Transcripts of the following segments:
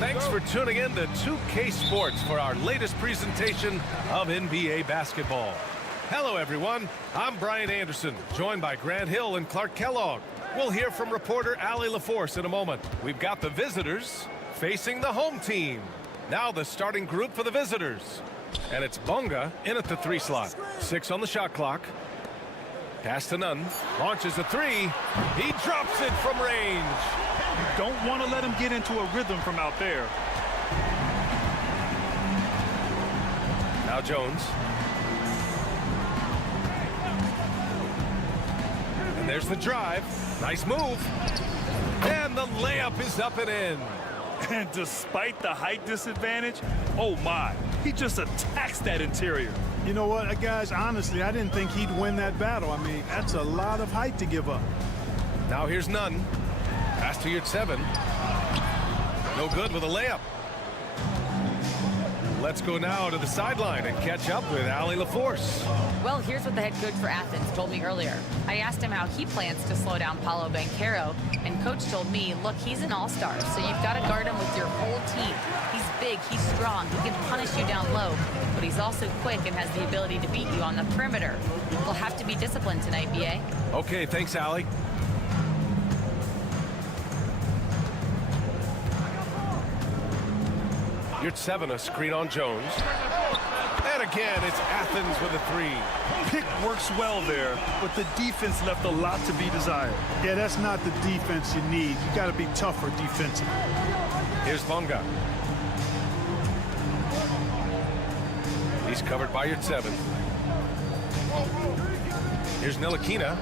Thanks for tuning in to 2K Sports for our latest presentation of NBA basketball. Hello, everyone. I'm Brian Anderson, joined by Grant Hill and Clark Kellogg. We'll hear from reporter Ali LaForce in a moment. We've got the visitors facing the home team. Now the starting group for the visitors. And it's Bonga in at the 3 slot. 6 on the shot clock. Pass to Nunn. Launches a 3. He drops it from range. Don't want to let him get into a rhythm from out there. Now Jones. And there's the drive. Nice move. And the layup is up and in. And despite the height disadvantage, oh my, he just attacks that interior. You know what, guys, honestly, I didn't think he'd win that battle. I mean, that's a lot of height to give up. Now here's Nunn. Pass to Yurtseven. No good with a layup. Let's go now to the sideline and catch up with Ali LaForce. Well, here's what the head coach for Athens told me earlier. I asked him how he plans to slow down Paolo Banchero, and coach told me, look, he's an all-star, so you've got to guard him with your whole team. He's big, he's strong, he can punish you down low, but he's also quick and has the ability to beat you on the perimeter. We'll have to be disciplined tonight, B.A. Okay, thanks, Ali. Yurtseven, a screen on Jones. And again, it's Athens with a 3. Pick works well there, but the defense left a lot to be desired. Yeah, that's not the defense you need. You got to be tougher defensively. Here's Bonga. He's covered by Yurtseven. Here's Ntilikina.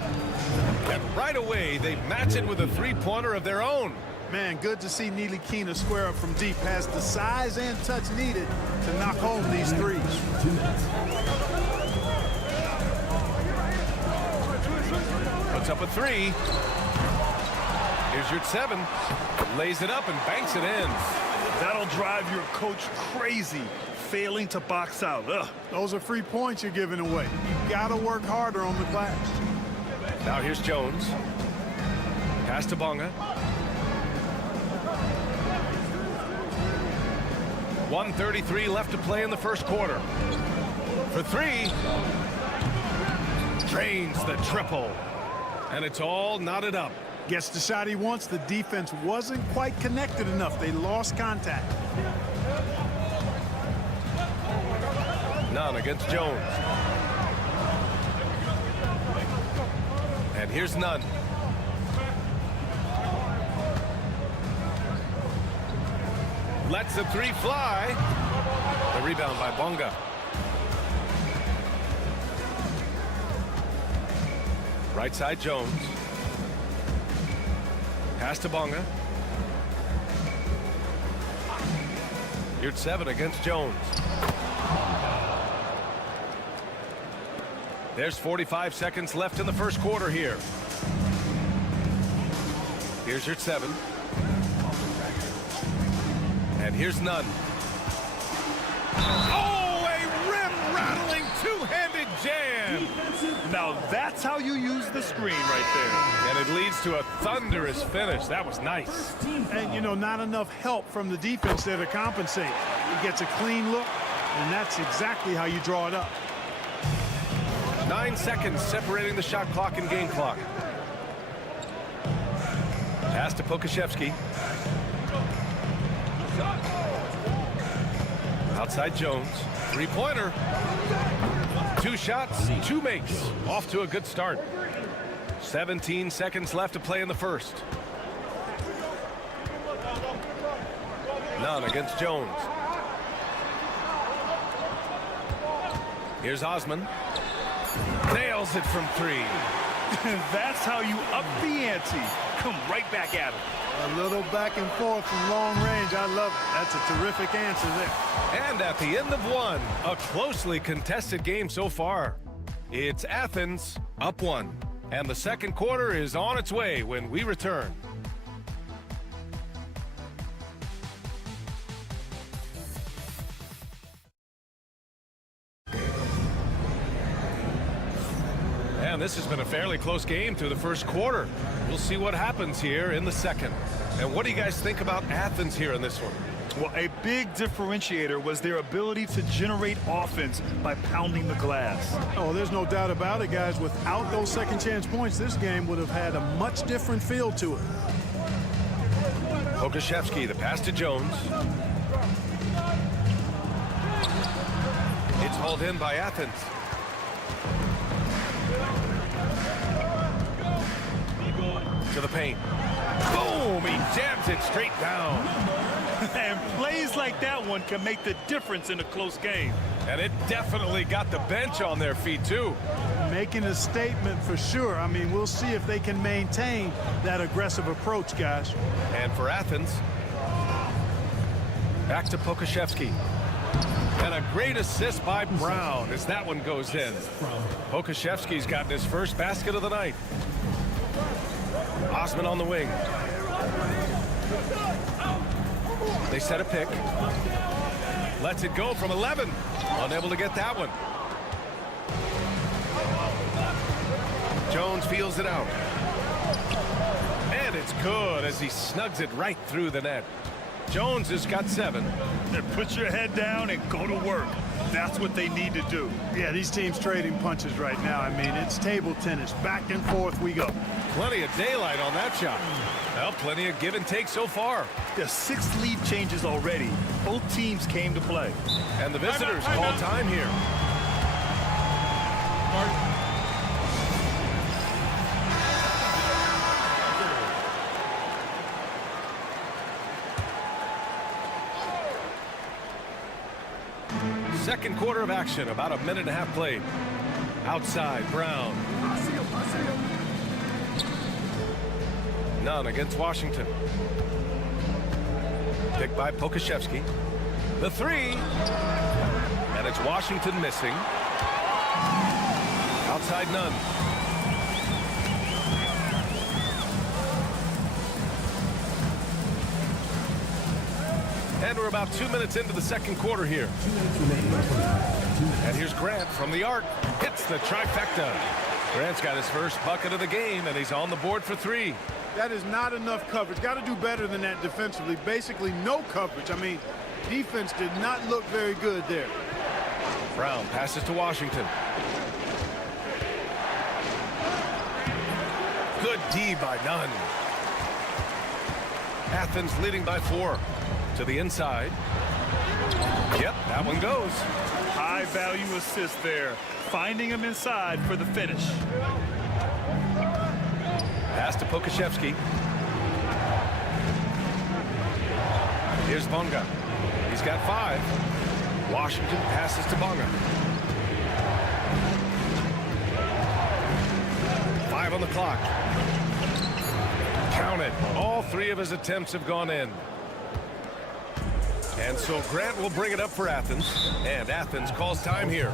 And right away, they match it with a 3-pointer of their own. Man, good to see Ntilikina square up from deep. Has the size and touch needed to knock home these threes. Puts up a 3. Here's Yurtseven. Lays it up and banks it in. That'll drive your coach crazy, failing to box out. Ugh. Those are free points you're giving away. You got to work harder on the glass. Now here's Jones. Pass to Bonga. 1:33 left to play in the first quarter. For 3. Drains the triple. And it's all knotted up. Gets the shot he wants. The defense wasn't quite connected enough. They lost contact. None against Jones. And here's Nunn. Lets the 3 fly. The rebound by Bonga. Right side Jones. Pass to Bonga. Yurtseven against Jones. There's 45 seconds left in the first quarter here. Here's Yurtseven. And here's Nunn. Oh, a rim-rattling two-handed jam. Now that's how you use the screen right there. And it leads to a thunderous finish. That was nice. And, you know, not enough help from the defense there to compensate. He gets a clean look, and that's exactly how you draw it up. 9 seconds separating the shot clock and game clock. Pass to Pokashevsky. Outside Jones. Three-pointer. 2 shots, 2 makes. Off to a good start. 17 seconds left to play in the first. None against Jones. Here's Osman. Nails it from 3. That's how you up the ante. Come right back at him. A little back and forth from long range. I love it. That's a terrific answer there. And at the end of one, a closely contested game so far. It's Athens up 1. And the second quarter is on its way when we return. And this has been a fairly close game through the first quarter. We'll see what happens here in the second. And what do you guys think about Athens here in this one? Well, a big differentiator was their ability to generate offense by pounding the glass. Oh, there's no doubt about it, guys. Without those second chance points, this game would have had a much different feel to it. Pokashevsky, the pass to Jones. It's hauled in by Athens. To the paint. Boom! He jams it straight down. And plays like that one can make the difference in a close game. And it definitely got the bench on their feet, too. Making a statement for sure. I mean, we'll see if they can maintain that aggressive approach, guys. And for Athens, back to Pokashevsky. And a great assist by Brown as that one goes in. Pokashevsky's gotten his first basket of the night. Osman on the wing. They set a pick. Lets it go from 11. Unable to get that one. Jones feels it out. And it's good as he snugs it right through the net. Jones has got 7. And put your head down and go to work. That's what they need to do. Yeah, these teams trading punches right now. I mean, it's table tennis. Back and forth we go. Plenty of daylight on that shot. Well, plenty of give and take so far. There's 6 lead changes already. Both teams came to play. And the visitors call time here. Second quarter of action, about a minute and a half played. Outside, Brown. None against Washington. Picked by Pokashevsky. The 3. And it's Washington missing. Outside, none. And we're about 2 minutes into the second quarter here. And here's Grant from the arc. Hits the trifecta. Grant's got his first bucket of the game, and he's on the board for 3. That is not enough coverage. Got to do better than that defensively. Basically, no coverage. I mean, defense did not look very good there. Brown passes to Washington. Good D by Nunn. Athens leading by 4. To the inside. Yep, that one goes. High value assist there. Finding him inside for the finish. Pass to Pokashevsky. Here's Bonga. He's got 5. Washington passes to Bonga. 5 on the clock. Count it. All 3 of his attempts have gone in. And so Grant will bring it up for Athens. And Athens calls time here.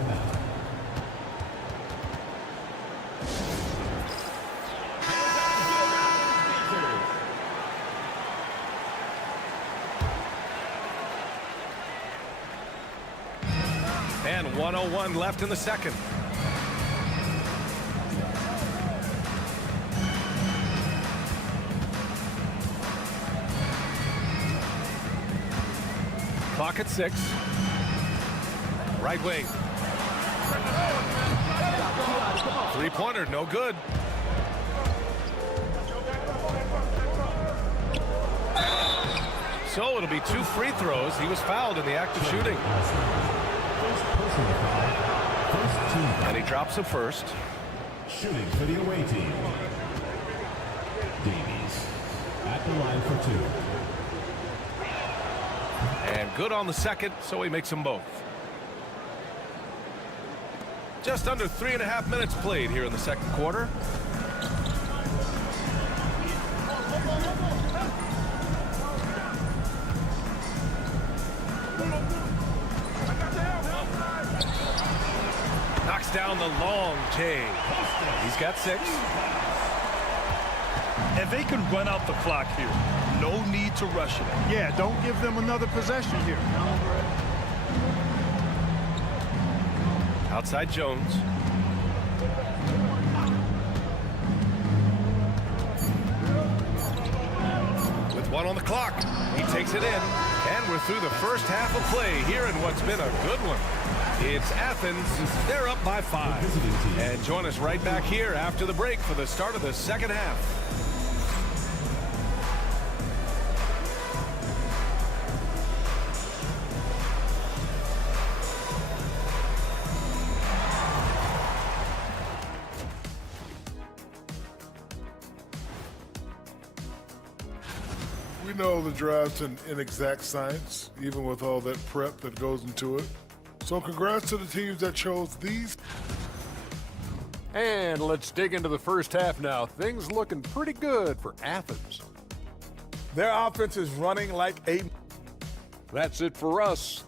And 1:01 left in the second. Clock at 6. Right wing. Three-pointer, no good. So it'll be 2 free throws. He was fouled in the act of shooting. And he drops a first. Shooting for the away team. Davies at the line for 2. And good on the second, so he makes them both. Just under 3.5 minutes played here in the second quarter. Knocks down the long J. He's got 6. And they can run out the clock here. No need to rush it. Yeah, don't give them another possession here. Outside Jones. With 1 on the clock, he takes it in. And we're through the first half of play here in what's been a good one. It's Athens. They're up by 5. And join us right back here after the break for the start of the second half. We know the draft's an inexact science, even with all that prep that goes into it. So congrats to the teams that chose these. And let's dig into the first half now. Things looking pretty good for Athens. Their offense is running like a... That's it for us.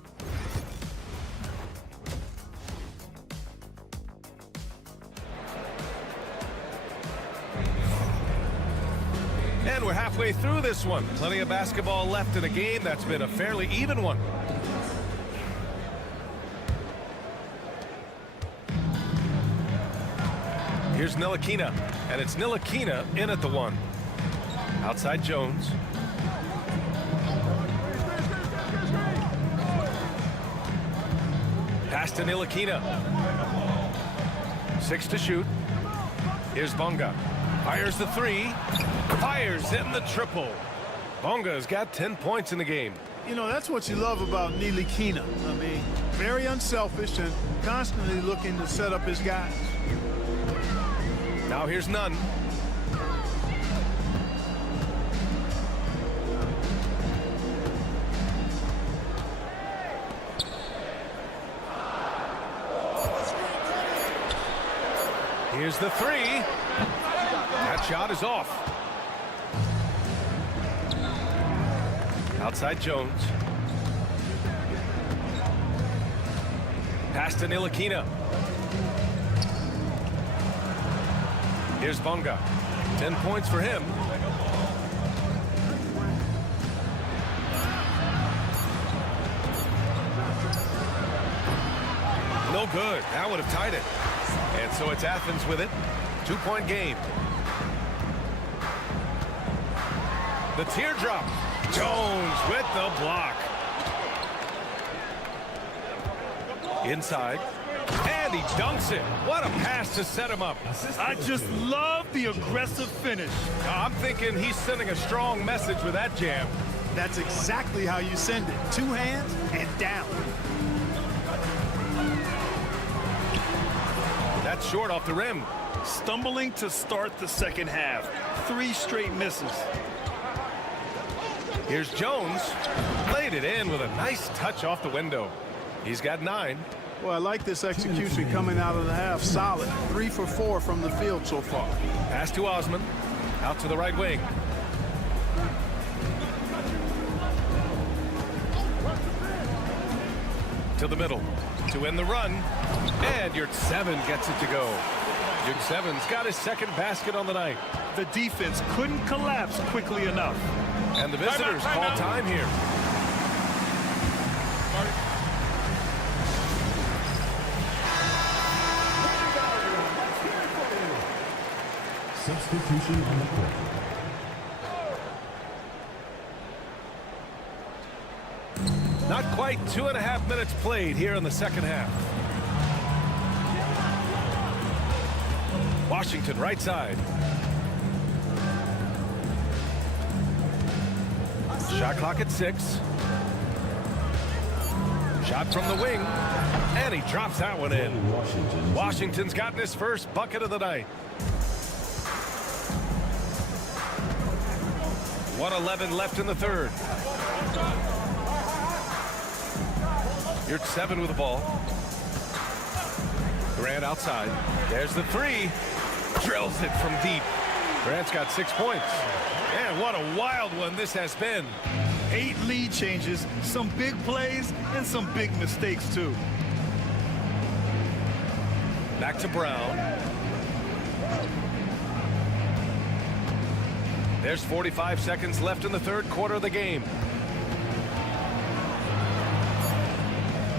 And we're halfway through this one. Plenty of basketball left in a game that's been a fairly even one. Here's Ntilikina, and it's Ntilikina in at the 1. Outside Jones. Pass to Ntilikina. 6 to shoot. Here's Bonga. Fires the 3. Fires in the triple. Bonga's got 10 points in the game. You know, that's what you love about Ntilikina. I mean, very unselfish and constantly looking to set up his guys. Now here's Nunn. Here's the 3. That shot is off. Outside Jones. Pass to Ntilikina. Here's Bonga. 10 points for him. No good. That would have tied it. And so it's Athens with it. 2-point game. The teardrop. Jones with the block. Inside. And he dunks it. What a pass to set him up. I just love the aggressive finish. I'm thinking he's sending a strong message with that jam. That's exactly how you send it. 2 hands and down. That's short off the rim. Stumbling to start the second half. 3 straight misses. Here's Jones. Laid it in with a nice touch off the window. He's got 9. Well, I like this execution coming out of the half. Solid. 3 for 4 from the field so far. Pass to Osman. Out to the right wing. To the middle. To end the run. And Yurtseven gets it to go. Yurtseven's got his second basket on the night. The defense couldn't collapse quickly enough. And the visitors call time here. Substitution on the court. Not quite 2.5 minutes played here in the second half. Washington right side. Shot clock at 6. Shot from the wing, and he drops that one in. Washington's gotten his first bucket of the night. 1:11 left in the third. You're at 7 with the ball. Grant outside. There's the 3. Drills it from deep. Grant's got 6 points. And what a wild one this has been. 8 lead changes, some big plays, and some big mistakes, too. Back to Brown. There's 45 seconds left in the third quarter of the game.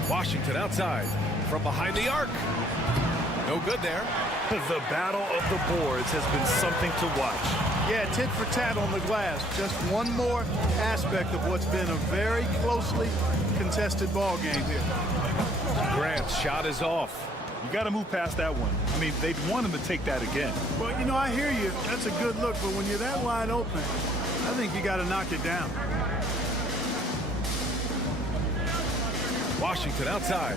Washington outside from behind the arc. No good there. The battle of the boards has been something to watch. Yeah, tit for tat on the glass. Just one more aspect of what's been a very closely contested ball game here. Grant's shot is off. You got to move past that one. I mean, they'd want him to take that again. Well, you know, I hear you. That's a good look, but when you're that wide open, I think you got to knock it down. Washington outside.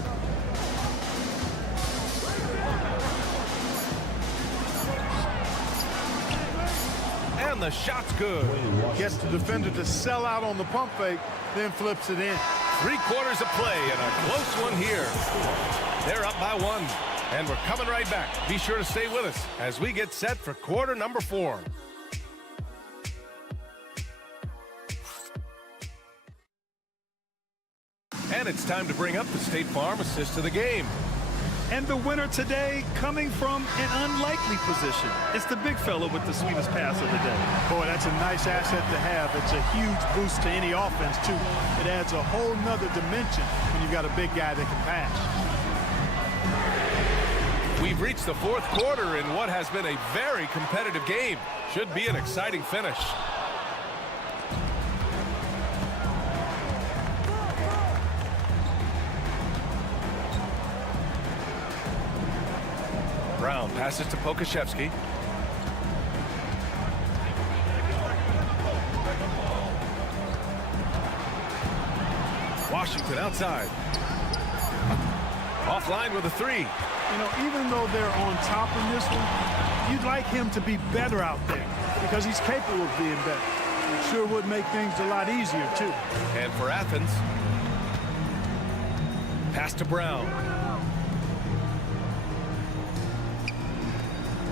And the shot's good. Gets the defender to sell out on the pump fake, then flips it in. 3 quarters of play and a close one here. They're up by 1, and we're coming right back. Be sure to stay with us as we get set for quarter number 4. And it's time to bring up the State Farm assist of the game. And the winner today coming from an unlikely position. It's the big fella with the sweetest pass of the day. Boy, that's a nice asset to have. It's a huge boost to any offense, too. It adds a whole nother dimension when you've got a big guy that can pass. We've reached the 4th quarter in what has been a very competitive game. Should be an exciting finish. Brown passes to Pokashevsky. Washington outside. Offline with a 3. You know, even though they're on top in this one, you'd like him to be better out there because he's capable of being better. It sure would make things a lot easier, too. And for Athens, pass to Brown.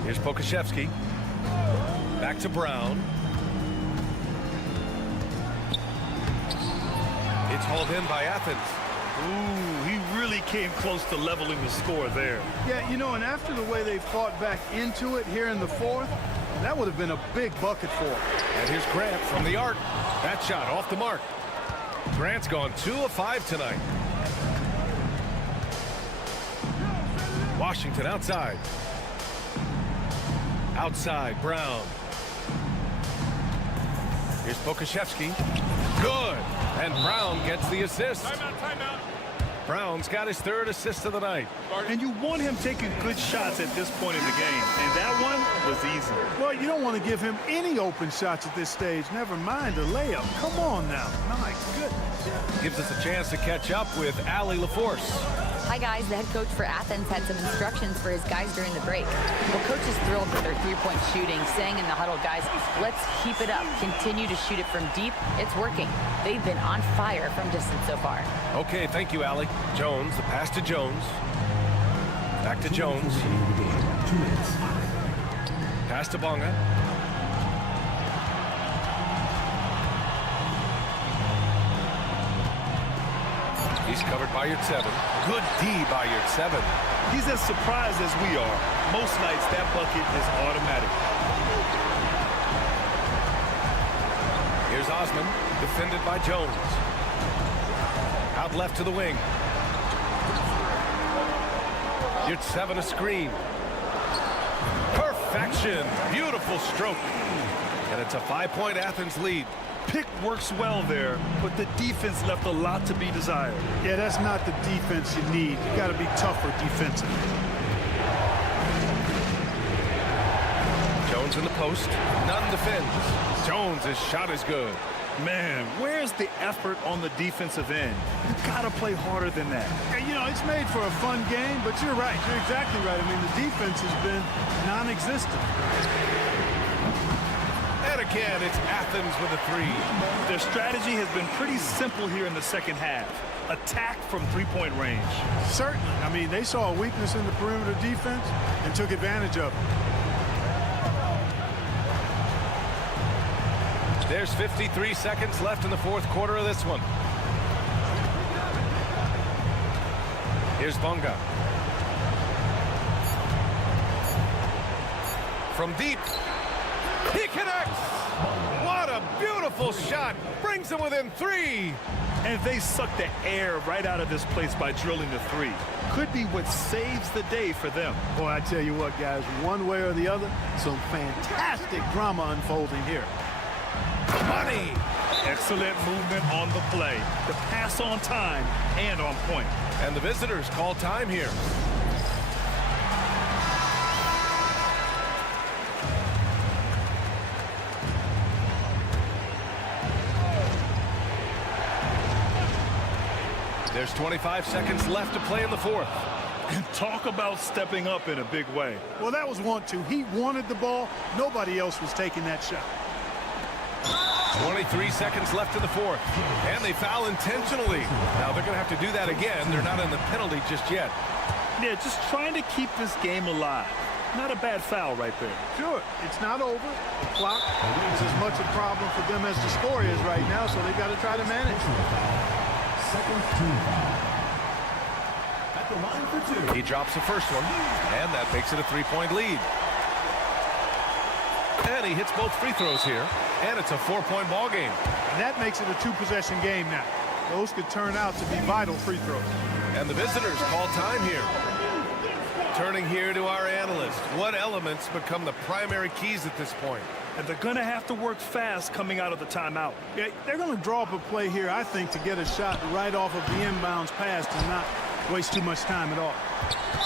Here's Pokashevsky. Back to Brown. It's hauled in by Athens. Ooh, he really came close to leveling the score there. Yeah, you know, and after the way they fought back into it here in the 4th, that would have been a big bucket for him. And here's Grant from the arc. That shot off the mark. Grant's gone 2 of 5 tonight. Washington outside. Outside, Brown. Here's Pokashevsky. Good. And Brown gets the assist. Timeout. Brown's got his 3rd assist of the night. And you want him taking good shots at this point in the game. And that one was easy. Well, you don't want to give him any open shots at this stage. Never mind a layup. Come on now. My goodness. Gives us a chance to catch up with Allie LaForce. Hi, guys. The head coach for Athens had some instructions for his guys during the break. Well, coach is thrilled with their 3-point shooting, saying in the huddle, guys, let's keep it up. Continue to shoot it from deep. It's working. They've been on fire from distance so far. Okay, thank you, Allie. Jones, the pass to Jones. Back to Jones. Pass to Bonga. He's covered by Yurtseven. Good D by Yurtseven. He's as surprised as we are. Most nights, that bucket is automatic. Here's Osman, defended by Jones. Out left to the wing. Yurtseven a screen. Perfection. Beautiful stroke. And it's a 5-point Athens lead. Pick works well there, but the defense left a lot to be desired. Yeah, that's not the defense you need. You got to be tougher defensively. Jones in the post. Nunn defends. Jones' shot is good. Man, where's the effort on the defensive end? You gotta play harder than that. And, you know, it's made for a fun game, but you're right. You're exactly right. I mean, the defense has been non-existent. And again, it's Athens with a three. Their strategy has been pretty simple here in the second half. Attack from three-point range. Certainly. I mean, they saw a weakness in the perimeter defense and took advantage of it. There's 53 seconds left in the fourth quarter of this one. Here's Bunga. From deep. He connects! What a beautiful shot! Brings them within three! And they suck the air right out of this place by drilling the three. Could be what saves the day for them. Boy, I tell you what, guys, one way or the other, some fantastic drama unfolding here. Money! Excellent movement on the play. The pass on time and on point. And the visitors call time here. There's 25 seconds left to play in the fourth. And talk about stepping up in a big way. Well, that was want to. He wanted the ball. Nobody else was taking that shot. 23 seconds left in the fourth. And they foul intentionally. Now they're going to have to do that again. They're not in the penalty just yet. Yeah, just trying to keep this game alive. Not a bad foul right there. Sure, it's not over. The clock is as much a problem for them as the score is right now, so they've got to try to manage it. Second team foul. At the line for two. He drops the first one, and that makes it a three-point lead. And he hits both free throws here, and it's a four-point ball game. And that makes it a two-possession game now. Those could turn out to be vital free throws. And the visitors call time here. Turning here to our analyst. What elements become the primary keys at this point? And they're going to have to work fast coming out of the timeout. Yeah, they're going to draw up a play here, I think, to get a shot right off of the inbounds pass and not waste too much time at all.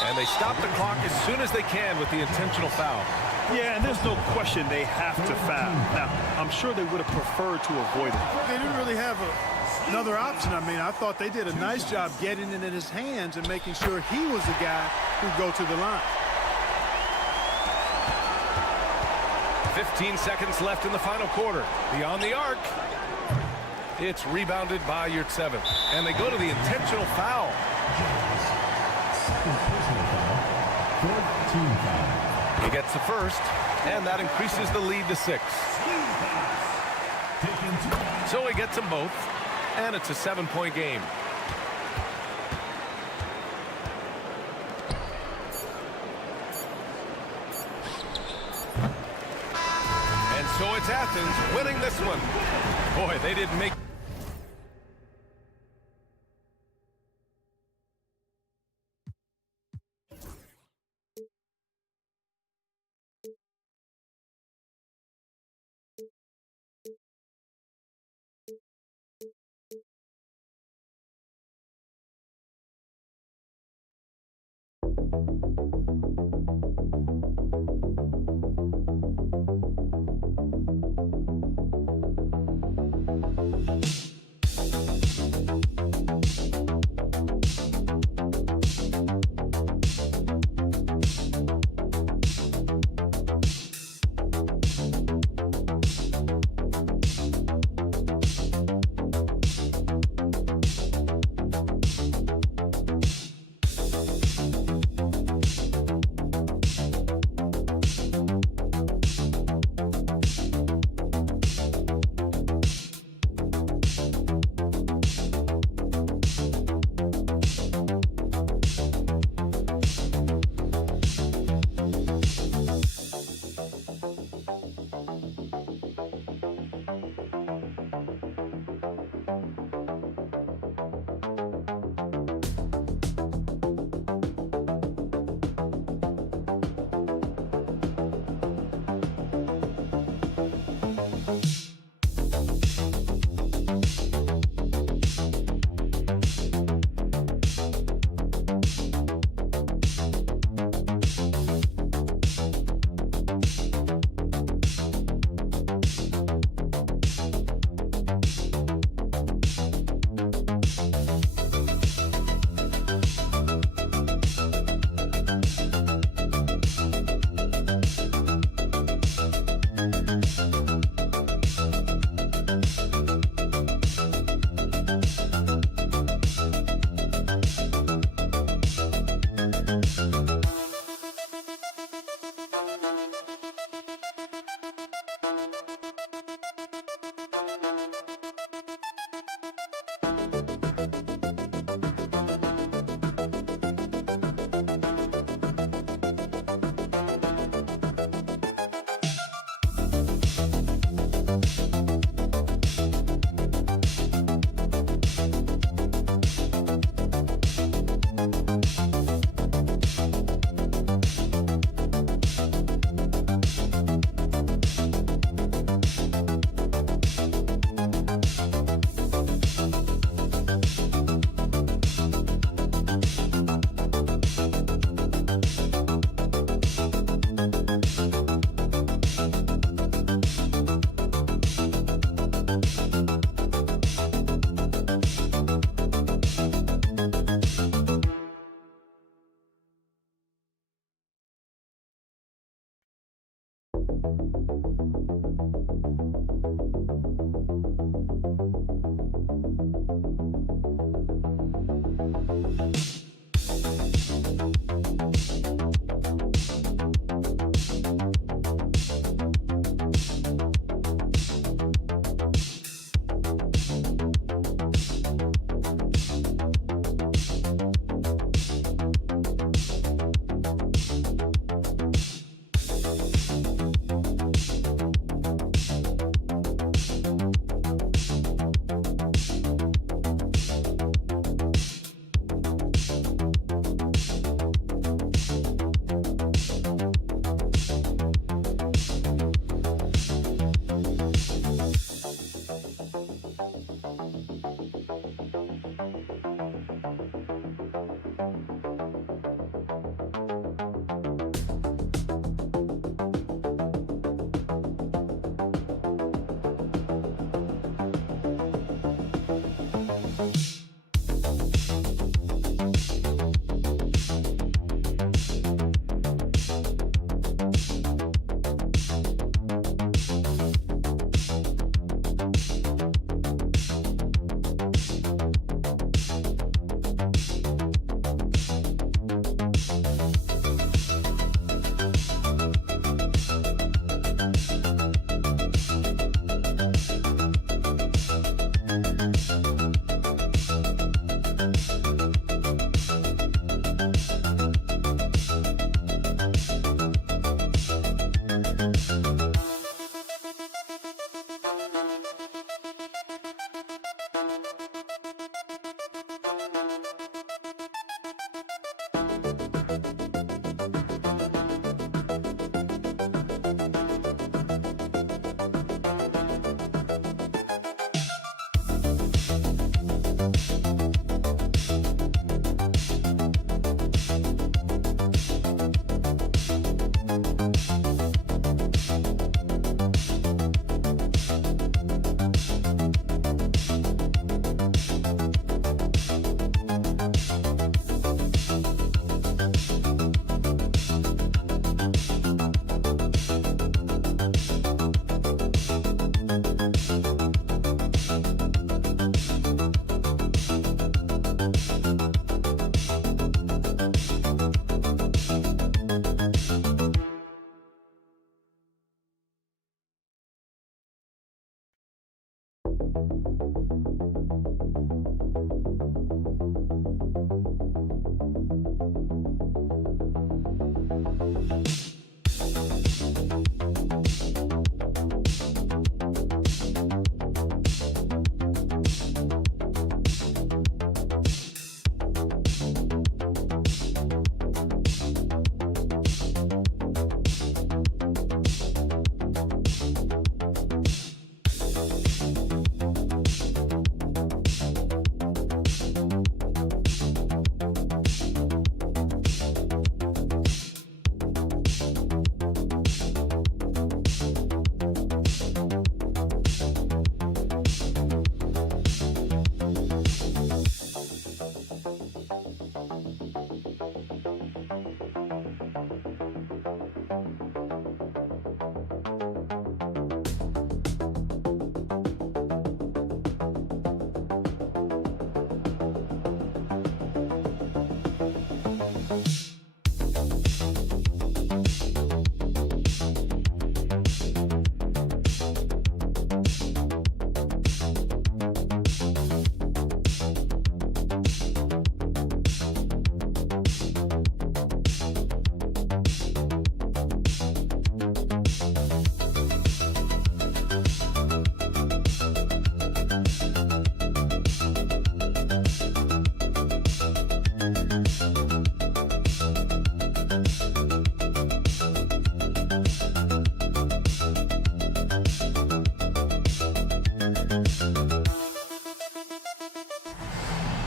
And they stop the clock as soon as they can with the intentional foul. Yeah, and there's no question they have to foul. Now, I'm sure they would have preferred to avoid it. They didn't really have another option. I mean, I thought they did a nice job getting it in his hands and making sure he was the guy who'd go to the line. 15 seconds left in the final quarter. Beyond the arc. It's rebounded by Yurtseven. And they go to the intentional foul. Second personal foul. Fourth team foul. He gets the first, and that increases the lead to 6. So he gets them both, and it's a 7-point game. And so it's Athens winning this one. Boy, they didn't make...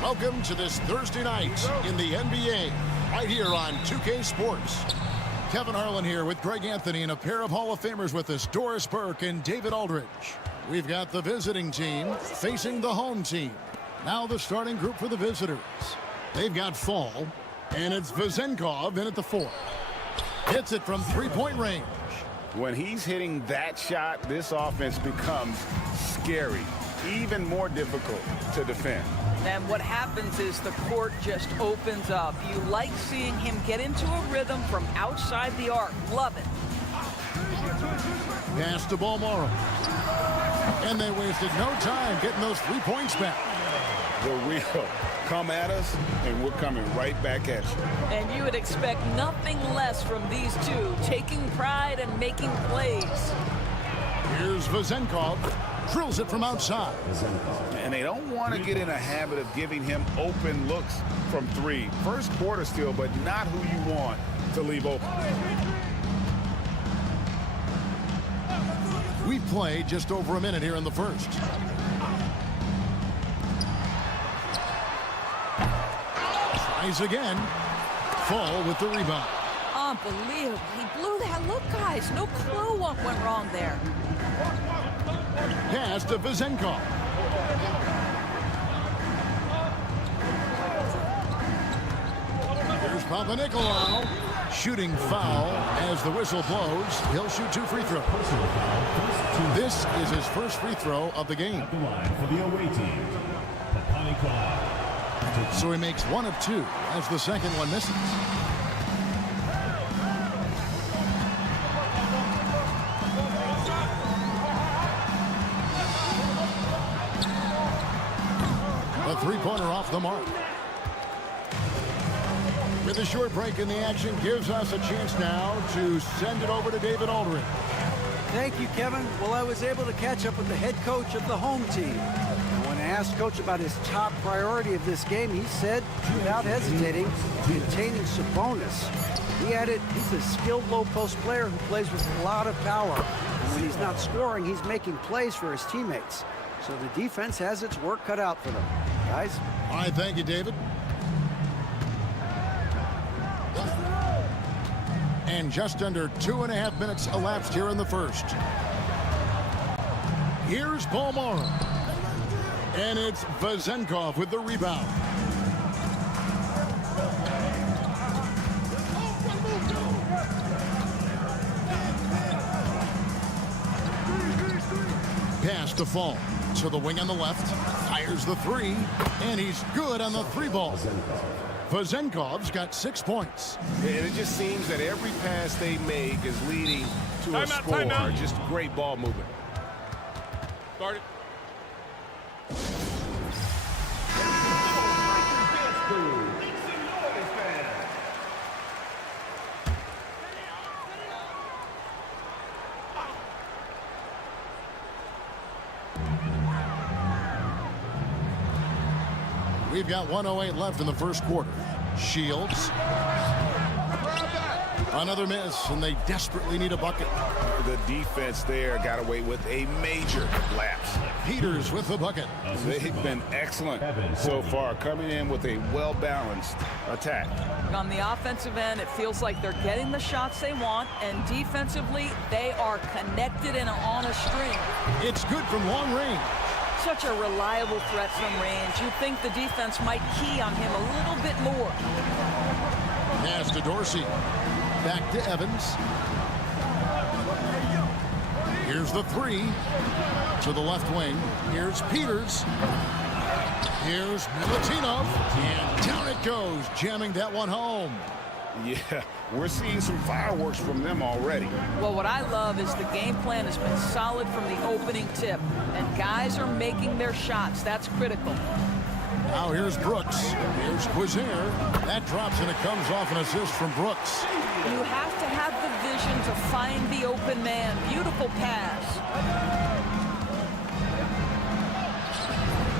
Welcome to this Thursday night in the NBA, right here on 2K Sports. Kevin Harlan here with Greg Anthony and a pair of Hall of Famers with us, Doris Burke and David Aldridge. We've got the visiting team facing the home team. Now the starting group for the visitors. They've got Fall, and it's Vezenkov in at the 4. Hits it from three-point range. When he's hitting that shot, this offense becomes scary, even more difficult to defend. And what happens is the court just opens up. You like seeing him get into a rhythm from outside the arc. Love it. Pass to Balmoro. And they wasted no time getting those 3 points back. The real come at us, and we're coming right back at you. And you would expect nothing less from these two, taking pride and making plays. Here's Vezenkov. Drills it from outside. And they don't want to get in a habit of giving him open looks from 3. First quarter still, but not who you want to leave open. We've played just over a minute here in the first. Tries again. Fall with the rebound. Unbelievable. He blew that look, guys. No clue what went wrong there. Pass to Vezenkov. Here's Panathinaikos. Shooting foul as the whistle blows. He'll shoot 2 free throws. This is his first free throw of the game. At the line for the away team, Panathinaikos. So he makes 1 of 2 as the second one misses. A three-pointer off the mark. With a short break in the action, gives us a chance now to send it over to David Aldridge. Thank you, Kevin. Well, I was able to catch up with the head coach of the home team. And when I asked Coach about his top priority of this game, he said, without hesitating, containing Sabonis. He added, he's a skilled low-post player who plays with a lot of power. And when he's not scoring, he's making plays for his teammates. So the defense has its work cut out for them. Guys? All right, thank you, David. And just under 2.5 minutes elapsed here in the first. Here's Balmoro. And it's Vezenkov with the rebound. Pass to Fall. To the wing on the left. Fires the 3. And he's good on the 3-ball. Vezenkov's got 6 points. And it just seems that every pass they make is leading to a score. Just great ball movement. Start it. We've got 1:08 left in the first quarter. Shields. Another miss, and they desperately need a bucket. The defense there got away with a major lapse. Peters with the bucket. They've been excellent so far, coming in with a well-balanced attack. On the offensive end, it feels like they're getting the shots they want, and defensively, they are connected and on a string. It's good from long range. Such a reliable threat from range. You'd think the defense might key on him a little bit more. Pass to Dorsey. Back to Evans. Here's the 3. To the left wing. Here's Peters. Here's Milutinov. And down it goes, jamming that one home. Yeah, we're seeing some fireworks from them already. Well, what I love is the game plan has been solid from the opening tip, and guys are making their shots. That's critical. Now here's Brooks. Here's Quizier. That drops, and it comes off an assist from Brooks. You have to have the vision to find the open man. Beautiful pass.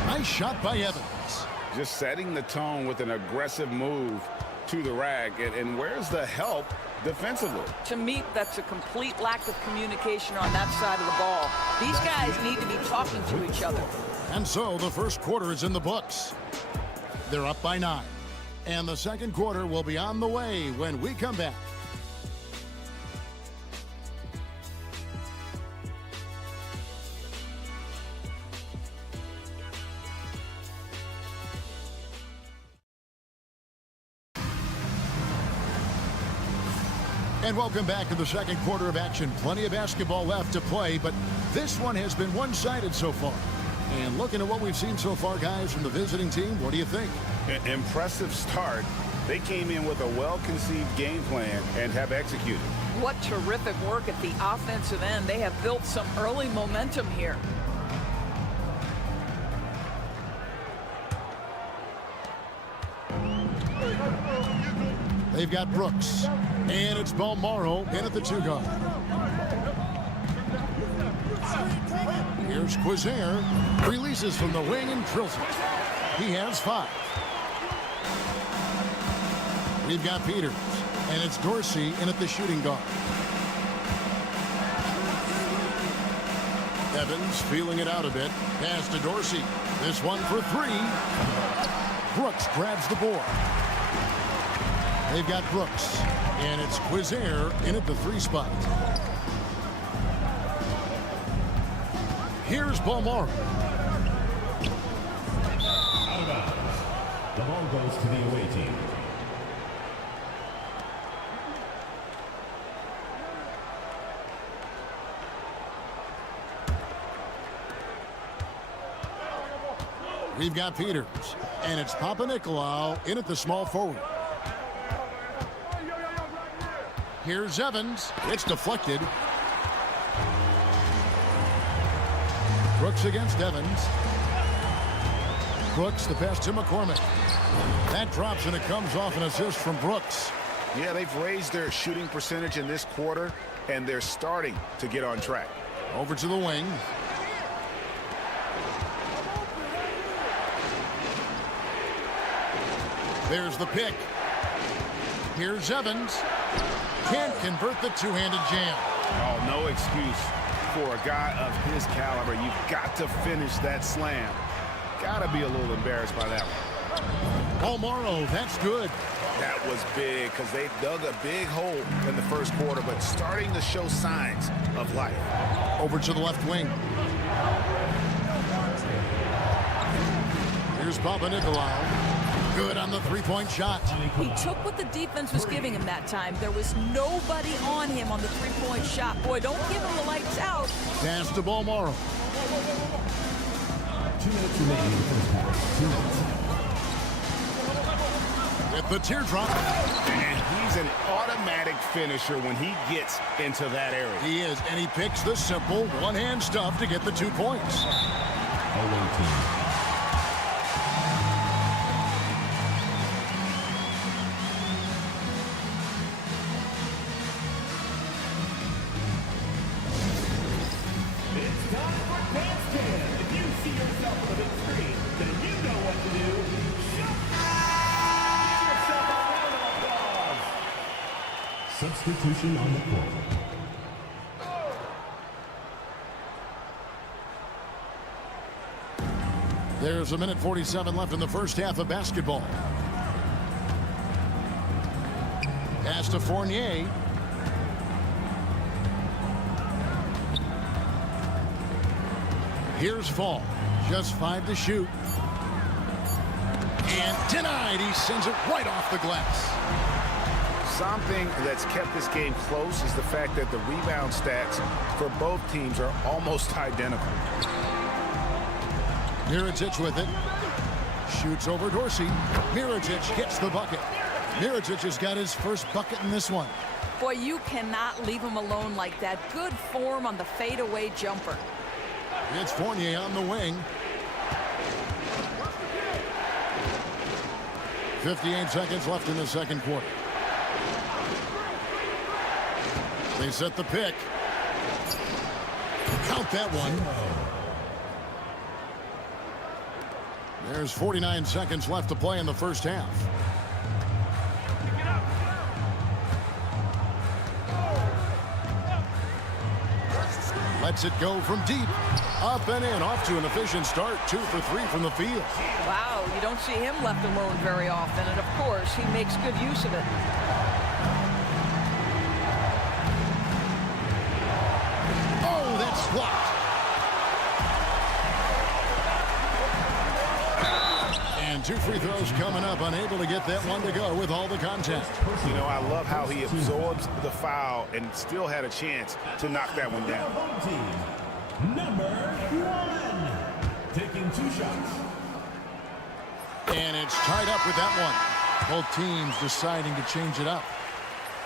Nice shot by Evans. Just setting the tone with an aggressive move to the rack, and where's the help defensively? To me, that's a complete lack of communication on that side of the ball. These guys need to be talking to each other. And so the first quarter is in the books. They're up by 9. And the second quarter will be on the way when we come back. And welcome back to the second quarter of action. Plenty of basketball left to play, but this one has been one-sided so far. And looking at what we've seen so far, guys, from the visiting team, what do you think? Impressive start. They came in with a well-conceived game plan and have executed. What terrific work at the offensive end. They have built some early momentum here. They've got Brooks. And it's Balmaro in at the 2-guard. Here's Quizair. Releases from the wing and drills it. He has 5. We've got Peters. And it's Dorsey in at the shooting guard. Evans feeling it out a bit. Pass to Dorsey. This one for 3. Brooks grabs the board. They've got Brooks. And it's Quizair in at the 3 spot. Here's Balmaro. Out of bounds. The ball goes to the away team. We've got Peters. And it's Papanikolaou in at the small forward. Here's Evans. It's deflected. Brooks against Evans. Brooks, the pass to McCormick. That drops and it comes off an assist from Brooks. Yeah, they've raised their shooting percentage in this quarter, and they're starting to get on track. Over to the wing. There's the pick. Here's Evans. Can't convert the two-handed jam. Oh, no excuse for a guy of his caliber. You've got to finish that slam. Got to be a little embarrassed by that one. Balmaro, that's good. That was big because they dug a big hole in the first quarter, but starting to show signs of life. Over to the left wing. Here's Papanikolaou. Good on the three-point shot. He took what the defense was giving him that time. There was nobody on him on the three-point shot. Boy, don't give him the lights out. Pass to Balmaro. 2 minutes remaining in the first half. 2 minutes. At the teardrop. And he's an automatic finisher when he gets into that area. He is, and he picks the simple one-hand stuff to get the 2 points. Away team. Substitution on the court. There's 1:47 left in the first half of basketball. Pass to Fournier. Here's Fall. Just 5 to shoot. And denied. He sends it right off the glass. Something that's kept this game close is the fact that the rebound stats for both teams are almost identical. Mirotic with it. Shoots over Dorsey. Mirotic hits the bucket. Mirotic has got his first bucket in this one. Boy, you cannot leave him alone like that. Good form on the fadeaway jumper. It's Fournier on the wing. 58 seconds left in the second quarter. They set the pick. Count that one. There's 49 seconds left to play in the first half. Lets it go from deep. Up and in, off to an efficient start. 2 for 3 from the field. Wow, you don't see him left alone very often, and of course, he makes good use of it. Oh, that's blocked. And 2 free throws coming up, unable to get that one to go with all the contact. You know, I love how he absorbs the foul and still had a chance to knock that one down. Number 1, taking 2 shots. And it's tied up with that one. Both teams deciding to change it up.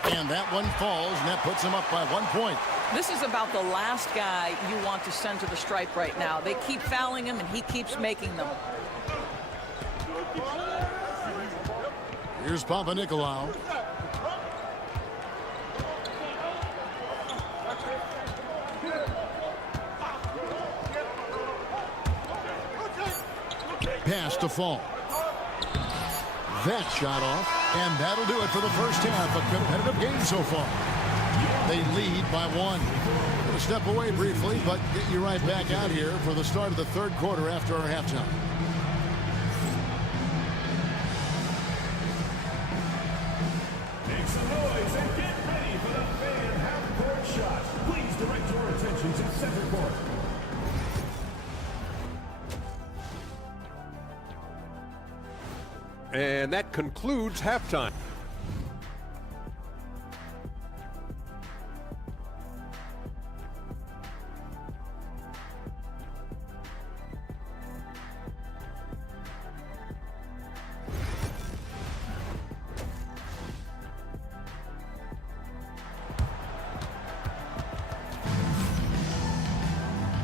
And that one falls, and that puts them up by 1 point. This is about the last guy you want to send to the stripe right now. They keep fouling him, and he keeps making them. Here's Panathinaikos. Pass to Fall. That shot off, and that'll do it for the first half. A competitive game so far. They lead by 1. Going to step away briefly, but get you right back out here for the start of the third quarter after our halftime. Make some noise and get ready for the fan half-court shot. Please direct your attention to center court. And that concludes halftime.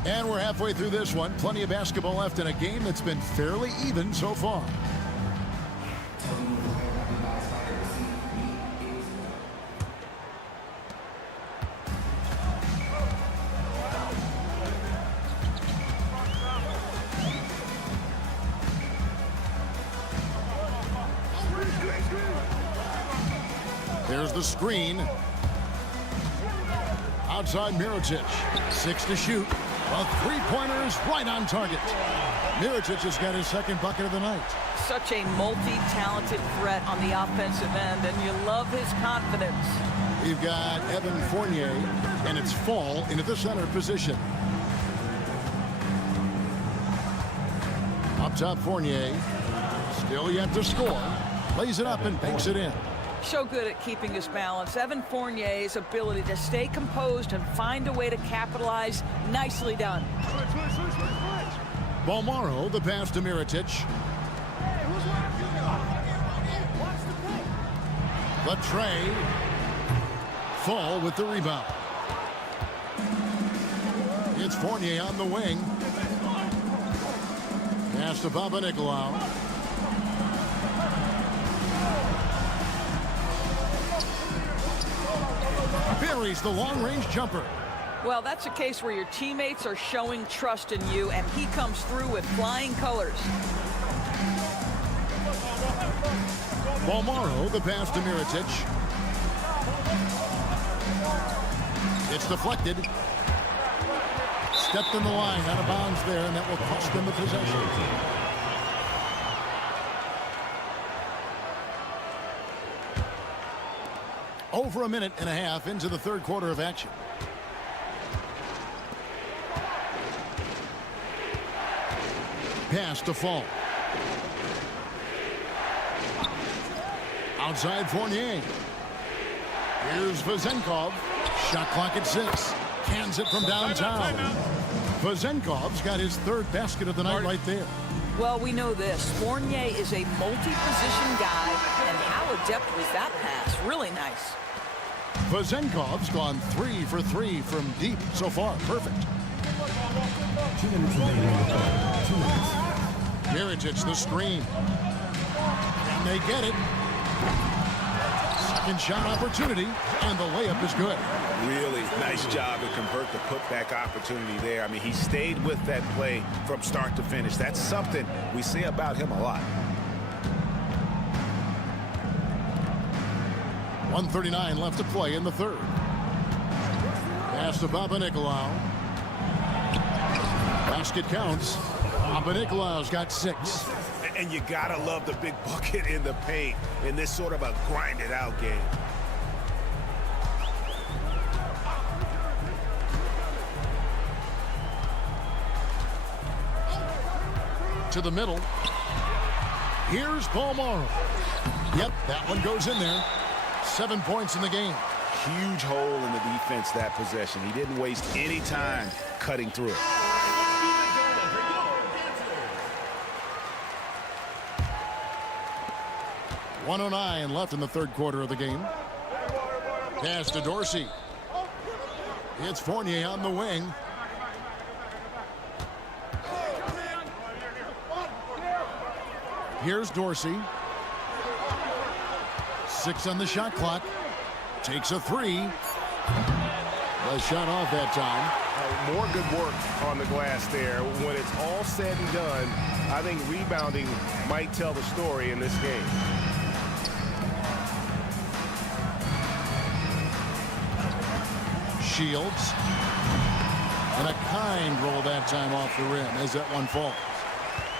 And we're halfway through this one. Plenty of basketball left in a game that's been fairly even so far. There's the screen. Outside Mirotic. 6 to shoot. A three-pointer's right on target. Mirotic has got his second bucket of the night. Such a multi-talented threat on the offensive end, and you love his confidence. We've got Evan Fournier, and it's Fall into the center position. Up top, Fournier. Still yet to score. Lays it up and banks it in. So good at keeping his balance. Evan Fournier's ability to stay composed and find a way to capitalize. Nicely done. Balmaro, the pass to Mirotic. The tray. Fall with the rebound. It's Fournier on the wing. Pass to Panathinaikos. Buries the long-range jumper. Well, that's a case where your teammates are showing trust in you, and he comes through with flying colors. Balmaro, the pass to Mirotic. It's deflected. Stepped in the line, out of bounds there, and that will cost them the possession. Over a minute and a half into the third quarter of action. Pass to Fall. Outside Fournier. Here's Vezenkov. Shot clock at 6. Cans it from downtown. Vezenkov's got his third basket of the night right there. Well, we know this. Fournier is a multi-position guy, and how adept was that pass? Really nice. Vezenkov's gone 3 for 3 from deep so far. Perfect. 2 minutes remaining. 2 minutes. Mirotic, the screen. And they get it. Second shot opportunity, and the layup is good. Really nice job to convert the putback opportunity there. I mean, he stayed with that play from start to finish. That's something we say about him a lot. 1:39 left to play in the third. Pass to Panathinaikos. Basket counts. Panathinaikos got 6. And you gotta love the big bucket in the paint in this sort of a grinded out game. To the middle. Here's Paul Morrow. Yep, that one goes in there. 7 points in the game. Huge hole in the defense that possession. He didn't waste any time cutting through it. .109 left in the third quarter of the game. Pass to Dorsey. It's Fournier on the wing. Here's Dorsey. 6 on the shot clock. Takes a 3. The shot off that time. More good work on the glass there. When it's all said and done, I think rebounding might tell the story in this game. Shields. And a kind roll that time off the rim as that one falls.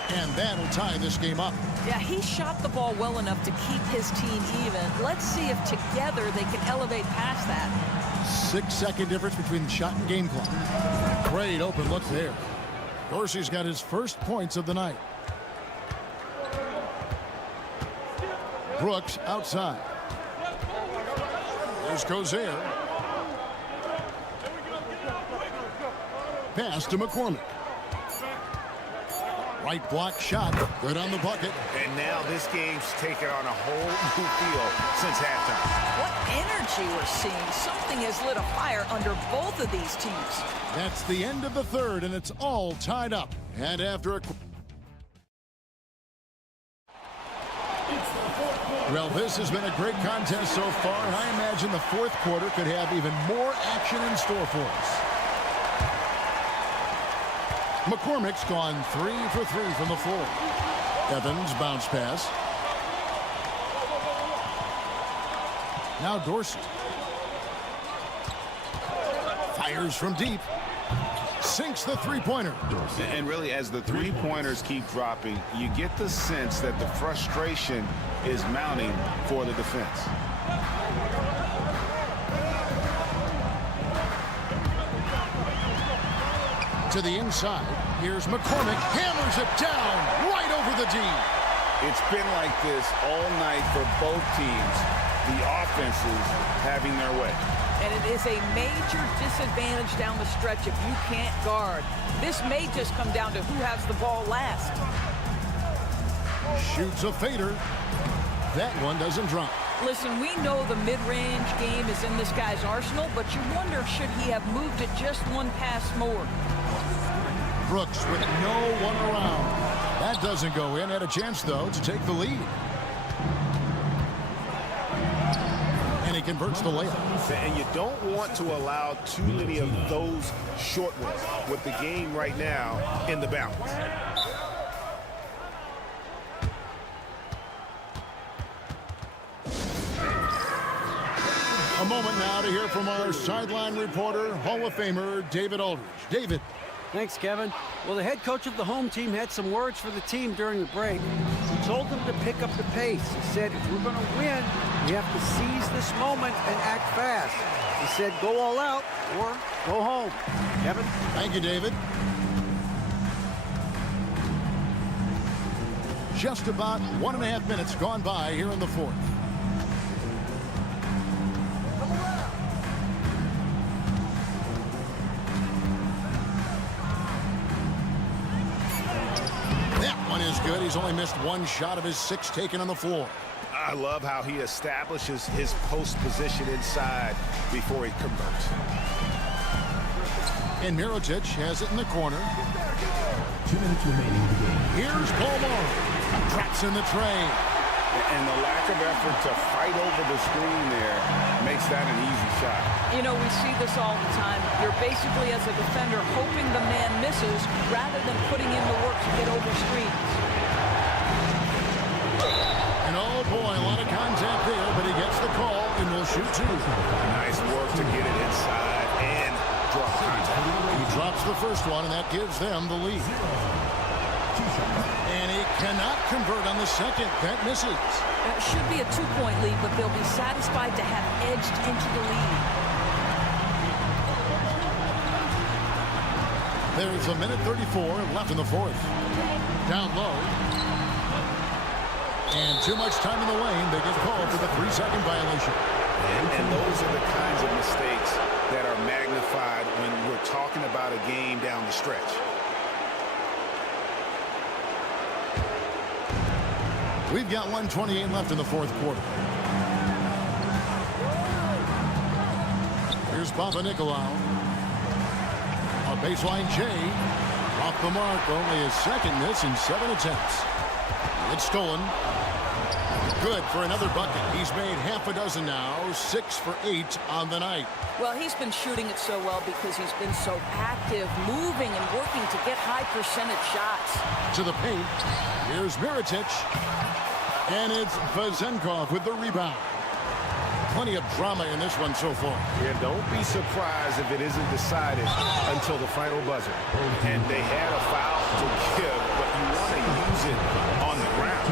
And that'll tie this game up. Yeah, he shot the ball well enough to keep his team even. Let's see if together they can elevate past that. 6-second difference between the shot and game clock. Great open look there. Dorsey's got his first points of the night. Brooks outside. There's Cozier. Pass to McCormick. Right block shot. Good on the bucket. And now this game's taken on a whole new feel since halftime. What energy we're seeing. Something has lit a fire under both of these teams. That's the end of the third, and it's all tied up. And after a... Well, this has been a great contest so far, and I imagine the fourth quarter could have even more action in store for us. McCormick's gone 3 for 3 from the floor. Evans bounce pass. Now Dorsey. Fires from deep. Sinks the three-pointer. And really, as the three-pointers keep dropping, you get the sense that the frustration is mounting for the defense. To the inside. Here's McCormick. Hammers it down right over the D. It's been like this all night for both teams. The offenses having their way. And it is a major disadvantage down the stretch if you can't guard. This may just come down to who has the ball last. Shoots a fader. That one doesn't drop. Listen, we know the mid-range game is in this guy's arsenal, but you wonder should he have moved it just one pass more. Brooks with no one around. That doesn't go in. Had a chance, though, to take the lead. And he converts the layup. And you don't want to allow too many of those short ones with the game right now in the balance. A moment now to hear from our sideline reporter, Hall of Famer David Aldridge. David. Thanks, Kevin. Well, the head coach of the home team had some words for the team during the break. He told them to pick up the pace. He said, if we're going to win, we have to seize this moment and act fast. He said, go all out or go home. Kevin? Thank you, David. Just about 1.5 minutes gone by here in the fourth. Is good. He's only missed one shot of his 6 taken on the floor. I love how he establishes his post position inside before he converts. And Mirotic has it in the corner. 2 minutes remaining in the game. Here's Paul Morrow. Traps in the tray. And the lack of effort to fight over the screen there makes that an easy shot. You know, we see this all the time. You're basically, as a defender, hoping the man misses rather than putting in the work to get over screens. And oh boy, a lot of contact there, but he gets the call and will shoot 2. Nice work to get it inside and drop contact. He drops hits the first one, and that gives them the lead. And he cannot convert on the second. That misses. It should be a 2-point lead, but they'll be satisfied to have edged into the lead. There's a minute 34 left in the fourth. Down low. And too much time in the lane. They get called for the 3-second violation. And those are the kinds of mistakes that are magnified when we're talking about a game down the stretch. We've got 1:28 left in the fourth quarter. Here's Panathinaikos. A baseline J. Off the mark. Only his second miss in 7 attempts. It's stolen. Good for another bucket. He's made half a dozen now. 6 for 8 on the night. Well, he's been shooting it so well because he's been so active, moving and working to get high percentage shots. To the paint. Here's Mirotic. And it's Vezenkov with the rebound. Plenty of drama in this one so far. Yeah, don't be surprised if it isn't decided until the final buzzer. And they had a foul to give, but you want to use it on the ground.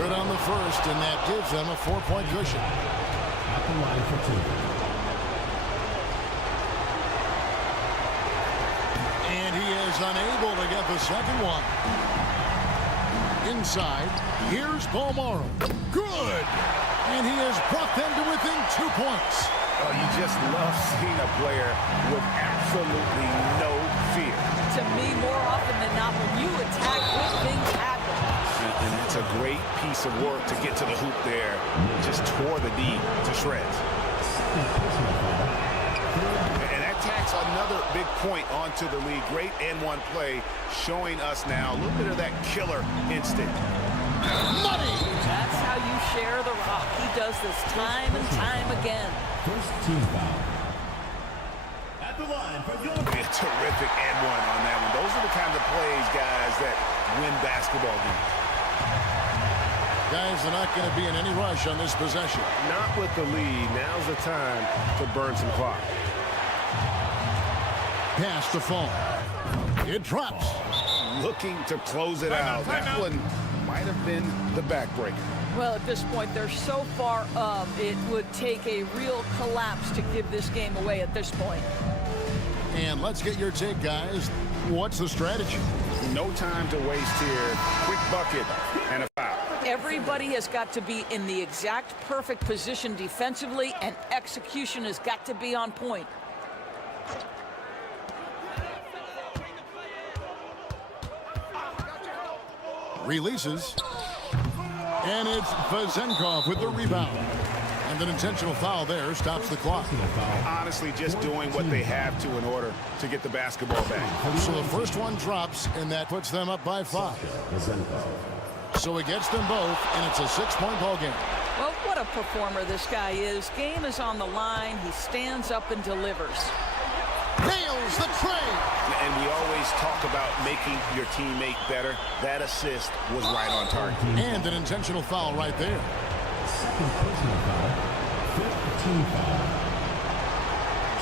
Good on the first, and that gives them a 4-point cushion. At the line for 2. And he is unable to get the second one. Inside, here's Palmaro. Good! And he has brought them to within 2 points. Oh, you just love seeing a player with absolutely no fear. To me, more often than not, when you attack, good things happen. And it's a great piece of work to get to the hoop there. Just tore the D to shreds. And that tacks another big point onto the league. Great N1 play, showing us now a little bit of that killer instinct. Money! That's how you share the rock. He does this time and time again. First team foul. At the line for your... A terrific N1 on that one. Those are the kinds of plays, guys, that win basketball games. Guys are not going to be in any rush on this possession. Not with the lead. Now's the time to burn some clock. Pass to fall. It drops. Looking to close it out. That one might have been the backbreaker. Well, at this point, they're so far up, it would take a real collapse to give this game away at this point. And let's get your take, guys. What's the strategy? No time to waste here. Quick bucket and a foul. Everybody has got to be in the exact perfect position defensively, and execution has got to be on point. Releases. And it's Vezenkov with the rebound. And an intentional foul there stops the clock. Honestly, just doing what they have to in order to get the basketball back. So the first one drops, and that puts them up by 5. So he gets them both, and it's a 6-point ball game. Well, what a performer this guy is. Game is on the line. He stands up and delivers. Nails the trade. And we always talk about making your teammate better. That assist was right on target. And an intentional foul right there. Second personal foul. Fifth team foul.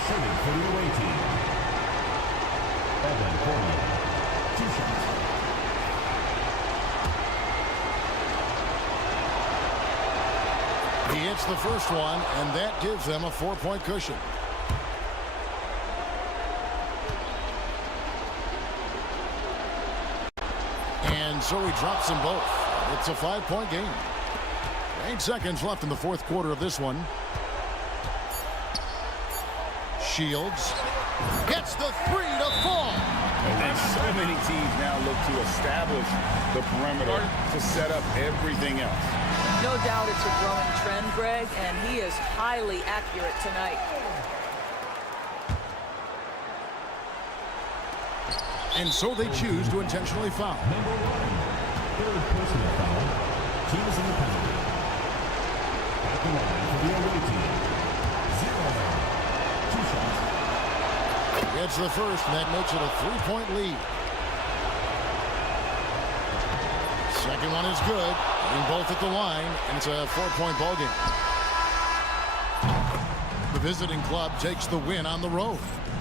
Shooting for the away team. Evan Fournier. 2 shots. He hits the first one, and that gives them a 4-point cushion. And so he drops them both. It's a 5-point game. 8 seconds left in the fourth quarter of this one. Shields gets the 3 to fall. And so many teams now look to establish the perimeter to set up everything else. No doubt it's a growing trend, Greg, and he is highly accurate tonight. And so they choose to intentionally foul. Number 1. Third personal foul. Team is in the penalty. At the line for the away team. 0. 2 shots. Gets the first, and that makes it a 3-point lead. Second one is good. Getting both at the line, and it's a 4-point ball game. The The visiting club takes the win on the road.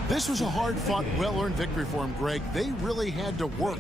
This was a hard-fought, well-earned victory for him, Greg. They really had to work.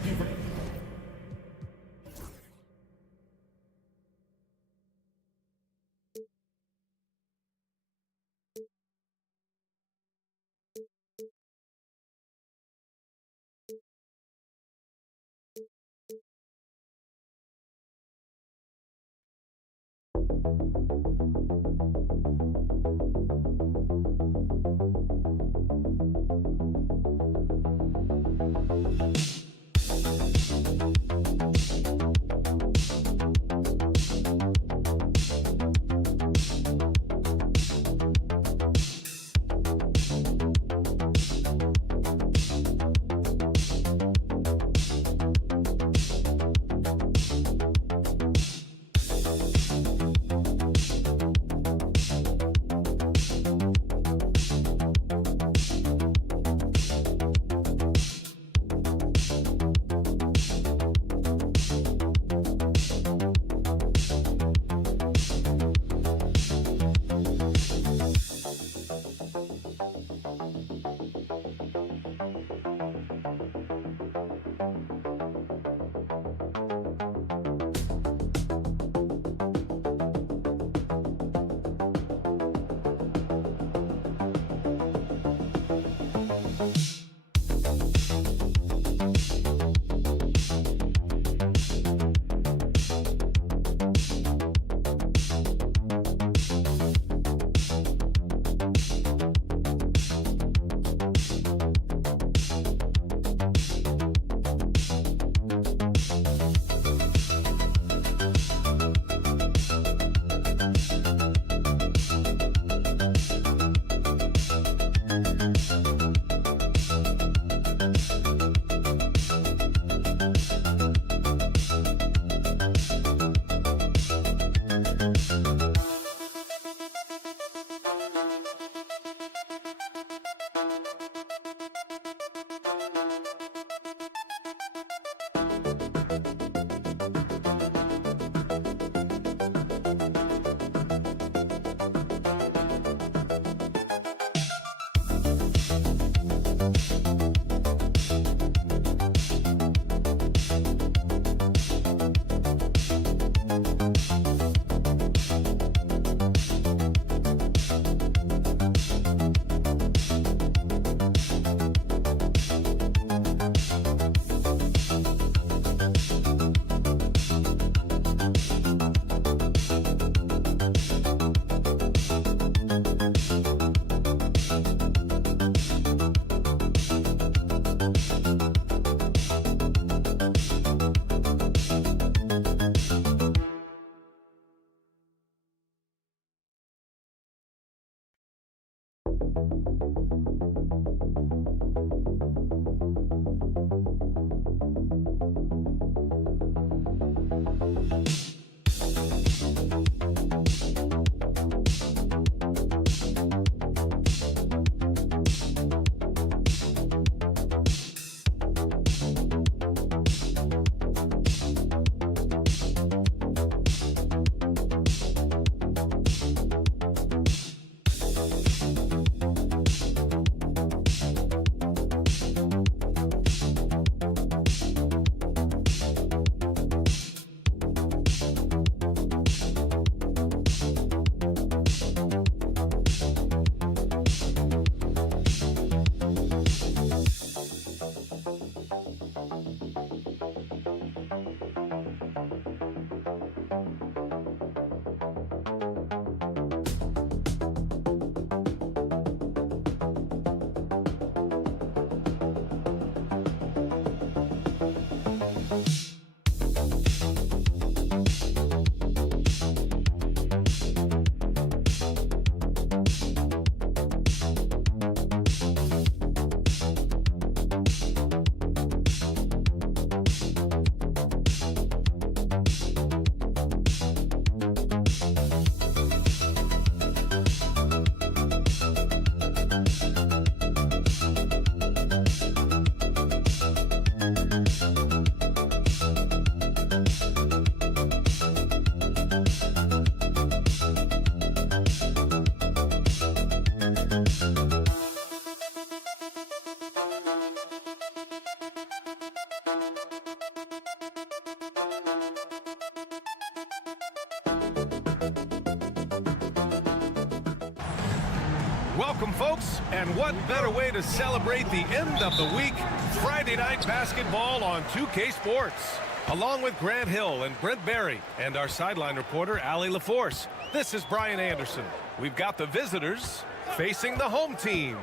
Welcome, folks, and what better way to celebrate the end of the week? Friday night basketball on 2K Sports. Along with Grant Hill and Brent Barry and our sideline reporter, Allie LaForce, this is Brian Anderson. We've got the visitors facing the home team.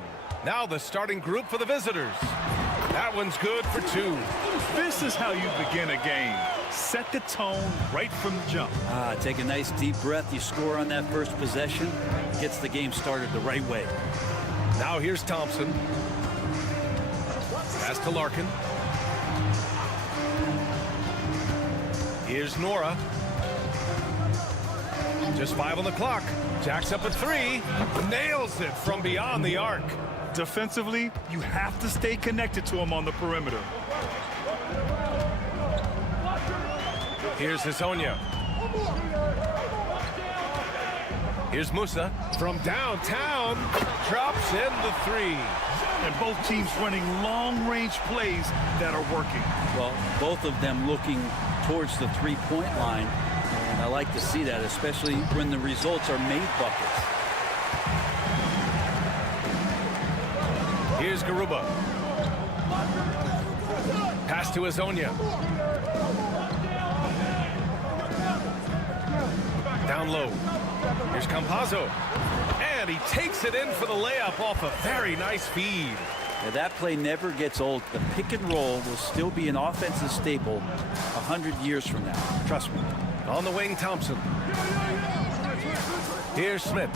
Now the starting group for the visitors. That one's good for 2. This is how you begin a game. Set the tone right from the jump. Take a nice deep breath. You score on that first possession. Gets the game started the right way. Now here's Thompson. Pass to Larkin. Here's Nora. Just 5 on the clock. Jacks up at 3. Nails it from beyond the arc. Defensively, you have to stay connected to him on the perimeter. Here's Hezonja. Here's Musa from downtown. Drops in the 3. And both teams running long-range plays that are working. Well, both of them looking towards the three-point line. And I like to see that, especially when the results are made buckets. Here's Garuba. Pass to Hezonja. Down low. Here's Campazzo. And he takes it in for the layup off a very nice feed. Now, that play never gets old. The pick and roll will still be an offensive staple 100 years from now. Trust me. On the wing, Thompson. Here's Smith.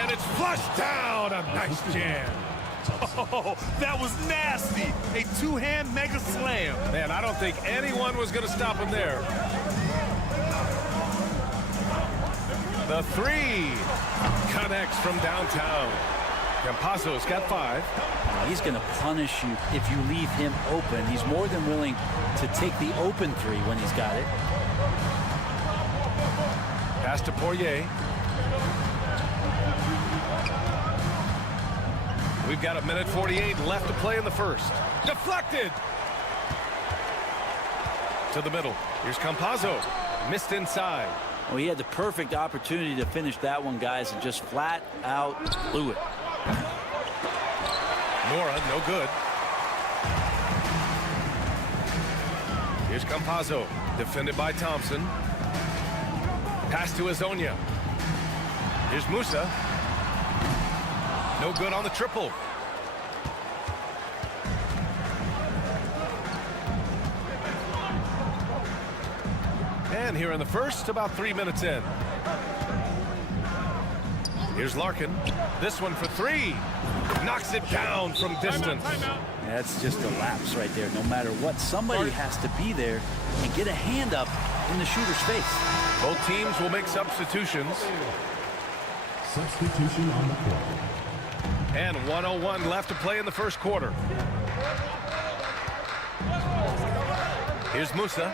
And it's flushed down. A nice jam. Oh, that was nasty. A two-hand mega slam. Man, I don't think anyone was going to stop him there. The 3 connects from downtown. Campazzo's got 5. He's going to punish you if you leave him open. He's more than willing to take the open 3 when he's got it. Pass to Poirier. We've got 1:48 left to play in the first. Deflected! To the middle. Here's Campazzo. Missed inside. Well, he had the perfect opportunity to finish that one, guys, and just flat out blew it. Nora, no good. Here's Campazzo, defended by Thompson. Pass to Hezonja. Here's Musa. No good on the triple. And here in the first, about 3 minutes in. Here's Larkin. This one for 3. Knocks it down from distance. That's just a lapse right there. No matter what, somebody has to be there and get a hand up in the shooter's face. Both teams will make substitutions. Substitution on the court. And 1:01 left to play in the first quarter. Here's Musa.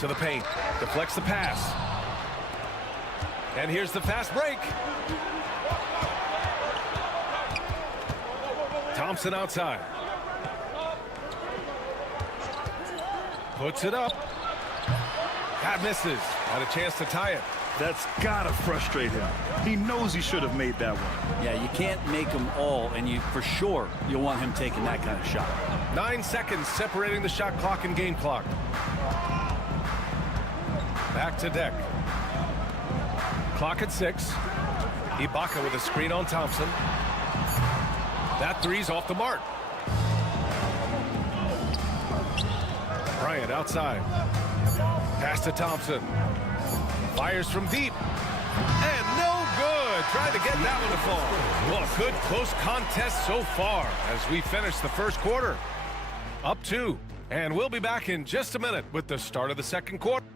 To the paint. Deflects the pass. And here's the fast break. Thompson outside. Puts it up. That misses. Had a chance to tie it. That's gotta frustrate him. He knows he should have made that one. Yeah, you can't make them all, and you for sure you'll want him taking that kind of shot. 9 seconds separating the shot clock and game clock. Back to deck. Clock at 6. Ibaka with a screen on Thompson. That 3's off the mark. Bryant outside. Pass to Thompson. Fires from deep. And no good. Tried to get that one to fall. Well, a good close contest so far as we finish the first quarter. Up 2. And we'll be back in just a minute with the start of the second quarter.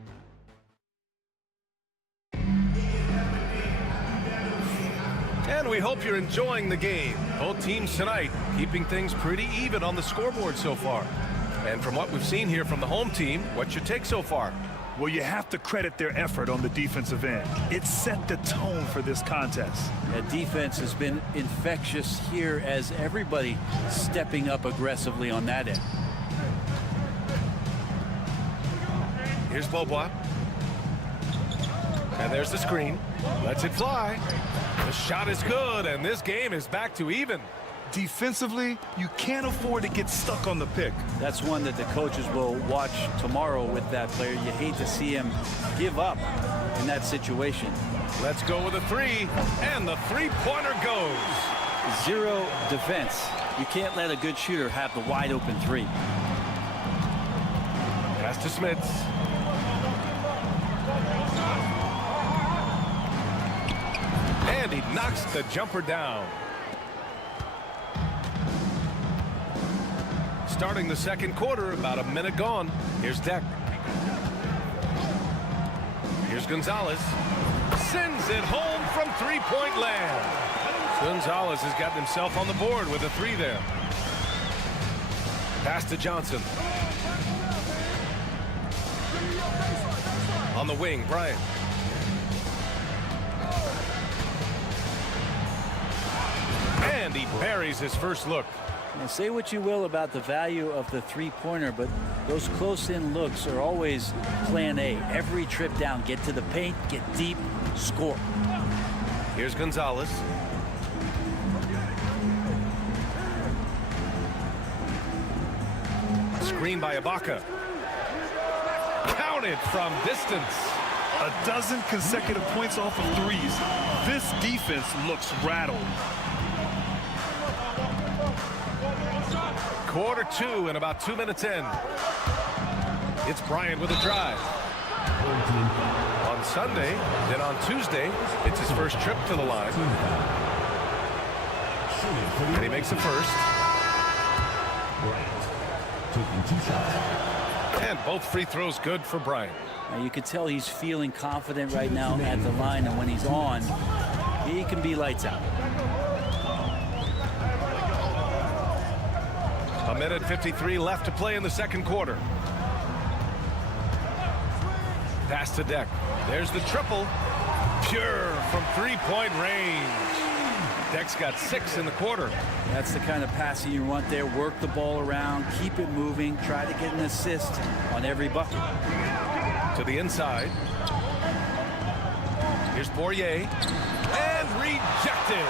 And we hope you're enjoying the game. Both teams tonight keeping things pretty even on the scoreboard so far. And from what we've seen here from the home team, what's your take so far? Well, you have to credit their effort on the defensive end. It set the tone for this contest. The defense has been infectious here as everybody stepping up aggressively on that end. Here's Bobois. And there's the screen. Lets it fly. The shot is good, and this game is back to even. Defensively, you can't afford to get stuck on the pick. That's one that the coaches will watch tomorrow with that player. You hate to see him give up in that situation. Let's go with a three, and the three-pointer goes. Zero defense. You can't let a good shooter have the wide open three. Pass to Smits. And he knocks the jumper down. Starting the second quarter, about a minute gone. Here's Deck. Here's Gonzalez. Sends it home from three-point land. Gonzalez has gotten himself on the board with a three there. Pass to Johnson. On the wing, Bryant. And he buries his first look. Now, say what you will about the value of the three-pointer, but those close-in looks are always plan A. Every trip down, get to the paint, get deep, score. Here's Gonzalez. Screen by Ibaka. Counted from distance. A dozen consecutive points off of threes. This defense looks rattled. Quarter two and about 2 minutes in. It's Bryant with a drive. On Sunday, then on Tuesday, it's his first trip to the line. And he makes the first. And both free throws good for Bryant. Now, you can tell he's feeling confident right now at the line, and when he's on, he can be lights out. A minute 53 left to play in the second quarter. Pass to Deck. There's the triple. Pure from three-point range. Deck's got 6 in the quarter. That's the kind of passing you want there. Work the ball around, keep it moving, try to get an assist on every bucket. To the inside. Here's Poirier. And rejected.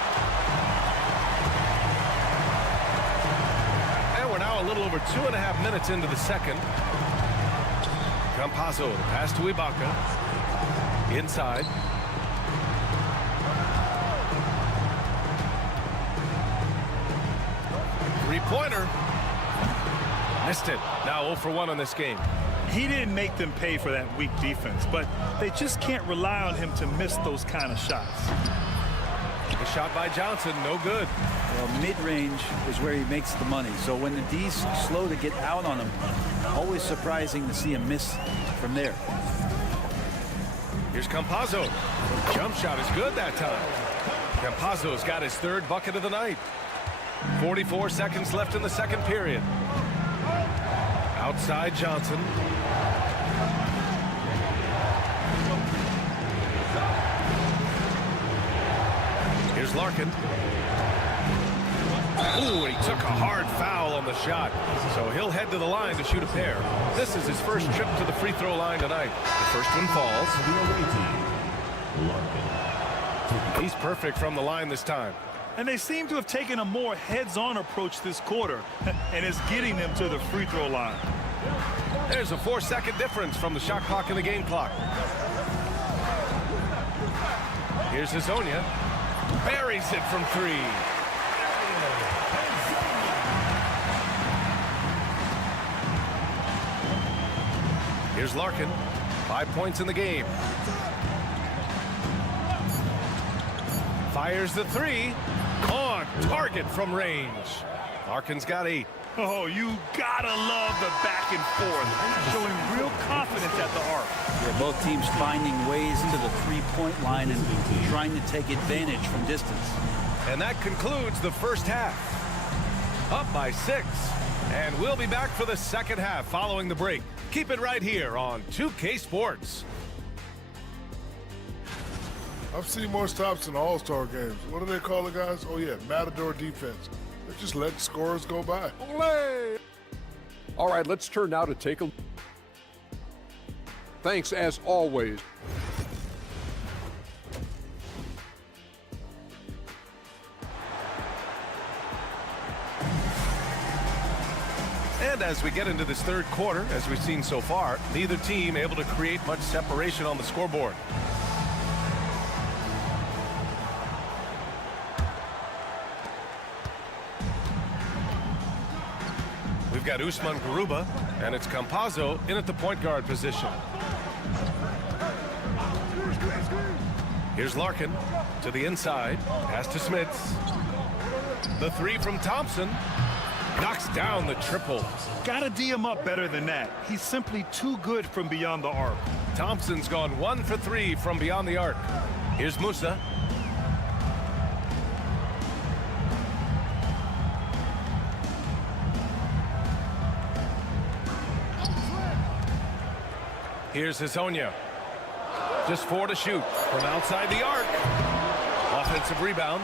And we're now a little over 2.5 minutes into the second. Campazzo, the pass to Ibaka. Inside. Three-pointer. Missed it. Now 0 for 1 on this game. He didn't make them pay for that weak defense, but they just can't rely on him to miss those kind of shots. The shot by Johnson, no good. Well, mid-range is where he makes the money. So when the D's slow to get out on him, always surprising to see him miss from there. Here's Campazzo. Jump shot is good that time. Campazzo's got his 3rd bucket of the night. 44 seconds left in the second period. Outside Johnson. Here's Larkin. Ooh, he took a hard foul on the shot. So he'll head to the line to shoot a pair. This is his first trip to the free throw line tonight. The first one falls. He's perfect from the line this time. And they seem to have taken a more heads-on approach this quarter, and it's getting them to the free throw line. There's a 4-second difference from the shot clock and the game clock. Here's Hezonja. Buries it from 3. Here's Larkin. 5 points in the game. Fires the 3. On target from range. Larkin's got 8. Oh, you gotta love the back and forth, showing real confidence at the arc. Yeah, both teams finding ways to the three-point line and trying to take advantage from distance. And that concludes the first half. Up by 6. And we'll be back for the second half following the break. Keep it right here on 2K Sports. I've seen more stops in All-Star games. What do they call it, guys? Oh, yeah, Matador defense. They just let scorers go by. Olé! All right, let's turn now to take a look. Thanks, as always. And as we get into this third quarter, as we've seen so far, neither team able to create much separation on the scoreboard. We've got Usman Garuba, and it's Campazzo in at the point guard position. Here's Larkin to the inside. Pass to Smits. The three from Thompson. Knocks down the triple. Gotta D him up better than that. He's simply too good from beyond the arc. Thompson's gone 1 for 3 from beyond the arc. Here's Musa. Here's Hezonja. Just 4 to shoot from outside the arc. Offensive rebound.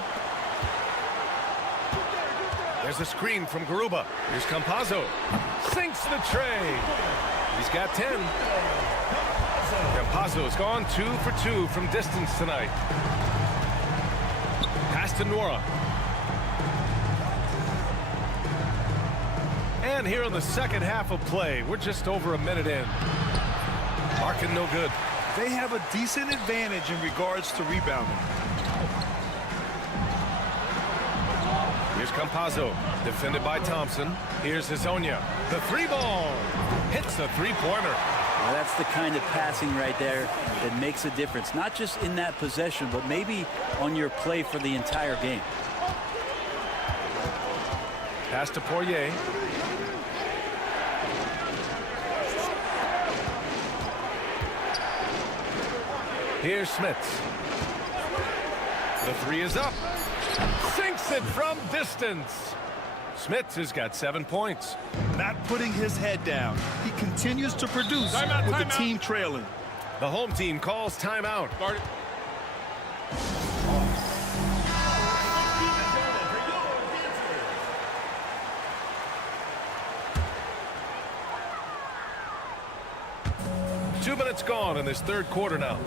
There's a screen from Garuba. Here's Campazzo. Sinks the tray. He's got 10. Campazzo's gone 2 for 2 from distance tonight. Pass to Nora. And here in the second half of play, we're just over a minute in. Larkin no good. They have a decent advantage in regards to rebounding. Here's Campazzo, defended by Thompson. Here's Hezonja. The three ball hits a three-pointer. Well, that's the kind of passing right there that makes a difference, not just in that possession, but maybe on your play for the entire game. Pass to Poirier. Here's Smits. The three is up. Sinks it from distance. Smits has got 7 points. Not putting his head down. He continues to produce with the team trailing. The home team calls timeout. Guard it. 2 minutes gone in this third quarter now.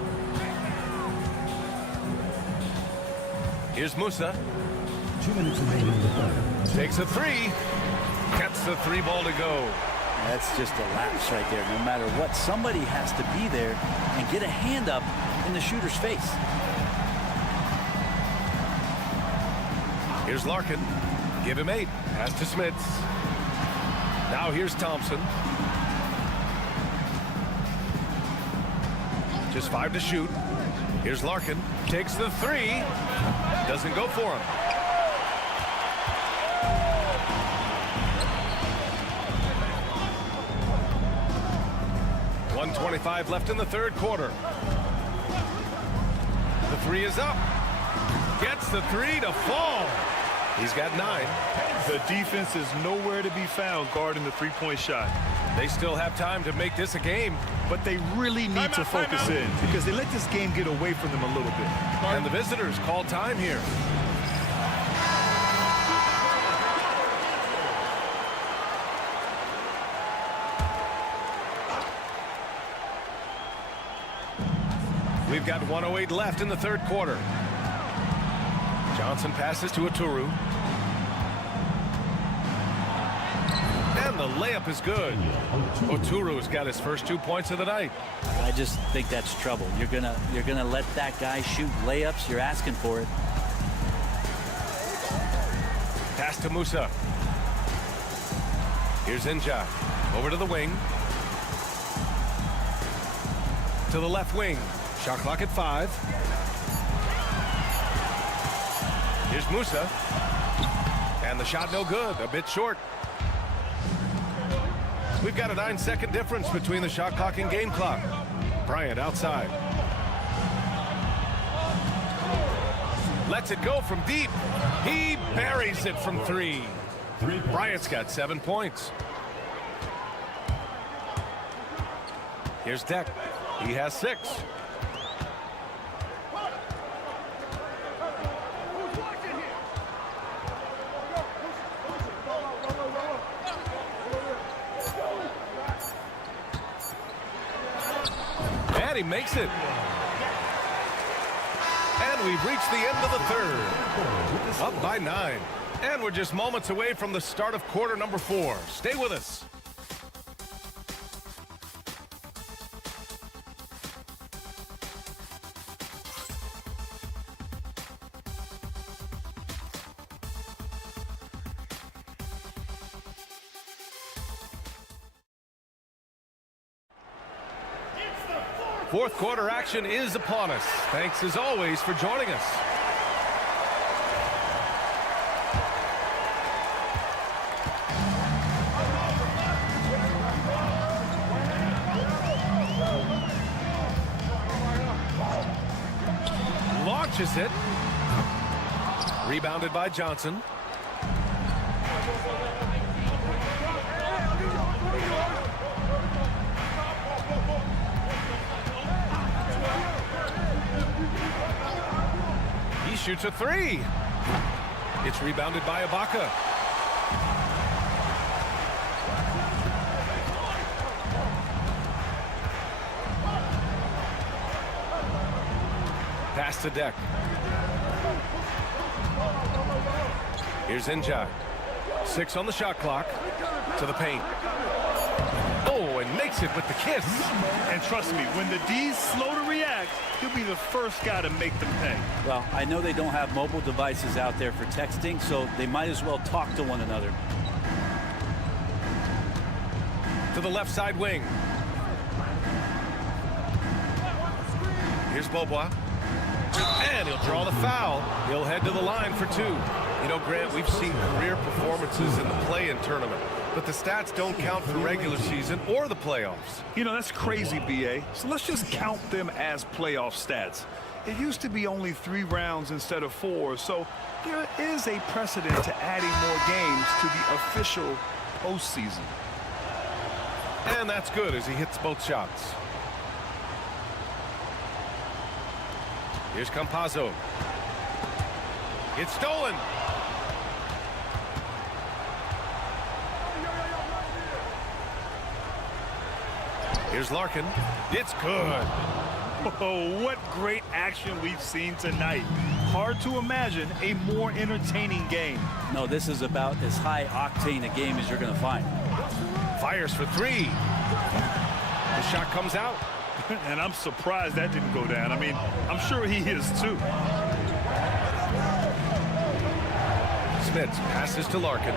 Here's Musa. 2 minutes remaining in the third. Takes a three. Gets the three ball to go. That's just a lapse right there. No matter what, somebody has to be there and get a hand up in the shooter's face. Here's Larkin. Give him 8. Pass to Smits. Now here's Thompson. Just 5 to shoot. Here's Larkin. Takes the three. Doesn't go for him. .125 left in the third quarter. The three is up. Gets the three to fall. He's got 9. The defense is nowhere to be found guarding the three-point shot. They still have time to make this a game. But they really need to focus in because they let this game get away from them a little bit. And the visitors call time here. We've got 1:08 left in the third quarter. Johnson passes to Aturu. And the layup is good. Oturu's got his first 2 points of the night. I just think that's trouble. You're gonna let that guy shoot layups. You're asking for it. Pass to Musa. Here's Inja. Over to the wing. To the left wing. Shot clock at 5. Here's Musa. And the shot no good. A bit short. We've got a 9-second difference between the shot clock and game clock. Bryant outside. Lets it go from deep. He buries it from 3. Bryant's got 7 points. Here's Deck. He has 6. And he makes it. And we've reached the end of the third. Up by 9. And we're just moments away from the start of quarter number 4. Stay with us. Fourth quarter action is upon us. Thanks as always for joining us. Launches it. Rebounded by Johnson. He shoots a three. It's rebounded by Ibaka. Pass to Deck. Here's Njai. 6 on the shot clock. To the paint. Oh, and makes it with the kiss. And trust me, when the D's slow to react, he'll be the first guy to make them pay. Well, I know they don't have mobile devices out there for texting, so they might as well talk to one another. To the left side wing. Here's Bobois. And he'll draw the foul. He'll head to the line for 2. You know, Grant, we've seen career performances in the play-in tournament, but the stats don't count for regular season or the playoffs. You know, that's crazy, B.A. So let's just count them as playoff stats. It used to be only 3 rounds instead of 4, so there is a precedent to adding more games to the official postseason. And that's good as he hits both shots. Here's Campazzo. It's stolen. Here's Larkin. It's good. Oh, what great action we've seen tonight. Hard to imagine a more entertaining game. No, this is about as high octane a game as you're going to find. Fires for 3. The shot comes out. And I'm surprised that didn't go down. I mean, I'm sure he is too. Smits passes to Larkin.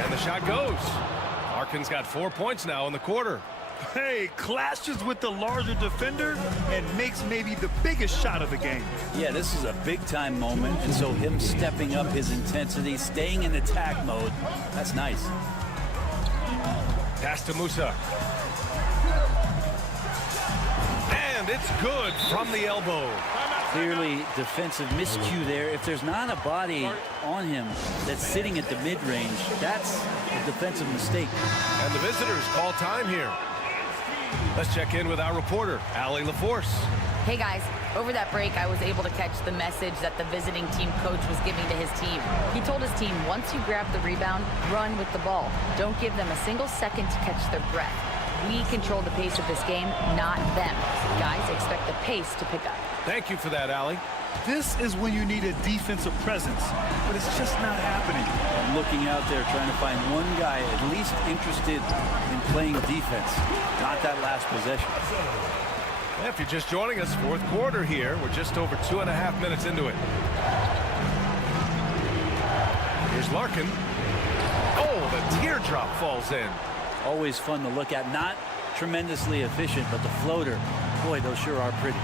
And the shot goes. Larkin's got 4 points now in the quarter. Hey, clashes with the larger defender and makes maybe the biggest shot of the game. Yeah, this is a big-time moment, and so him stepping up his intensity, staying in attack mode, that's nice. Pass to Musa. And it's good from the elbow. Clearly defensive miscue there. If there's not a body on him that's sitting at the mid-range, that's a defensive mistake. And the visitors call time here. Let's check in with our reporter, Allie LaForce. Hey guys, over that break I was able to catch the message that the visiting team coach was giving to his team. He told his team, once you grab the rebound, run with the ball. Don't give them a single second to catch their breath. We control the pace of this game, not them. Guys, expect the pace to pick up. Thank you for that, Allie. This is when you need a defensive presence, but it's just not happening. I'm looking out there trying to find one guy at least interested in playing defense, not that last possession. If you're just joining us, fourth quarter here. We're just over 2.5 minutes into it. Here's Larkin. Oh, the teardrop falls in. Always fun to look at. Not tremendously efficient, but the floater, boy, those sure are pretty.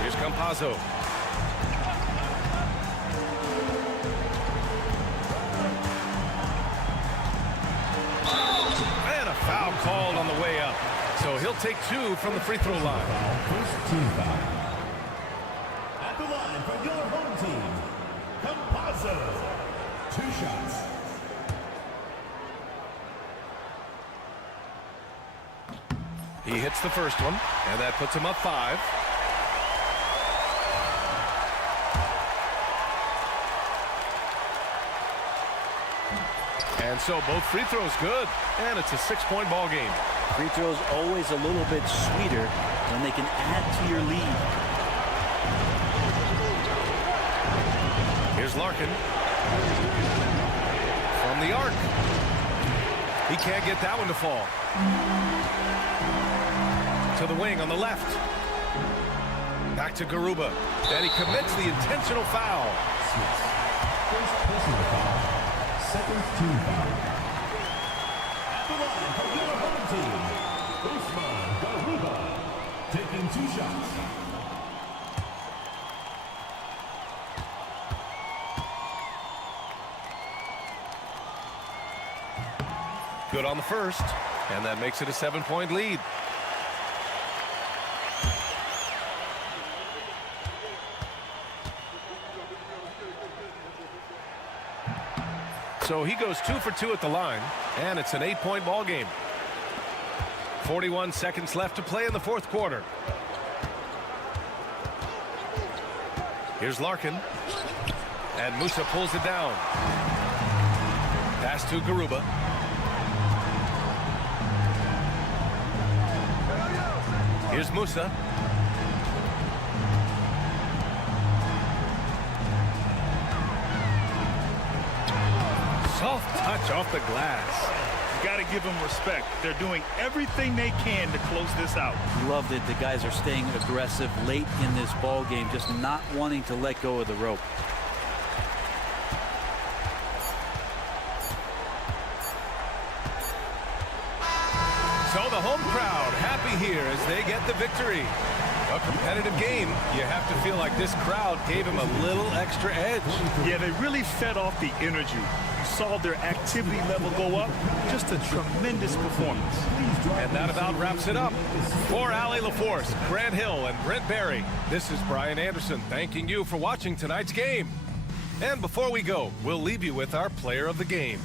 Here's Campazzo. And a foul called on the way up. So he'll take 2 from the free throw line. First team foul. At the line for your home team, Campazzo. 2 shots. He hits the first one, and that puts him up 5. And so both free throws good, and it's a 6-point ball game. Free throws always a little bit sweeter when they can add to your lead. Here's Larkin. From the arc. He can't get that one to fall. To the wing on the left. Back to Garuba. And he commits the intentional foul. First personal foul. Second team foul. for your home team, Usman Garuba, taking 2 shots. Good on the first, and that makes it a 7-point lead. So he goes 2 for 2 at the line, and it's an 8-point ball game. 41 seconds left to play in the fourth quarter. Here's Larkin, and Musa pulls it down. Pass to Garuba. Here's Musa. Soft touch off the glass. You got to give them respect. They're doing everything they can to close this out. Love that the guys are staying aggressive late in this ball game, just not wanting to let go of the rope. So the home crowd happy here as they get the victory. A competitive game. You have to feel like this crowd gave him a little extra edge. Yeah, they really fed off the energy. You saw their activity level go up. Just a tremendous performance. And that about wraps it up. For Allie LaForce, Grant Hill, and Brent Barry, this is Brian Anderson thanking you for watching tonight's game. And before we go, we'll leave you with our player of the game.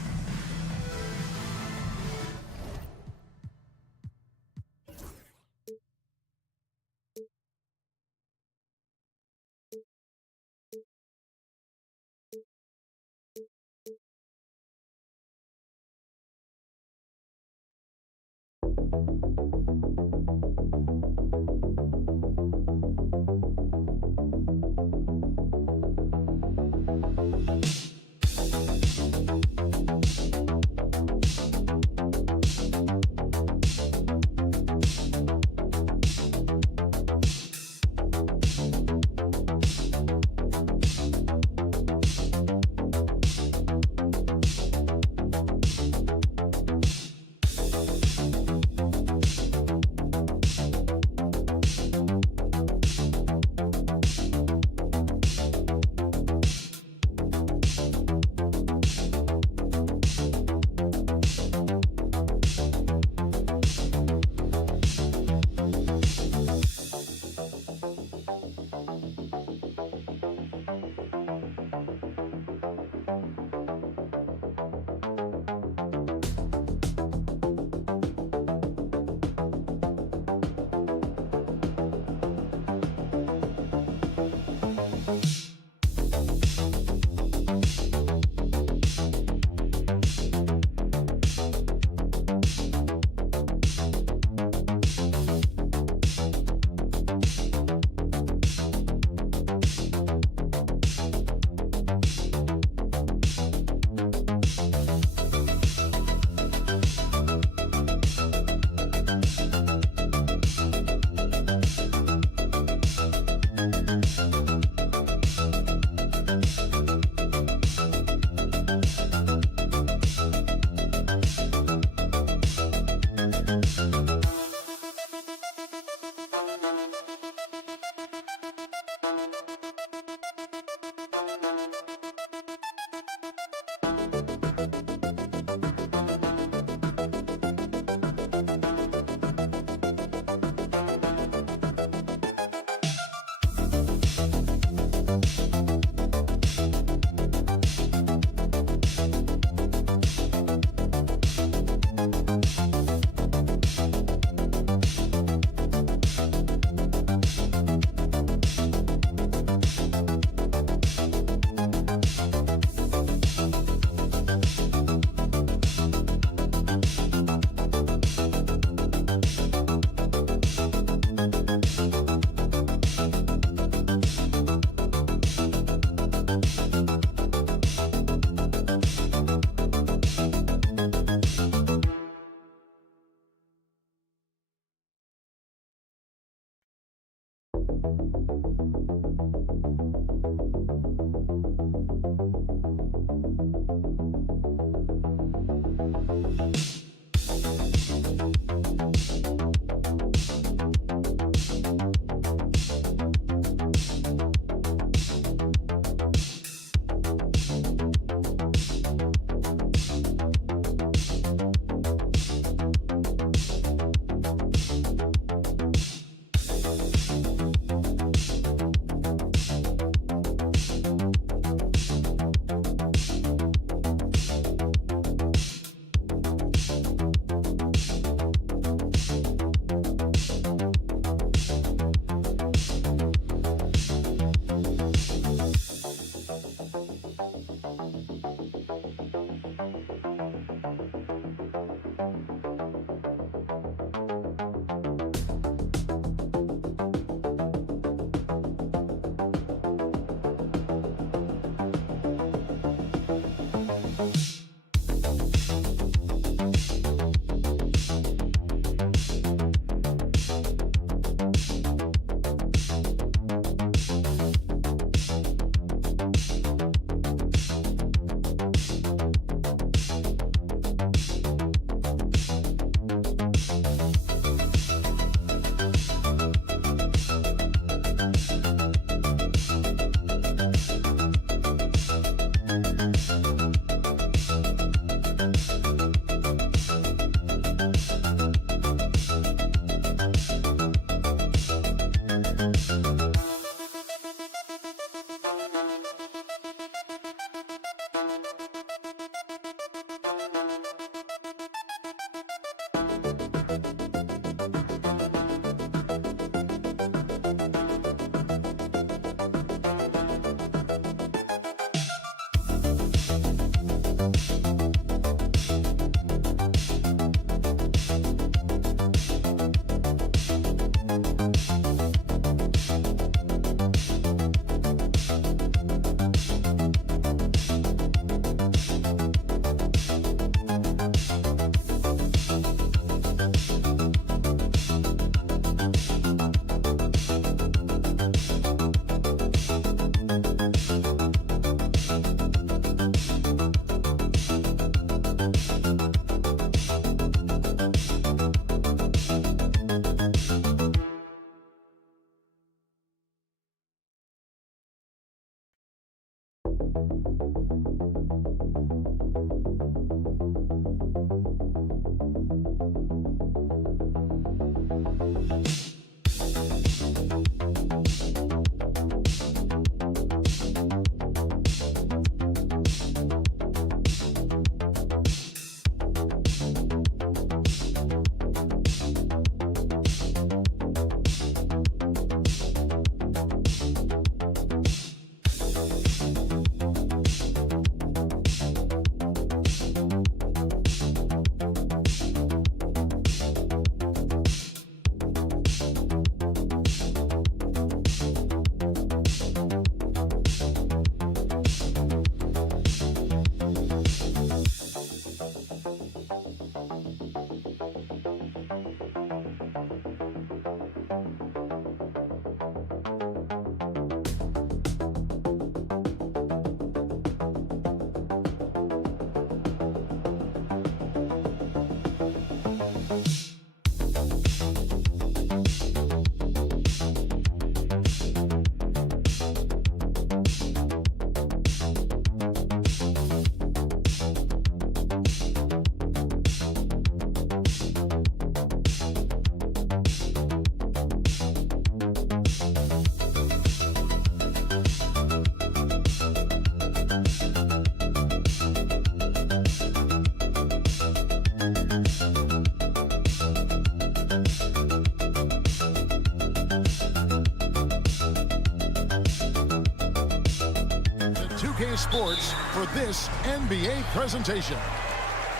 2K Sports for this NBA presentation.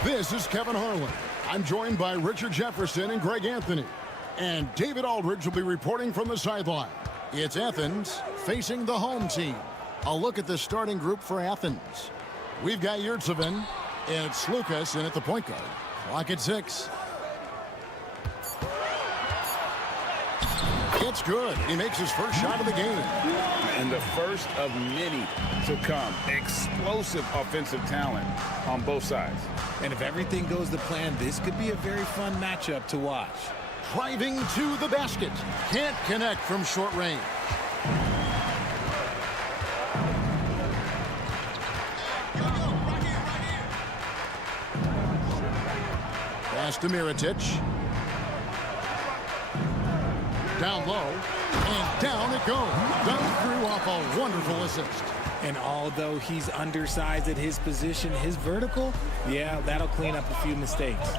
This is Kevin Harlan. I'm joined by Richard Jefferson and Greg Anthony. And David Aldridge will be reporting from the sideline. It's Athens facing the home team. A look at the starting group for Athens. We've got Yurtseven, and it's Lucas in at the point guard. Clock at 6. It's good. He makes his first shot of the game. And the first of many to come. Explosive offensive talent on both sides. And if everything goes to plan, this could be a very fun matchup to watch. Driving to the basket. Can't connect from short range. Pass to Mirotic. Down low, and down it goes. Done through off a wonderful assist. And although he's undersized at his position, his vertical, yeah, that'll clean up a few mistakes.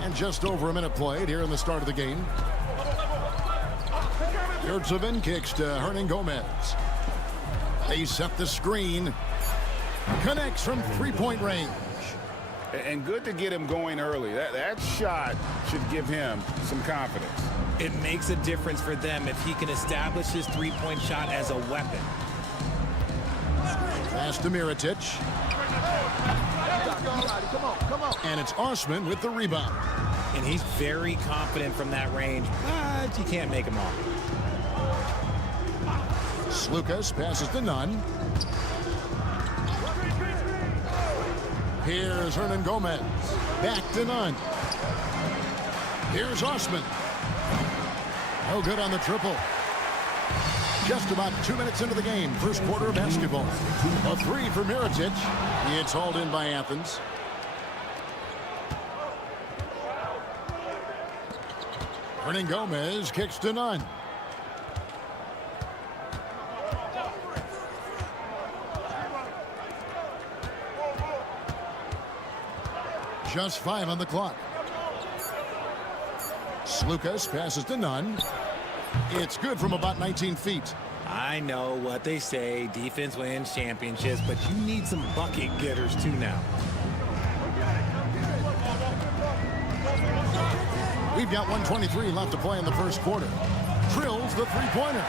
And just over a minute played here in the start of the game. Yurtseven kicks to Hernan Gomez. They set the screen. Connects from three-point range. And good to get him going early. That shot should give him some confidence. It makes a difference for them if he can establish his three-point shot as a weapon. Pass to Mirotic. Come on. And it's Osman with the rebound. And he's very confident from that range, but you can't make him all. Lucas passes to Nunn. Here's Hernan Gomez. Back to Nunn. Here's Osman. No good on the triple. Just about 2 minutes into the game. First quarter of basketball. A three for Mirotic. It's hauled in by Athens. Hernan Gomez kicks to Nunn. Just 5 on the clock. Lucas passes to Nunn. It's good from about 19 feet. I know what they say, defense wins championships, but you need some bucket getters too now. We've got 1:23 left to play in the first quarter. Drills the three-pointer.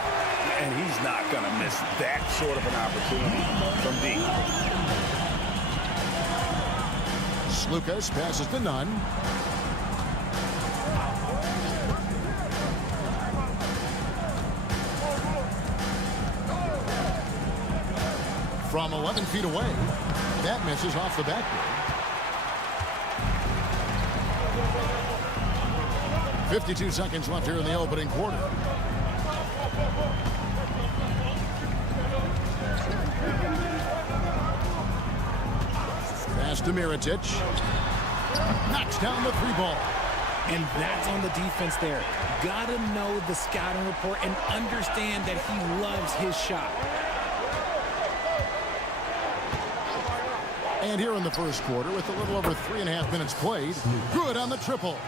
And he's not going to miss that sort of an opportunity from deep. Lucas passes to Nunn. From 11 feet away. That misses off the backboard. 52 seconds left here in the opening quarter. to Mirotic. Knocks down the 3-ball. And that's on the defense there. Gotta know the scouting report and understand that he loves his shot. And here in the first quarter, with a little over 3.5 minutes played, good on the triple.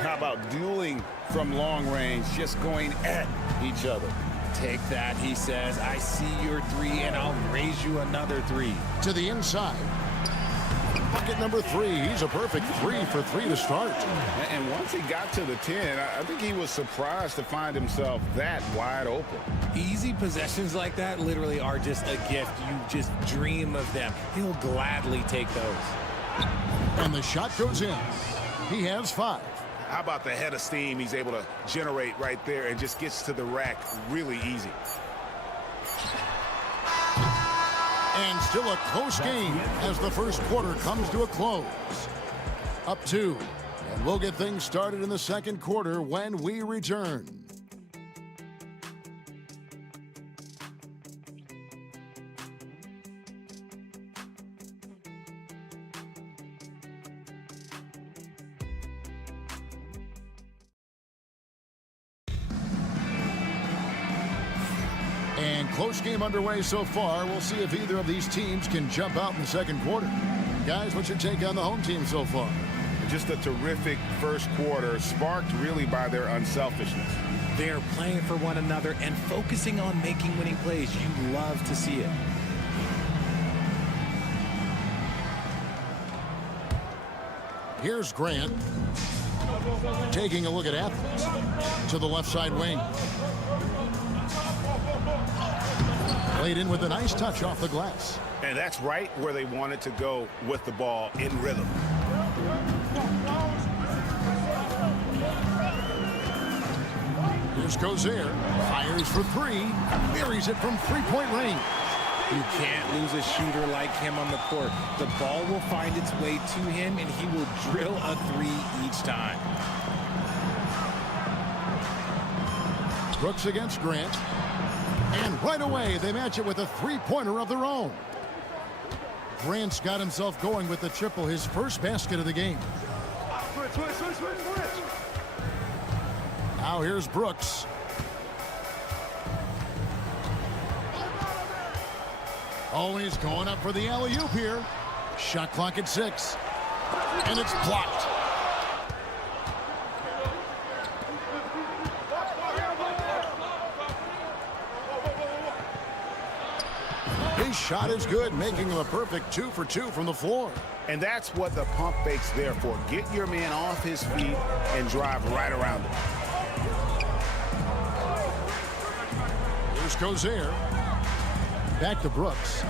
How about dueling from long range, just going at each other? Take that, he says. I see your 3, and I'll raise you another 3. To the inside. Bucket number 3. He's a perfect 3 for 3 to start. And once he got to the 10, I think he was surprised to find himself that wide open. Easy possessions like that literally are just a gift. You just dream of them. He'll gladly take those. And the shot goes in. He has 5. How about the head of steam he's able to generate right there and just gets to the rack really easy. And still a close game as the first quarter comes to a close. Up 2. And we'll get things started in the second quarter when we return. And close game underway so far. We'll see if either of these teams can jump out in the second quarter. Guys, what's your take on the home team so far? Just a terrific first quarter, sparked really by their unselfishness. They're playing for one another and focusing on making winning plays. You love to see it. Here's Grant taking a look at Athens to the left side wing. Played in with a nice touch off the glass. And that's right where they wanted to go with the ball in rhythm. Here's Gozer. Fires for 3. Buries it from 3-point range. You can't lose a shooter like him on the court. The ball will find its way to him, and he will drill a 3 each time. Brooks against Grant. And right away, they match it with a 3-pointer of their own. Grant's got himself going with the triple, his first basket of the game. Now here's Brooks. Oh, he's going up for the alley-oop here. Shot clock at 6. And it's blocked. His shot is good, making him a perfect 2 for 2 from the floor. And that's what the pump fake's there for. Get your man off his feet and drive right around him. Here's Gozer. Back to Brooks.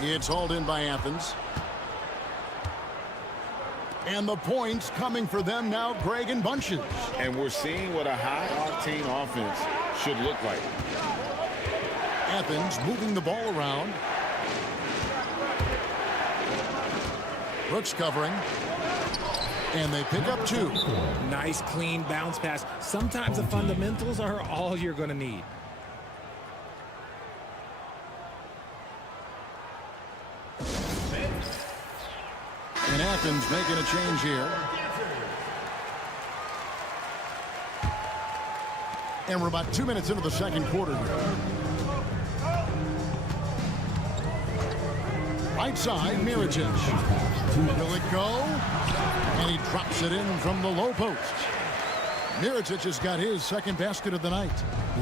It's hauled in by Athens. And the points coming for them now, Greg, in bunches. And we're seeing what a high-octane offense should look like. Athens moving the ball around. Brooks covering. And they pick up 2. Nice, clean bounce pass. Sometimes the fundamentals are all you're going to need. And Athens making a change here. And we're about 2 minutes into the second quarter here. Right side, Mirotic. Will it go? And he drops it in from the low post. Mirotic has got his second basket of the night.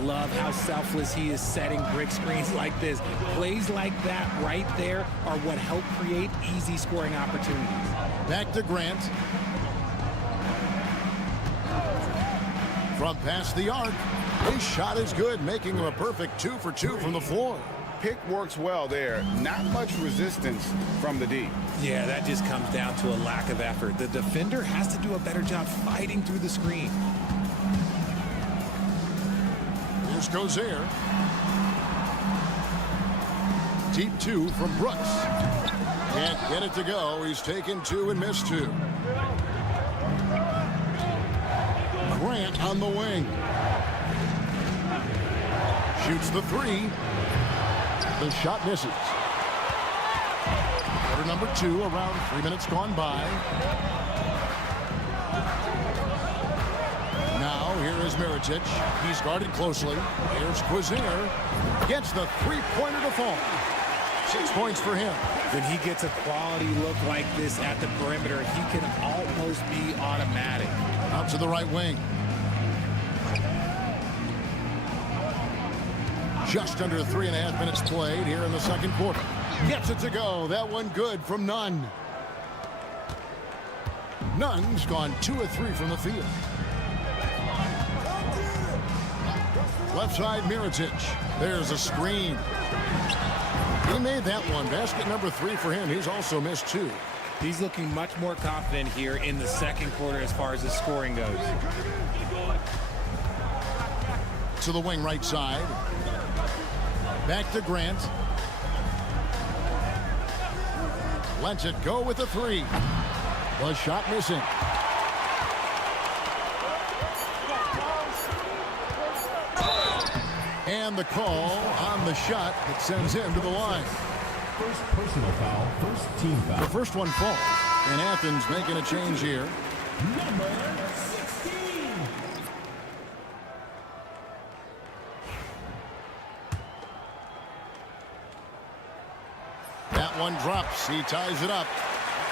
Love how selfless he is setting brick screens like this. Plays like that right there are what help create easy scoring opportunities. Back to Grant. From past the arc. His shot is good, making him a perfect 2 for 2 from the floor. Pick works well there. Not much resistance from the D. Yeah, that just comes down to a lack of effort. The defender has to do a better job fighting through the screen. Here's Gozer. Deep 2 from Brooks. Can't get it to go. He's taken 2 and missed 2. Grant on the wing. Shoots the three. The shot misses. Quarter number 2, around 3 minutes gone by. Now here is Mirotic. He's guarded closely. Here's Quizier. Gets the three-pointer to fall. 6 points for him. When he gets a quality look like this at the perimeter, he can almost be automatic. Out to the right wing. Just under 3.5 minutes played here in the second quarter. Gets it to go. That one good from Nunn. Nunn's gone 2 of 3 from the field. Left side, Mirotic. There's a screen. He made that one. Basket number 3 for him. He's also missed 2. He's looking much more confident here in the second quarter as far as his scoring goes. To the wing right side. Back to Grant. Lets it go with the 3. The shot missing. And the call on the shot that sends him to the line. First personal foul, first team foul. The first one falls. And Athens making a change here. Number 16. That one drops. He ties it up.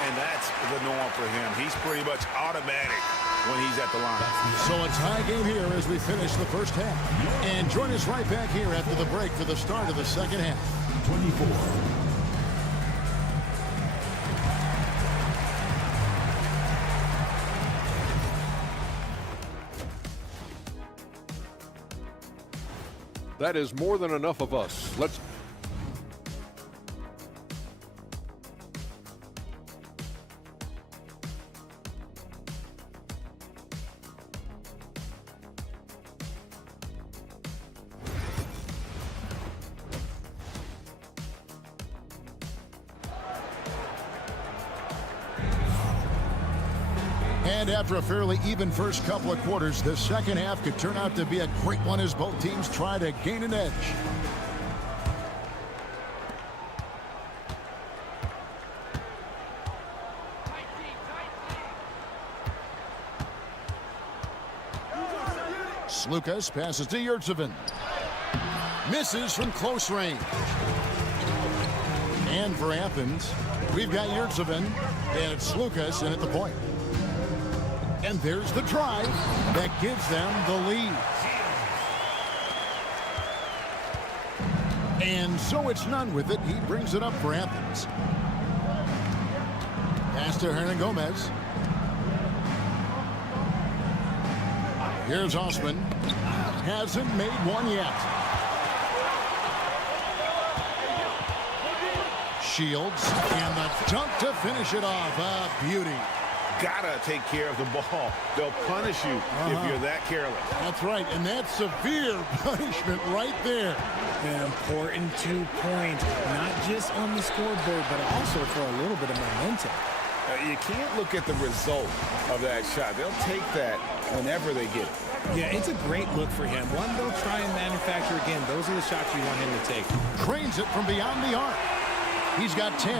And that's the norm for him. He's pretty much automatic when he's at the line. So a tie game here as we finish the first half. And join us right back here after the break for the start of the second half. 24. That is more than enough of us. Let's... And after a fairly even first couple of quarters, the second half could turn out to be a great one as both teams try to gain an edge. Slukas passes to Yurtsevin. Misses from close range. And for Athens, we've got Yurtsevin, and it's Slukas in at the point. And there's the drive that gives them the lead. And so it's Nunn with it. He brings it up for Athens. Pass to Hernan Gomez. Here's Osman. Hasn't made one yet. Shields. And the dunk to finish it off. A beauty. Gotta take care of the ball. They'll punish you if you're that careless. That's right, and that's severe punishment right there. An important 2 points, not just on the scoreboard, but also for a little bit of momentum. You can't look at the result of that shot. They'll take that whenever they get it. Yeah, it's a great look for him. One they'll try and manufacture again. Those are the shots you want him to take. Cranes it from beyond the arc. He's got 10.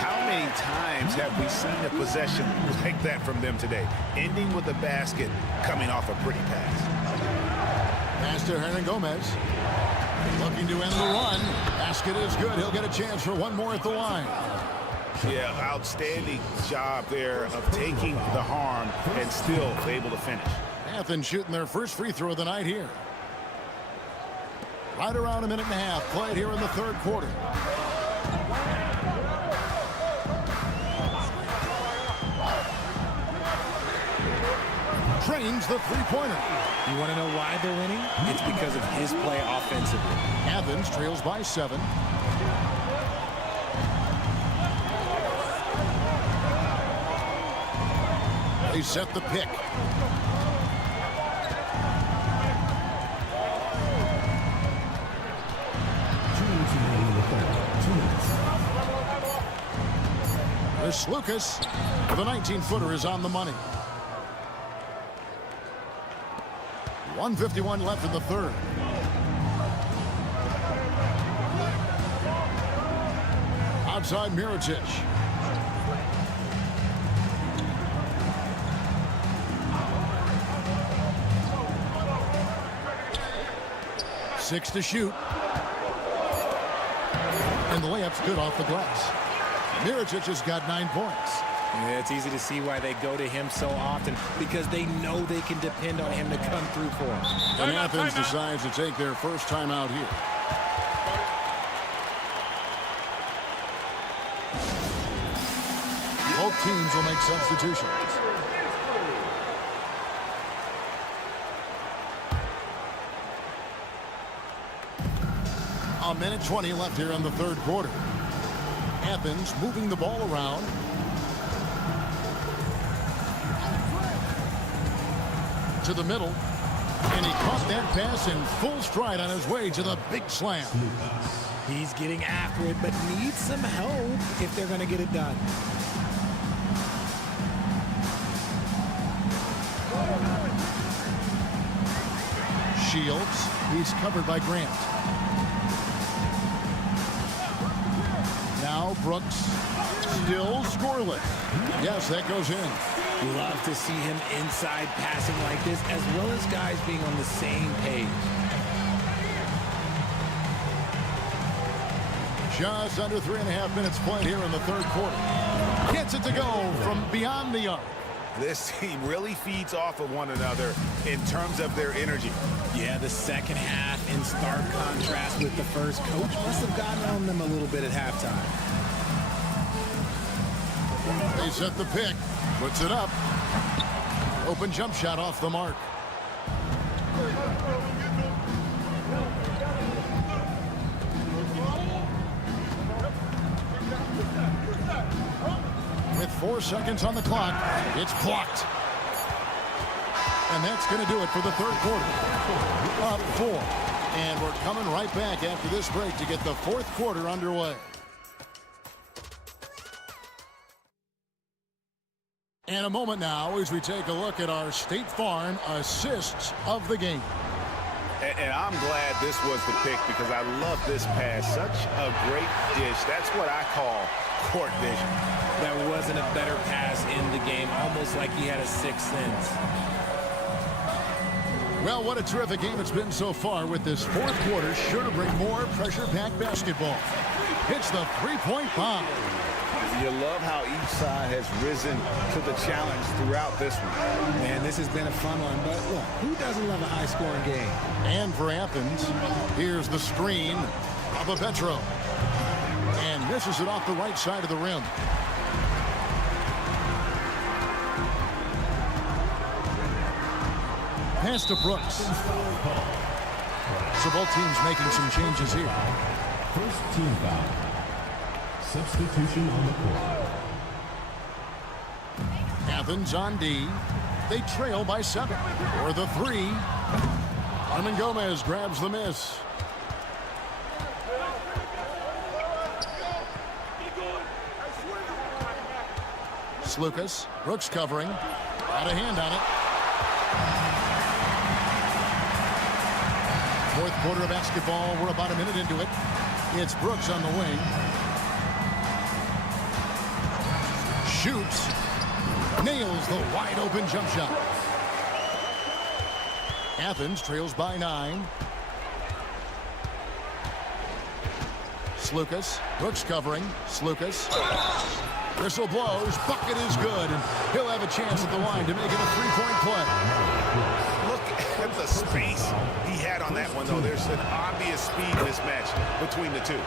How many times have we seen a possession like that from them today? Ending with a basket, coming off a pretty pass. Pass to Hernan Gomez. Looking to end the run. Basket is good. He'll get a chance for one more at the line. Yeah, outstanding job there of taking the harm and still able to finish. Athens shooting their first free throw of the night here. Right around a minute and a half played here in the third quarter. Trains the three-pointer. You want to know why they're winning? It's because of his play offensively. Athens trails by 7. They set the pick. There's Slukas. The 19-footer is on the money. 1:51 left in the third. outside Mirotic. Six to shoot. And the layup's good off the glass. Mirotic has got 9 points. Yeah, it's easy to see why they go to him so often, because they know they can depend on him to come through for them. And Athens decides to take their first time out here. Both teams will make substitutions. A minute 20 left here in the third quarter. Athens moving the ball around. To the middle. And he caught that pass in full stride on his way to the big slam. He's getting after it, but needs some help if they're going to get it done. Shields. He's covered by Grant. Now Brooks. Still scoreless. Yes, that goes in. Love to see him inside passing like this, as well as guys being on the same page. Just under 3.5 minutes played here in the third quarter. Gets it to go from beyond the arc. This team really feeds off of one another in terms of their energy. Yeah, the second half in stark contrast with the first. Coach must have gotten on them a little bit at halftime. They set the pick. Puts it up. Open jump shot off the mark. With 4 seconds on the clock, it's blocked. And that's going to do it for the third quarter. Up 4. And we're coming right back after this break to get the fourth quarter underway. And a moment now as we take a look at our State Farm assists of the game. And I'm glad this was the pick, because I love this pass. Such a great dish. That's what I call court vision. There wasn't a better pass in the game, almost like he had a sixth sense. Well, what a terrific game it's been so far, with this fourth quarter sure to bring more pressure-packed basketball. It's the three-point bomb. You love how each side has risen to the challenge throughout this one. Man, this has been a fun one, but look, who doesn't love a high-scoring game? And for Athens, here's the screen of Petro. And misses it off the right side of the rim. Pass to Brooks. So both teams making some changes here. First team foul. Substitution on the court. Athens on D. They trail by 7. For the 3. Armin Gomez grabs the miss. Slukas. Brooks covering. Got a hand on it. Fourth quarter of basketball. We're about a minute into it. It's Brooks on the wing. Shoots. Nails the wide open jump shot. Athens trails by 9. Slukas. Brooks covering. Slukas. Whistle blows. Bucket is good. And he'll have a chance at the line to make it a three-point play. Look at the space he had on that one, though. There's an obvious speed mismatch between the two.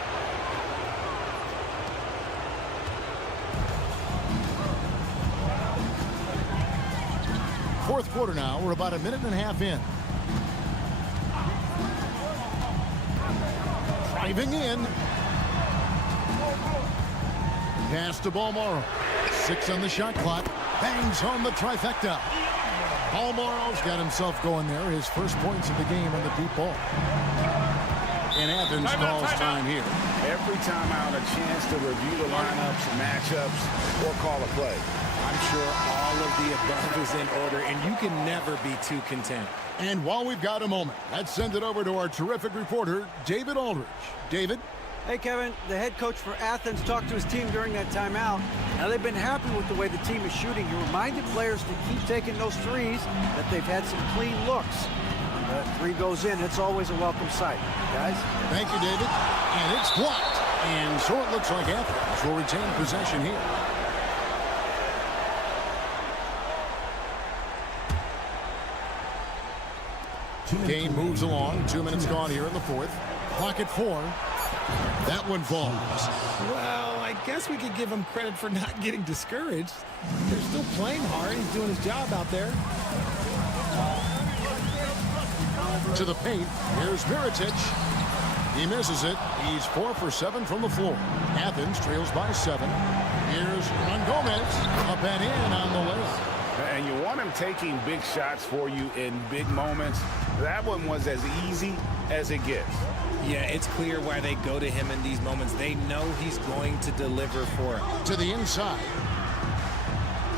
Fourth quarter now. We're about a minute and a half in. Driving in. Pass to Balmoro. 6 on the shot clock. Bangs home the trifecta. Balmoro's got himself going there. His first points of the game on the deep ball. And Athens calls time here. Every time out, a chance to review the lineups, matchups, or call a play. I'm sure all of the above is in order, and you can never be too content. And while we've got a moment, let's send it over to our terrific reporter, David Aldridge. David? Hey, Kevin, the head coach for Athens talked to his team during that timeout. Now, they've been happy with the way the team is shooting. He reminded players to keep taking those threes, that they've had some clean looks. The three goes in, it's always a welcome sight. Guys? Thank you, David. And it's blocked. And so it looks like Athens will retain possession here. Game moves along. 2 minutes gone here in the fourth. Clock at 4. That one falls. Well, I guess we could give him credit for not getting discouraged. They're still playing hard. He's doing his job out there. To the paint. Here's Mirotic. He misses it. He's 4 for 7 from the floor. Athens trails by 7. Here's Ron Gomez. Up and in on the layup. And you want him taking big shots for you in big moments. That one was as easy as it gets. Yeah, it's clear why they go to him in these moments. They know he's going to deliver for them. To the inside.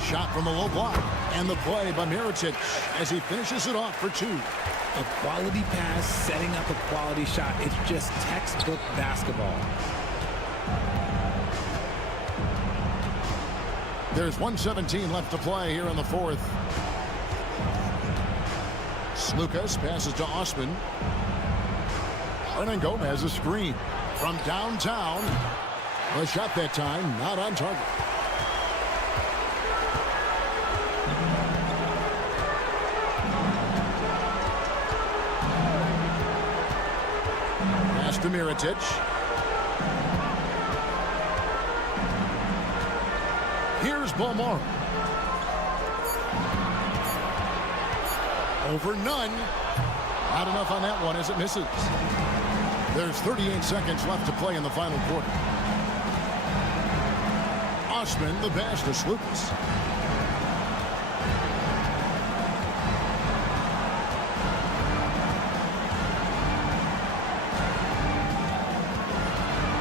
Shot from the low block. And the play by Mirotic as he finishes it off for 2. A quality pass, setting up a quality shot. It's just textbook basketball. There's 1:17 left to play here in the fourth. Slukas passes to Osman. Hernan Gomez a screen from downtown. The shot that time not on target. Pass to Mirotic. Here's Balmar. Over none. Not enough on that one as it misses. There's 38 seconds left to play in the final quarter. Osman the pass to Slukas.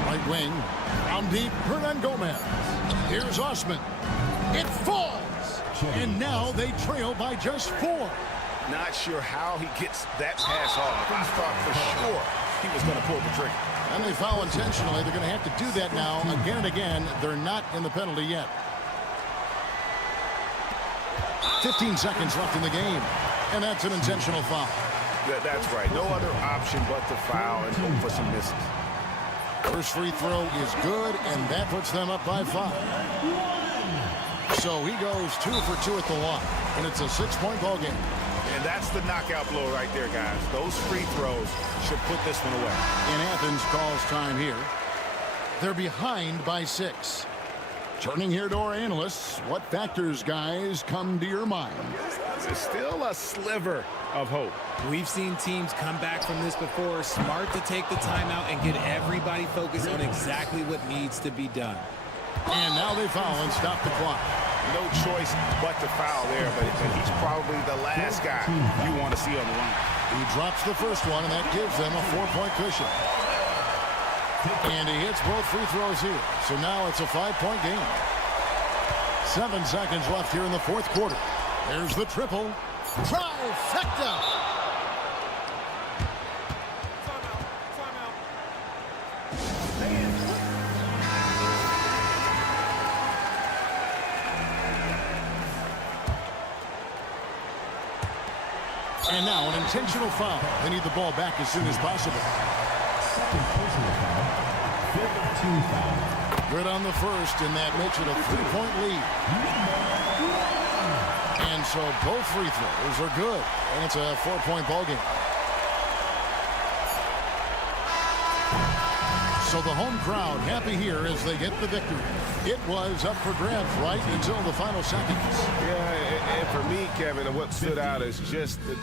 Right wing. From deep, Hernan Gomez. Here's Osman. It falls. And now they trail by just 4. Not sure how he gets that pass off. I thought for sure he was going to pull the trigger. And they foul intentionally. They're going to have to do that now again and again. They're not in the penalty yet. 15 seconds left in the game. And that's an intentional foul. That's right. No other option but to foul and hope for some misses. First free throw is good, and that puts them up by 5. So he goes 2 for 2 at the line, and it's a 6-point ball game. And that's the knockout blow right there, guys. Those free throws should put this one away. And Athens calls time here. They're behind by 6. Turning here to our analysts, what factors, guys, come to your mind? There's still a sliver of hope. We've seen teams come back from this before. Smart to take the timeout and get everybody focused on exactly what needs to be done. And now they foul and stop the clock. No choice but to foul there, but he's probably the last guy you want to see on the line. He drops the first one, and that gives them a 4-point cushion. And he hits both free throws here. So now it's a 5-point game. 7 seconds left here in the fourth quarter. There's the triple. Trifecta! And now an intentional foul. They need the ball back as soon as possible. Second personal foul. Fifth team foul. Good on the first, and that makes it a 3-point lead. And so both free throws are good, and it's a 4-point ball game. So the home crowd happy here as they get the victory. It was up for grabs right until the final seconds. Yeah, and for me, Kevin, what stood out is just the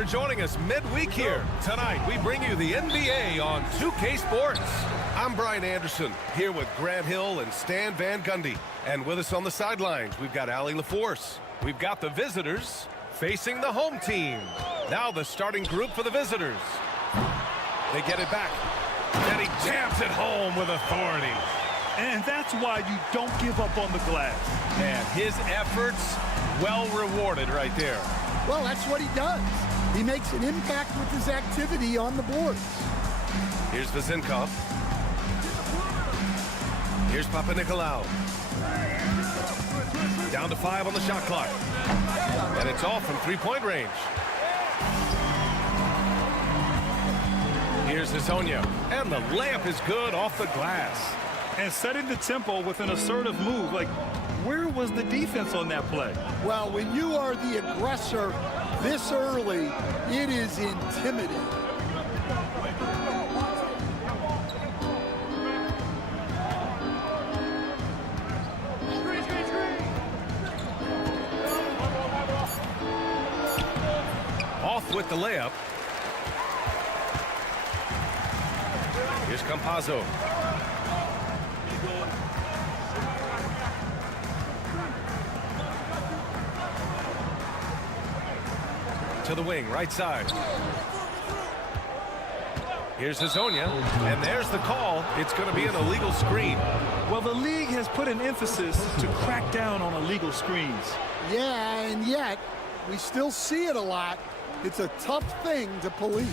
for joining us midweek here. Tonight, we bring you the NBA on 2K Sports. I'm Brian Anderson, here with Grant Hill and Stan Van Gundy. And with us on the sidelines, we've got Allie LaForce. We've got the visitors facing the home team. Now the starting group for the visitors. They get it back. And he jams it home with authority. And that's why you don't give up on the glass. And his efforts well rewarded right there. Well, that's what he does. He makes an impact with his activity on the boards. Here's Vazinkov. Here's Papanikolaou. Down to 5 on the shot clock. And it's off from three-point range. Here's Hezonja. And the layup is good off the glass. And setting the tempo with an assertive move. Like, where was the defense on that play? Well, when you are the aggressor this early, it is intimidating. Off with the layup. Here's Campazzo. To the wing, right side. Here's Hezonja, and there's the call. It's going to be an illegal screen. Well, the league has put an emphasis to crack down on illegal screens. Yeah, and yet we still see it a lot. It's a tough thing to police.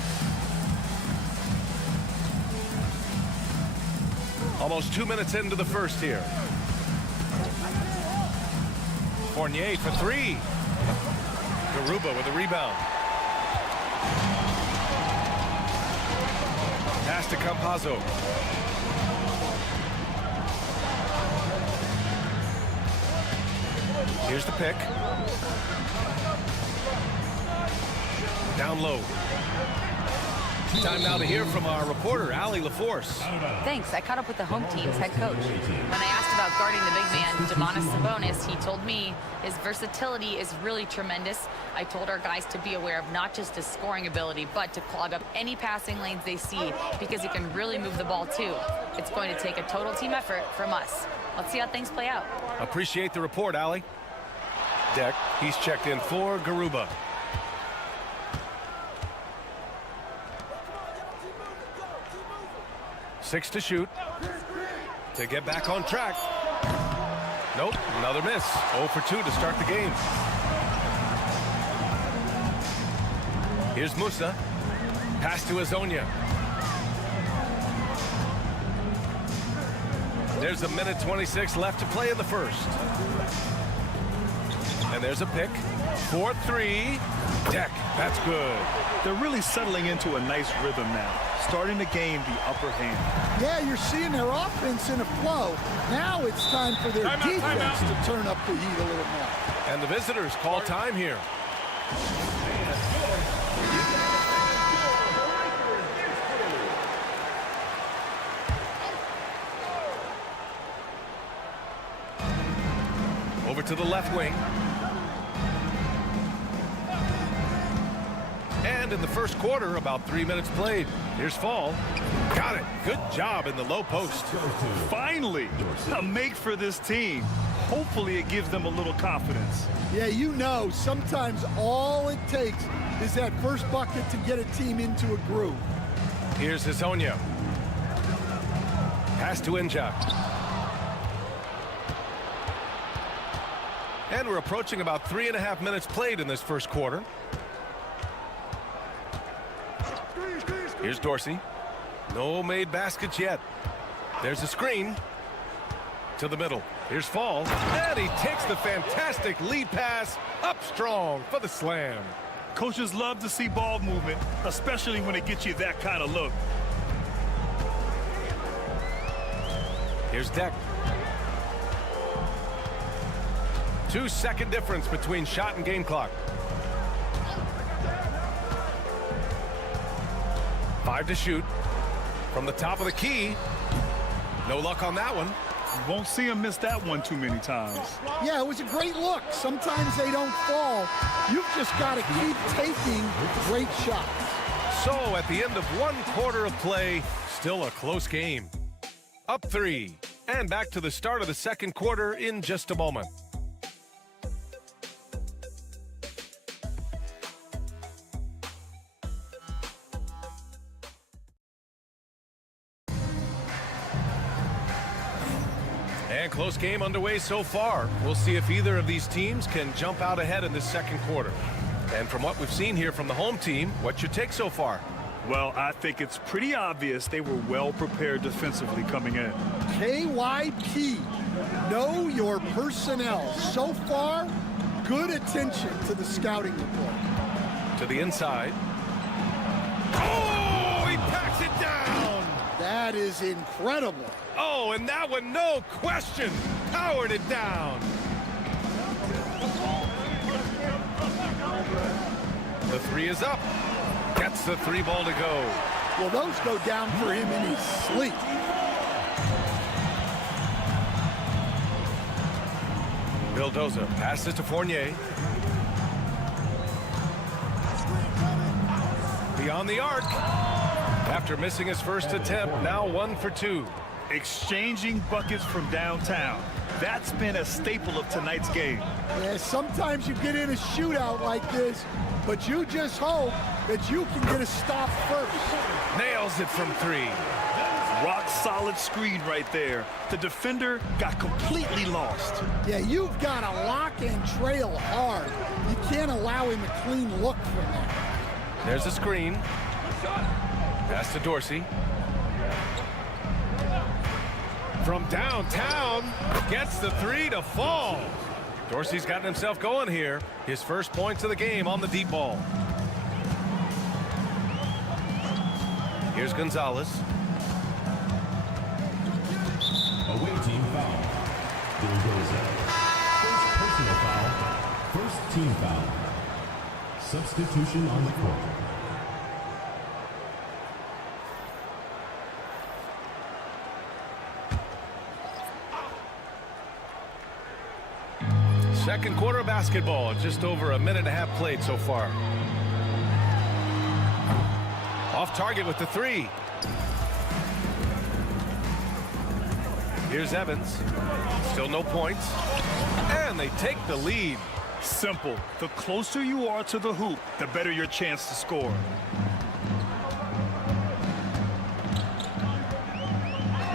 Almost 2 minutes into the first here. Fournier for three. Garuba with a rebound. Pass to Campazzo. Here's the pick. Down low. Time now to hear from our reporter, Allie LaForce. Thanks. I caught up with the home team's head coach. When I asked about guarding the big man, Domantas Sabonis, he told me his versatility is really tremendous. I told our guys to be aware of not just his scoring ability, but to clog up any passing lanes they see, because he can really move the ball too. It's going to take a total team effort from us. Let's see how things play out. Appreciate the report, Allie. Deck, he's checked in for Garuba. Six to shoot. To get back on track. Nope, another miss. 0 for 2 to start the game. Here's Musa. Pass to Hezonja. There's a minute 26 left to play in the first. And there's a pick. 4-3. Deck, that's good. They're really settling into a nice rhythm now, starting to gain the upper hand. Yeah, you're seeing their offense in a flow. Now it's time for their defense to turn up the heat a little more. And the visitors call time here. Over to the left wing. And in the first quarter, about 3 minutes played. Here's Fall. Got it. Good job in the low post. Finally, a make for this team. Hopefully it gives them a little confidence. Yeah, you know, sometimes all it takes is that first bucket to get a team into a groove. Here's Hezonja. Pass to Injak. And we're approaching about 3.5 minutes played in this first quarter. Here's Dorsey. No made baskets yet. There's a screen. To the middle. Here's Fall. And he takes the fantastic lead pass up strong for the slam. Coaches love to see ball movement, especially when it gets you that kind of look. Here's Deck. 2-second difference between shot and game clock. 5 to shoot. From the top of the key. No luck on that one. You won't see him miss that one too many times. Yeah, it was a great look. Sometimes they don't fall. You've just got to keep taking great shots. So at the end of one quarter of play, still a close game. Up 3, and back to the start of the second quarter in just a moment. And close game underway so far. We'll see if either of these teams can jump out ahead in this second quarter. And from what we've seen here from the home team, what's your take so far? Well, I think it's pretty obvious they were well prepared defensively coming in. KYP, know your personnel. So far, good attention to the scouting report. To the inside. Oh, he packs it down! That is incredible. Oh, and that one, no question, powered it down. The 3 is up. Gets the 3 ball to go. Well, those go down for him in his sleep. Vildoza passes to Fournier. Beyond the arc. After missing his first attempt, now 1 for 2. Exchanging buckets from downtown. That's been a staple of tonight's game. Yeah, sometimes you get in a shootout like this, but you just hope that you can get a stop first. Nails it from 3. Rock solid screen right there. The defender got completely lost. Yeah, you've got to lock and trail hard. You can't allow him a clean look from that. There's a screen. Pass to Dorsey. From downtown, gets the 3 to fall. Dorsey's gotten himself going here. His first points of the game on the deep ball. Here's Gonzalez. Away team foul. Vildoza. First personal foul. First team foul. Substitution on the court. Second quarter of basketball, just over a minute and a half played so far. Off target with the 3. Here's Evans. Still no points. And they take the lead. Simple. The closer you are to the hoop, the better your chance to score.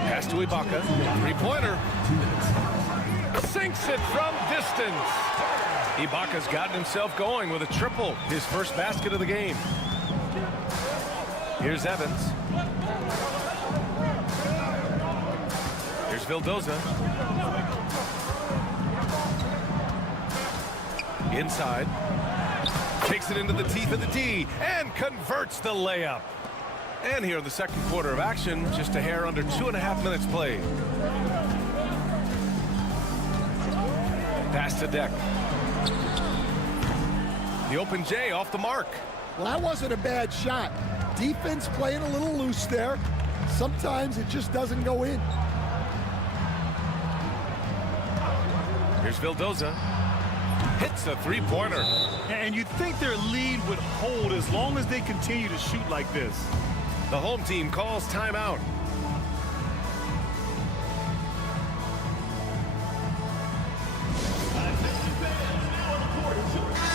Pass to Ibaka. 3-pointer. Sinks it from distance. Ibaka's gotten himself going with a triple. His first basket of the game. Here's Evans. Here's Vildoza. Inside. Takes it into the teeth of the D and converts the layup. And here in the second quarter of action, just a hair under 2.5 minutes played. Pass to Deck. The open J off the mark. Well, that wasn't a bad shot. Defense playing a little loose there. Sometimes it just doesn't go in. Here's Vildoza. Hits a 3-pointer. And you'd think their lead would hold as long as they continue to shoot like this. The home team calls timeout.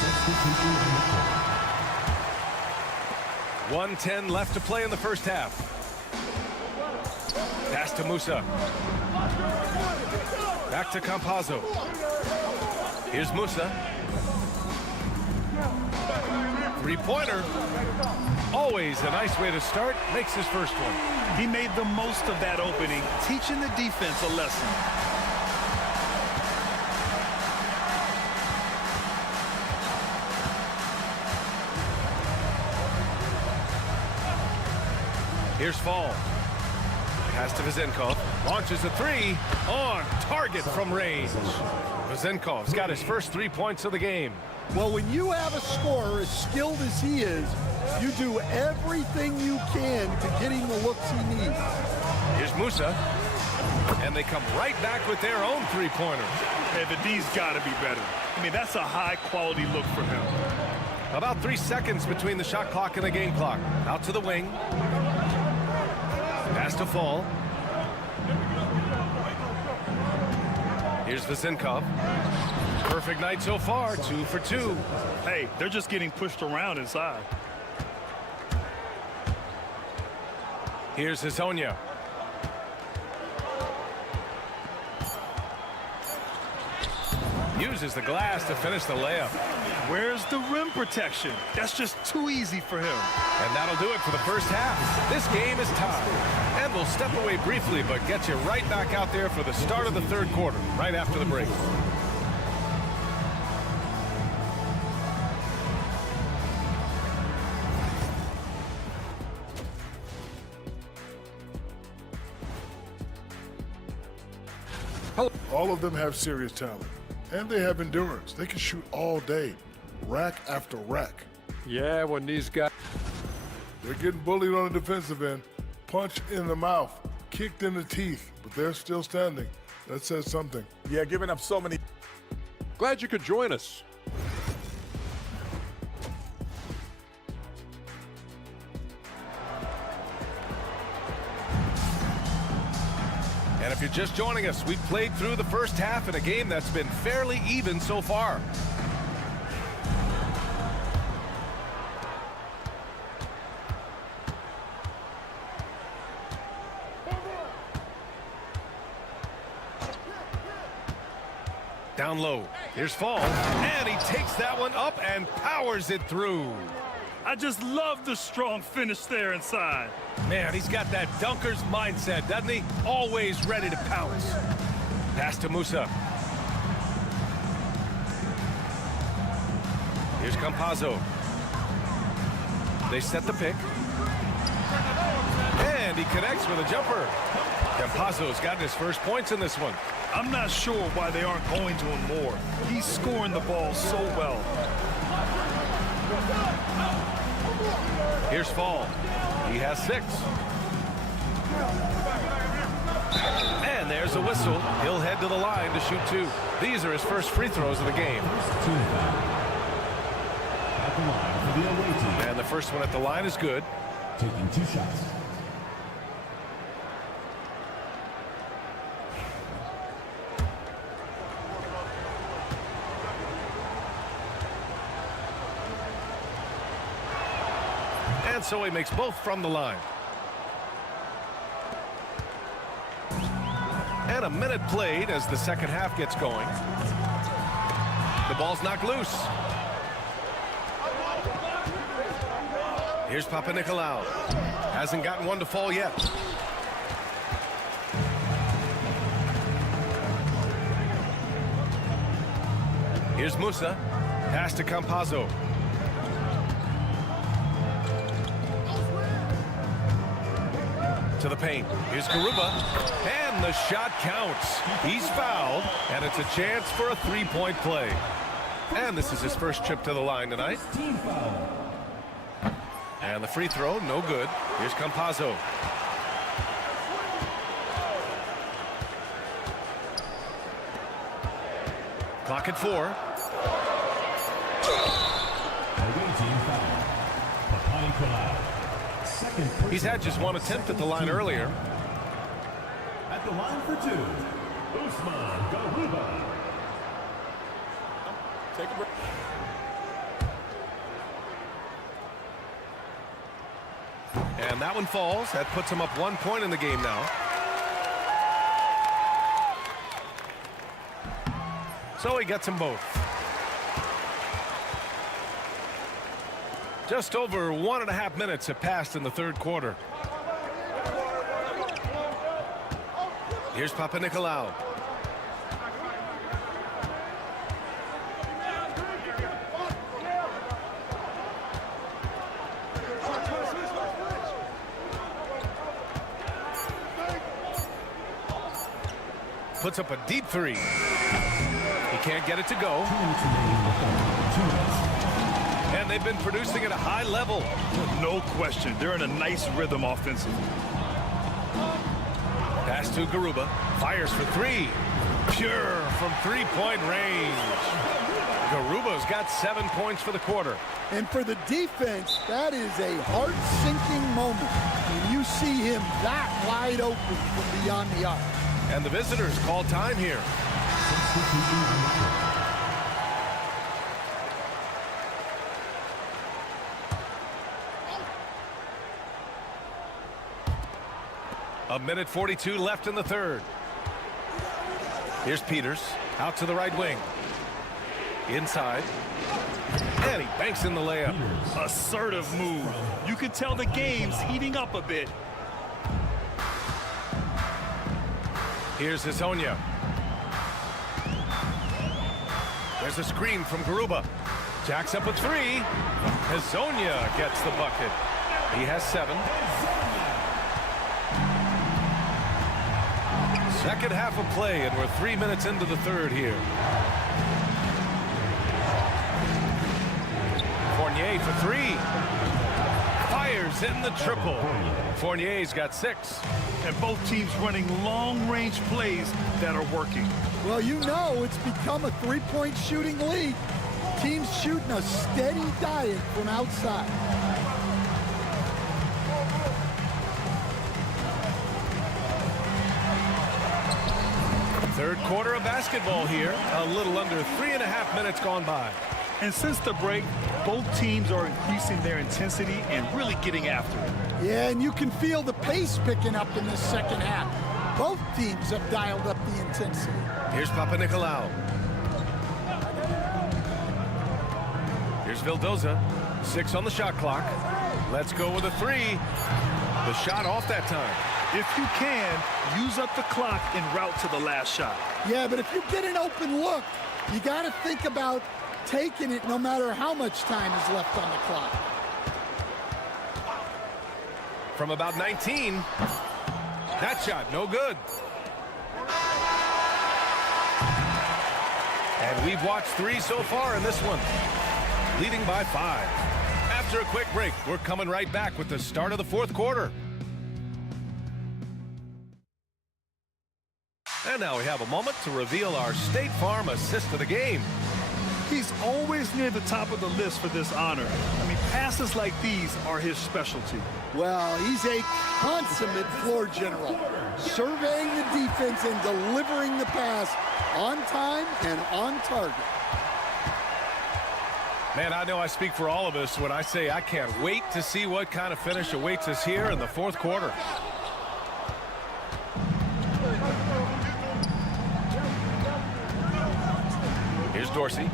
Substitution on the court. 1:10 left to play in the first half. Pass to Musa. Back to Campazzo. Here's Musa. 3-pointer. Always a nice way to start. Makes his first one. He made the most of that opening, teaching the defense a lesson. Here's Fall. Pass to Vezenkov. Launches a 3 on target from range. Vezenkov's got his first 3 points of the game. Well, when you have a scorer as skilled as he is, you do everything you can to get him the looks he needs. Here's Musa. And they come right back with their own three-pointer. Hey, the D's got to be better. I mean, that's a high-quality look for him. About 3 seconds between the shot clock and the game clock. Out to the wing. Pass to Fall. Here's Vasenkov. Perfect night so far, 2 for 2. Hey, they're just getting pushed around inside. Here's Hazonia. Uses the glass to finish the layup. Where's the rim protection? That's just too easy for him. And that'll do it for the first half. This game is tied. And we'll step away briefly, but get you right back out there for the start of the third quarter, right after the break. All of them have serious talent, and they have endurance. They can shoot all day, rack after rack. Yeah, when these guys... They're getting bullied on the defensive end, punched in the mouth, kicked in the teeth, but they're still standing. That says something. Yeah, giving up so many. Glad you could join us. And if you're just joining us, we've played through the first half in a game that's been fairly even so far. Down low. Here's Fall. And he takes that one up and powers it through. I just love the strong finish there inside. Man, he's got that dunker's mindset, doesn't he? Always ready to pounce. Pass to Musa. Here's Campazzo. They set the pick. And he connects with a jumper. Campazzo's gotten his first points in this one. I'm not sure why they aren't going to him more. He's scoring the ball so well. Here's Fall. He has 6. And there's a whistle. He'll head to the line to shoot 2. These are his first free throws of the game. And the first one at the line is good. Taking 2 shots. And so he makes both from the line. And a minute played as the second half gets going. The ball's knocked loose. Here's Papanikolaou. Hasn't gotten one to fall yet. Here's Musa. Pass to Campazzo. To the paint. Here's Garuba. And the shot counts. He's fouled, and it's a chance for a three-point play. And this is his first trip to the line tonight. And the free throw, no good. Here's Campazzo. Clock at 4. He's had just one attempt at the line earlier. At the line for 2, Usman Garuba. Take a break. And that one falls. That puts him up 1 point in the game now. So he gets them both. Just over 1.5 minutes have passed in the third quarter. Here's Papanikolaou. Puts up a deep 3. He can't get it to go. And they've been producing at a high level. No question. They're in a nice rhythm offensively. Pass to Garuba. Fires for three. Pure from three-point range. Garuba's got 7 points for the quarter. And for the defense, that is a heart-sinking moment when you see him that wide open from beyond the arc. And the visitors call time here. A minute 42 left in the third. Here's Peters out to the right wing. Inside. And he banks in the layup. Assertive move. You can tell the game's heating up a bit. Here's Hezonja. There's a screen from Garuba. Jacks up a three. Hezonja gets the bucket. He has 7. Second half of play, and we're 3 minutes into the third here. Fournier for three. Fires in the triple. Fournier's got 6. And both teams running long-range plays that are working. Well, you know it's become a three-point shooting league. Teams shooting a steady diet from outside. Third quarter of basketball here. A little under 3.5 minutes gone by. And since the break, both teams are increasing their intensity and really getting after it. Yeah, and you can feel the pace picking up in this second half. Both teams have dialed up the intensity. Here's Papanikolaou. Here's Vildoza. 6 on the shot clock. Let's go with a three. The shot off that time. If you can, use up the clock en route to the last shot. Yeah, but if you get an open look, you got to think about taking it no matter how much time is left on the clock. From about 19. That shot, no good. And we've watched 3 so far in this one. Leading by 5. After a quick break, we're coming right back with the start of the fourth quarter. And now we have a moment to reveal our State Farm assist of the game. He's always near the top of the list for this honor. I mean, passes like these are his specialty. Well, he's a consummate floor general, surveying the defense and delivering the pass on time and on target. Man, I know I speak for all of us when I say I can't wait to see what kind of finish awaits us here in the fourth quarter. Here's Dorsey.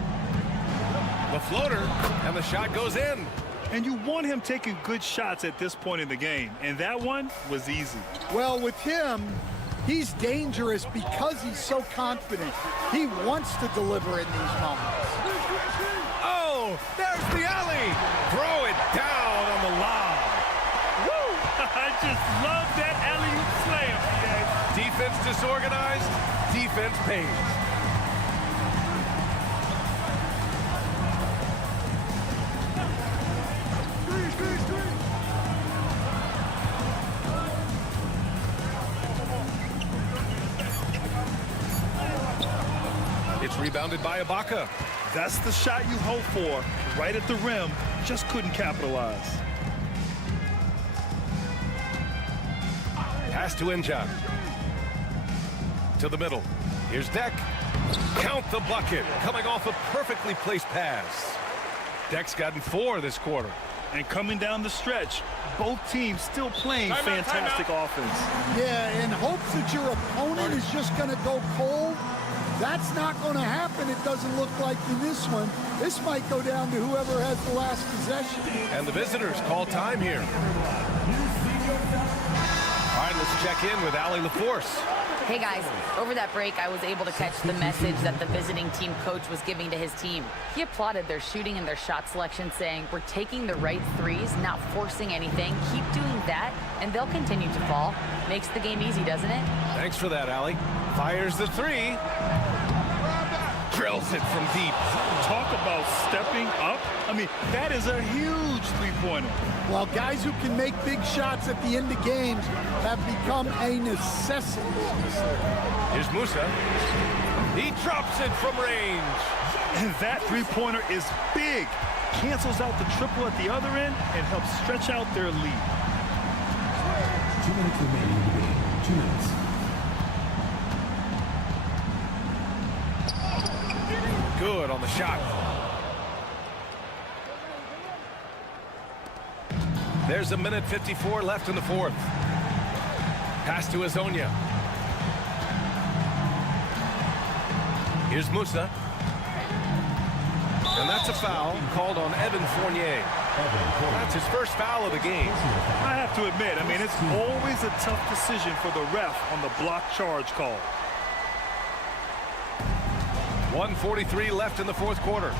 The floater, and the shot goes in. And you want him taking good shots at this point in the game, and that one was easy. Well, with him, he's dangerous because he's so confident. He wants to deliver in these moments. Oh, there's the alley. Throw it down on the lob. Woo! I just love that alley-oop slam, guys. Defense disorganized, defense pays. It's rebounded by Ibaka. That's the shot you hope for, right at the rim. Just couldn't capitalize. Pass to Inja. To the middle. Here's Deck. Count the bucket. Coming off a perfectly placed pass. Deck's gotten 4 this quarter. And coming down the stretch, both teams still playing fantastic offense. Yeah, in hopes that your opponent is just going to go cold. That's not going to happen, it doesn't look like in this one. This might go down to whoever has the last possession. And the visitors call time here. All right, let's check in with Allie LaForce. Hey guys, over that break I was able to catch the message that the visiting team coach was giving to his team. He applauded their shooting and their shot selection, saying, "We're taking the right threes, not forcing anything. Keep doing that and they'll continue to fall." Makes the game easy, doesn't it? Thanks for that, Allie. Fires the three. Drills drills it from deep. Talk about stepping up. I mean, that is a huge three-pointer. Well, guys who can make big shots at the end of games have become a necessity. Here's Musa. He drops it from range. And that three-pointer is big. Cancels out the triple at the other end and helps stretch out their lead. 2 minutes remaining in the game. 2 minutes. Good on the shot. There's a minute 54 left in the fourth. Pass to Azonia. Here's Musa. And that's a foul called on Evan Fournier. That's his first foul of the game. I have to admit, I mean, it's always a tough decision for the ref on the block charge call. 1:43 left in the fourth quarter.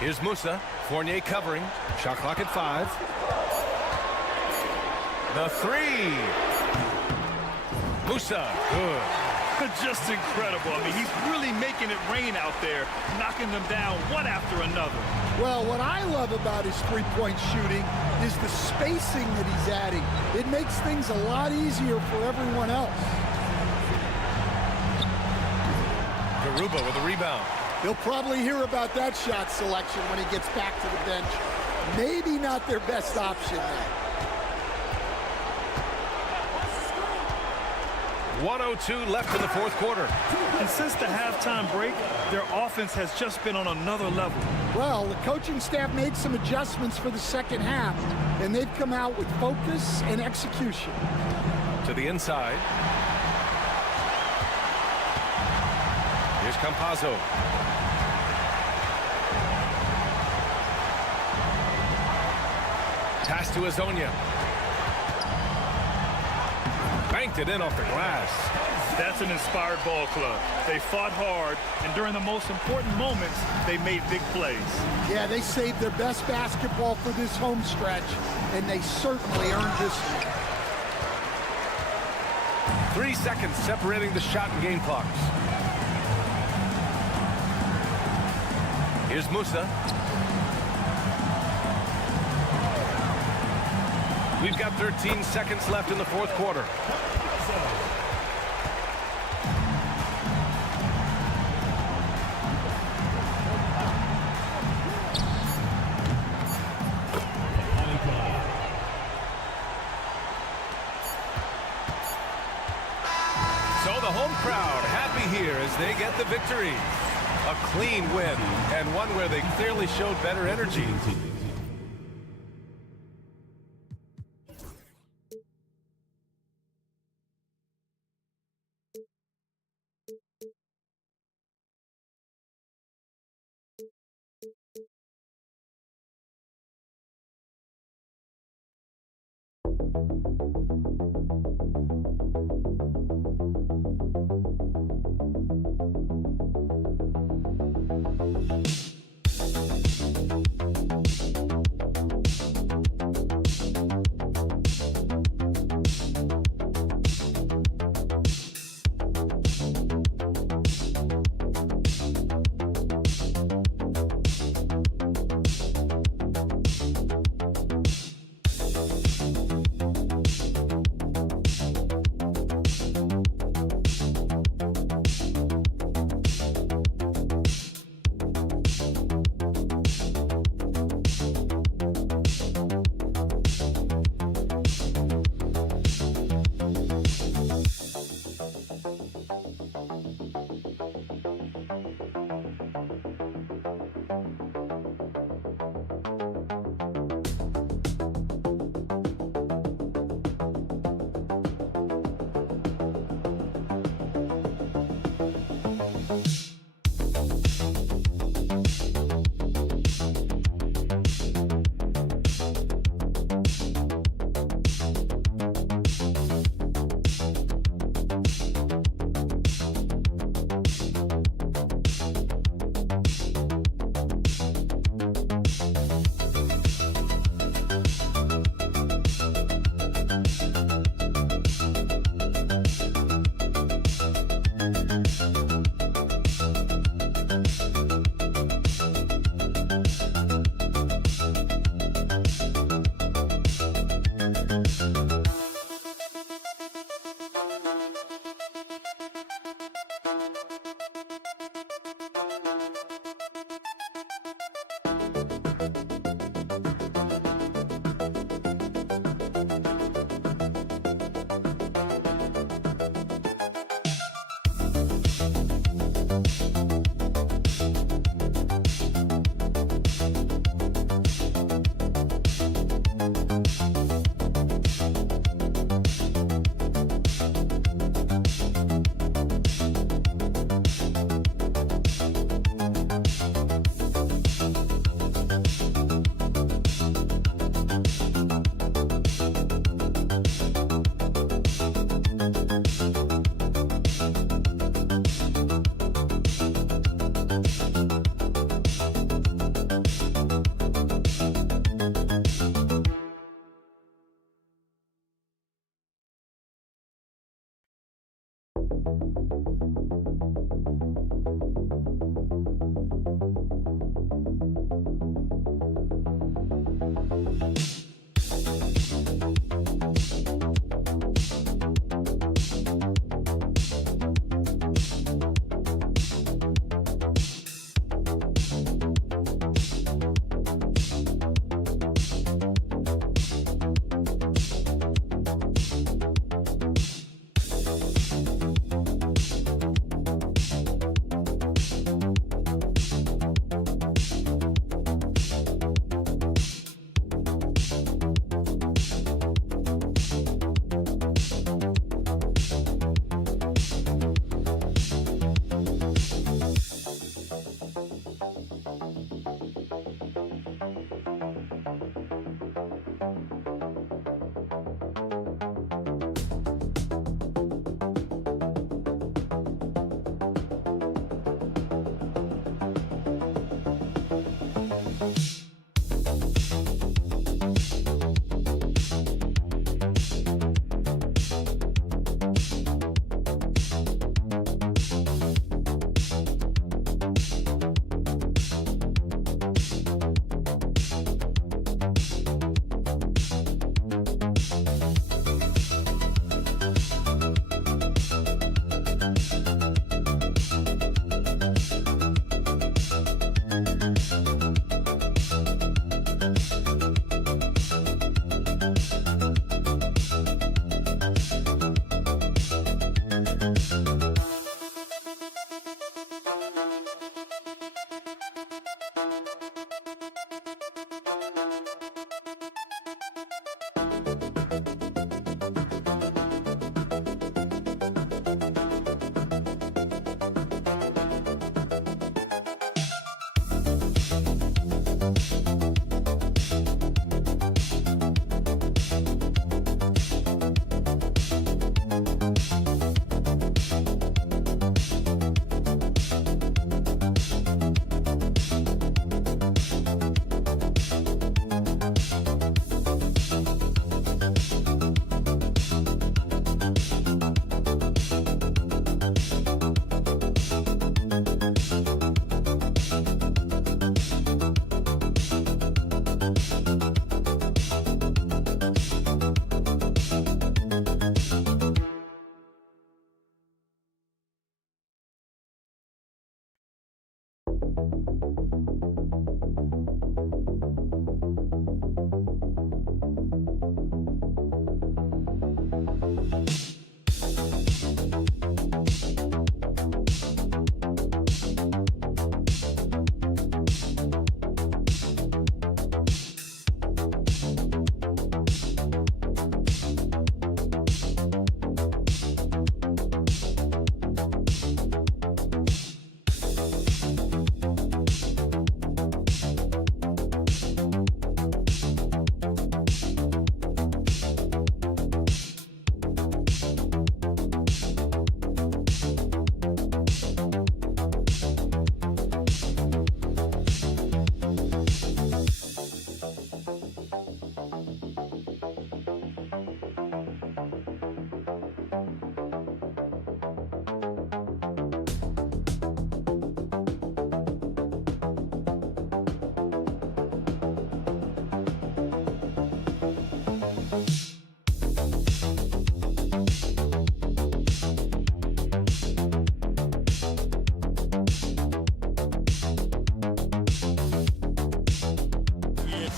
Here's Musa. Fournier covering. Shot clock at 5. The three. Musa. Good. Just incredible. I mean, he's really making it rain out there, knocking them down one after another. Well, what I love about his three-point shooting is the spacing that he's adding. It makes things a lot easier for everyone else. Garuba with a rebound. He'll probably hear about that shot selection when he gets back to the bench. Maybe not their best option there. 1:02 left in the fourth quarter. And since the halftime break, their offense has just been on another level. Well, the coaching staff made some adjustments for the second half, and they've come out with focus and execution. To the inside. Here's Campazzo. Pass to Azonia. Banked it in off the glass. That's an inspired ball club. They fought hard, and during the most important moments, they made big plays. Yeah, they saved their best basketball for this home stretch, and they certainly earned this one. 3 seconds separating the shot and game clocks. Here's Musa. We've got 13 seconds left in the fourth quarter. So the home crowd happy here as they get the victory. A clean win, and one where they clearly showed better energy.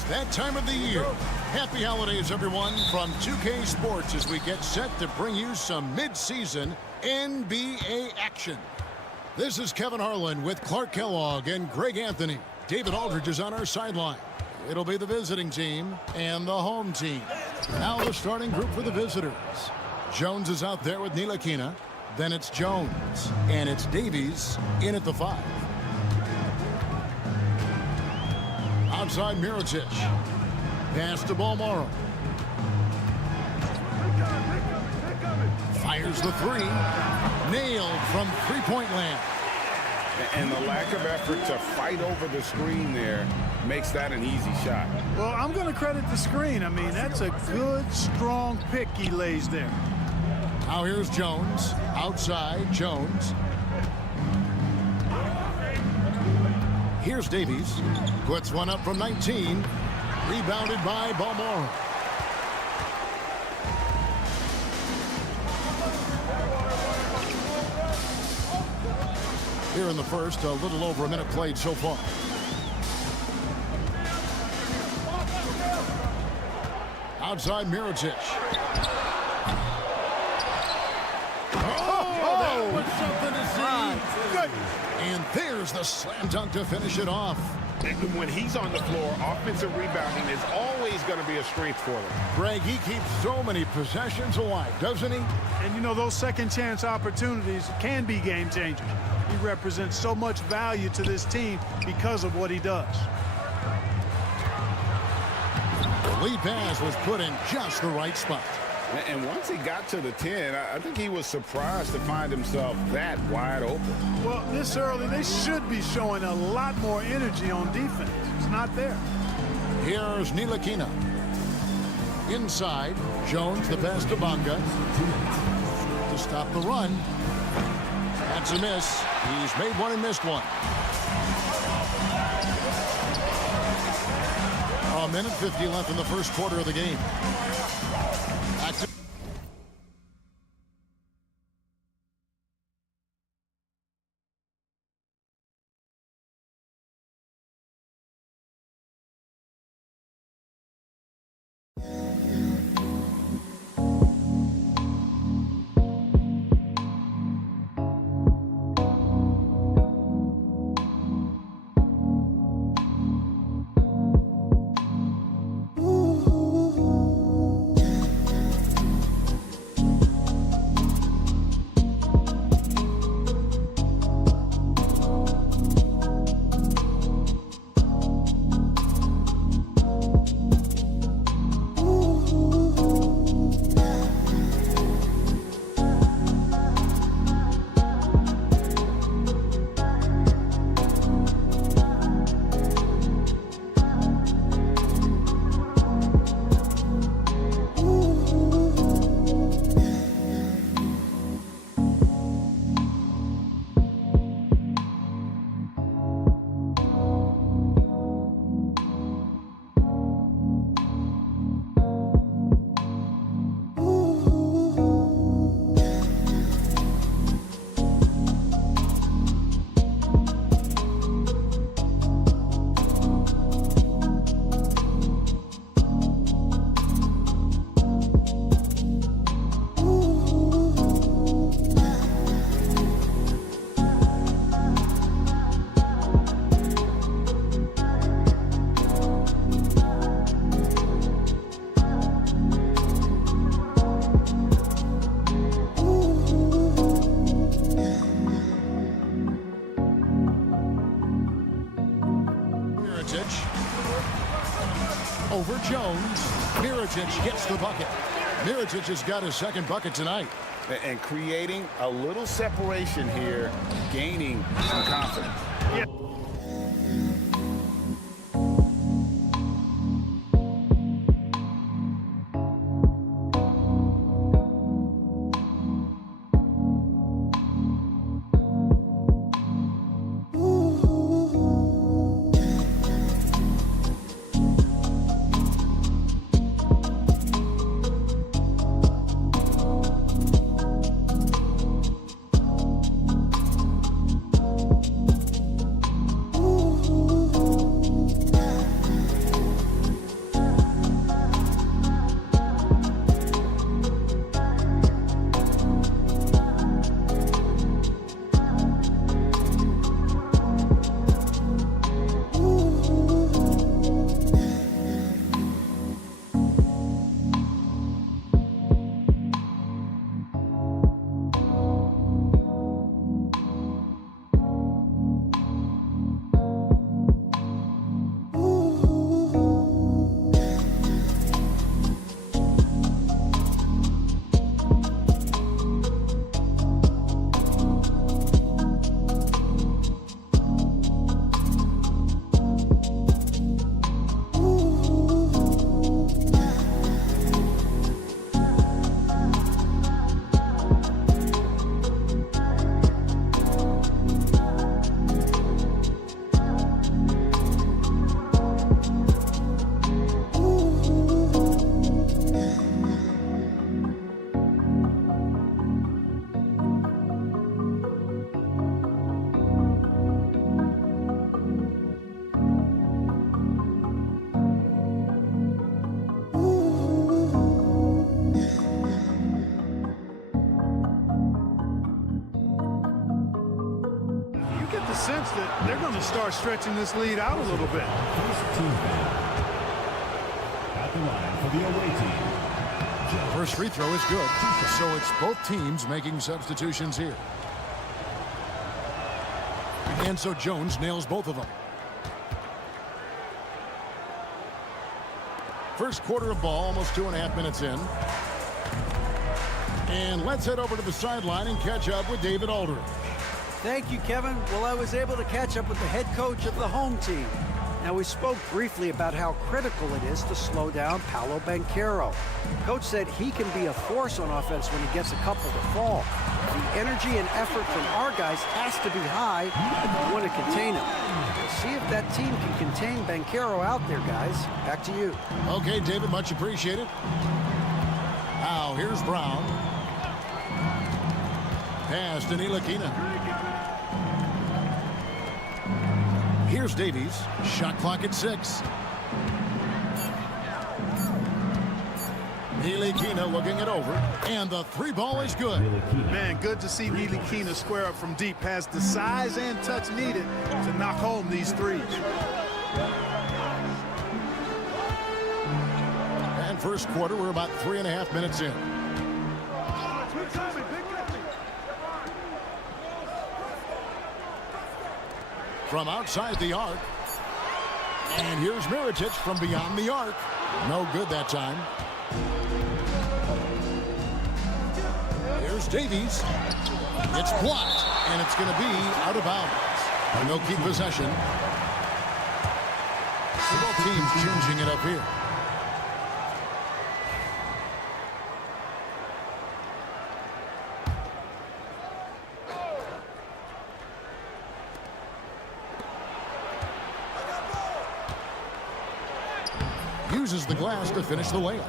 That time of the year. Happy holidays, everyone, from 2K Sports as we get set to bring you some mid-season NBA action. This is Kevin Harlan with Clark Kellogg and Greg Anthony. David Aldridge is on our sideline. It'll be the visiting team and the home team. Now the starting group for the visitors. Jones is out there with Ntilikina. Then it's Jones. And it's Davies in at the 5. Outside Mirotic. Pass to Balmoro. Fires the 3. Nailed from three-point land. And the lack of effort to fight over the screen there makes that an easy shot. Well, I'm going to credit the screen. I mean, that's a good, strong pick he lays there. Now here's Jones. Outside, Jones. Here's Davies. Puts one up from 19. Rebounded by Balmoro. Here in the first, a little over a minute played so far. Outside Mirotic. Oh, that was something to see. Good. And there's the slam dunk to finish it off. When he's on the floor, offensive rebounding is always going to be a strength for them. Greg, he keeps so many possessions alive, doesn't he? And you know, those second chance opportunities can be game changers. He represents so much value to this team because of what he does. The lead pass was put in just the right spot. And once he got to the 10, I think he was surprised to find himself that wide open. Well, this early, they should be showing a lot more energy on defense. It's not there. Here's Ntilikina. Inside, Jones, the pass to Bonga. To stop the run. That's a miss. He's made one and missed one. A minute 50 left in the first quarter of the game. over Jones. Mirotic gets the bucket. Mirotic has got his second bucket tonight. And creating a little separation here, gaining some confidence. Yeah. Sense that they're going to start stretching this lead out a little bit. At the line for the away team. First free throw is good, so it's both teams making substitutions here. And so Jones nails both of them. First quarter of ball, almost 2.5 minutes in. And let's head over to the sideline and catch up with David Aldridge. Thank you, Kevin. Well, I was able to catch up with the head coach of the home team. Now, we spoke briefly about how critical it is to slow down Paolo Banchero. Coach said he can be a force on offense when he gets a couple to fall. The energy and effort from our guys has to be high if we want to contain him. We'll see if that team can contain Banchero out there, guys. Back to you. Okay, David, much appreciated. Now, here's Brown. Pass to Ntilikina. Here's Davies. Shot clock at 6. Ntilikina looking it over. And the three ball is good. Man, good to see Ntilikina square up from deep. Has the size and touch needed to knock home these threes. And first quarter, we're about 3.5 minutes in. From outside the arc. And here's Mirotic from beyond the arc. No good that time. Here's Davies. It's blocked, and it's going to be out of bounds. And they'll keep possession. So both teams changing it up here. Uses the glass to finish the layup.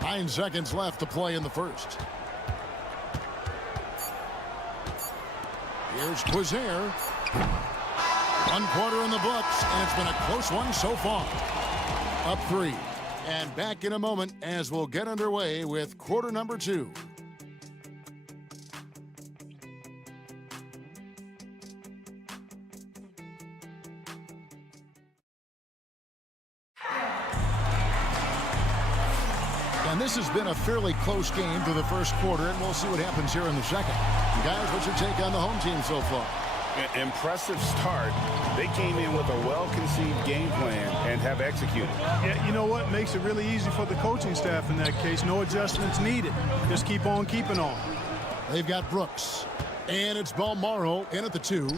9 seconds left to play in the first. Here's Quizer. 1 quarter in the books, and it's been a close one so far. Up 3. And back in a moment as we'll get underway with quarter number 2. And this has been a fairly close game through the first quarter, and we'll see what happens here in the second. Guys, what's your take on the home team so far? Impressive start. They came in with a well-conceived game plan and have executed. Yeah, you know what? Makes it really easy for the coaching staff in that case. No adjustments needed. Just keep on keeping on. They've got Brooks. And it's Balmaro in at the 2.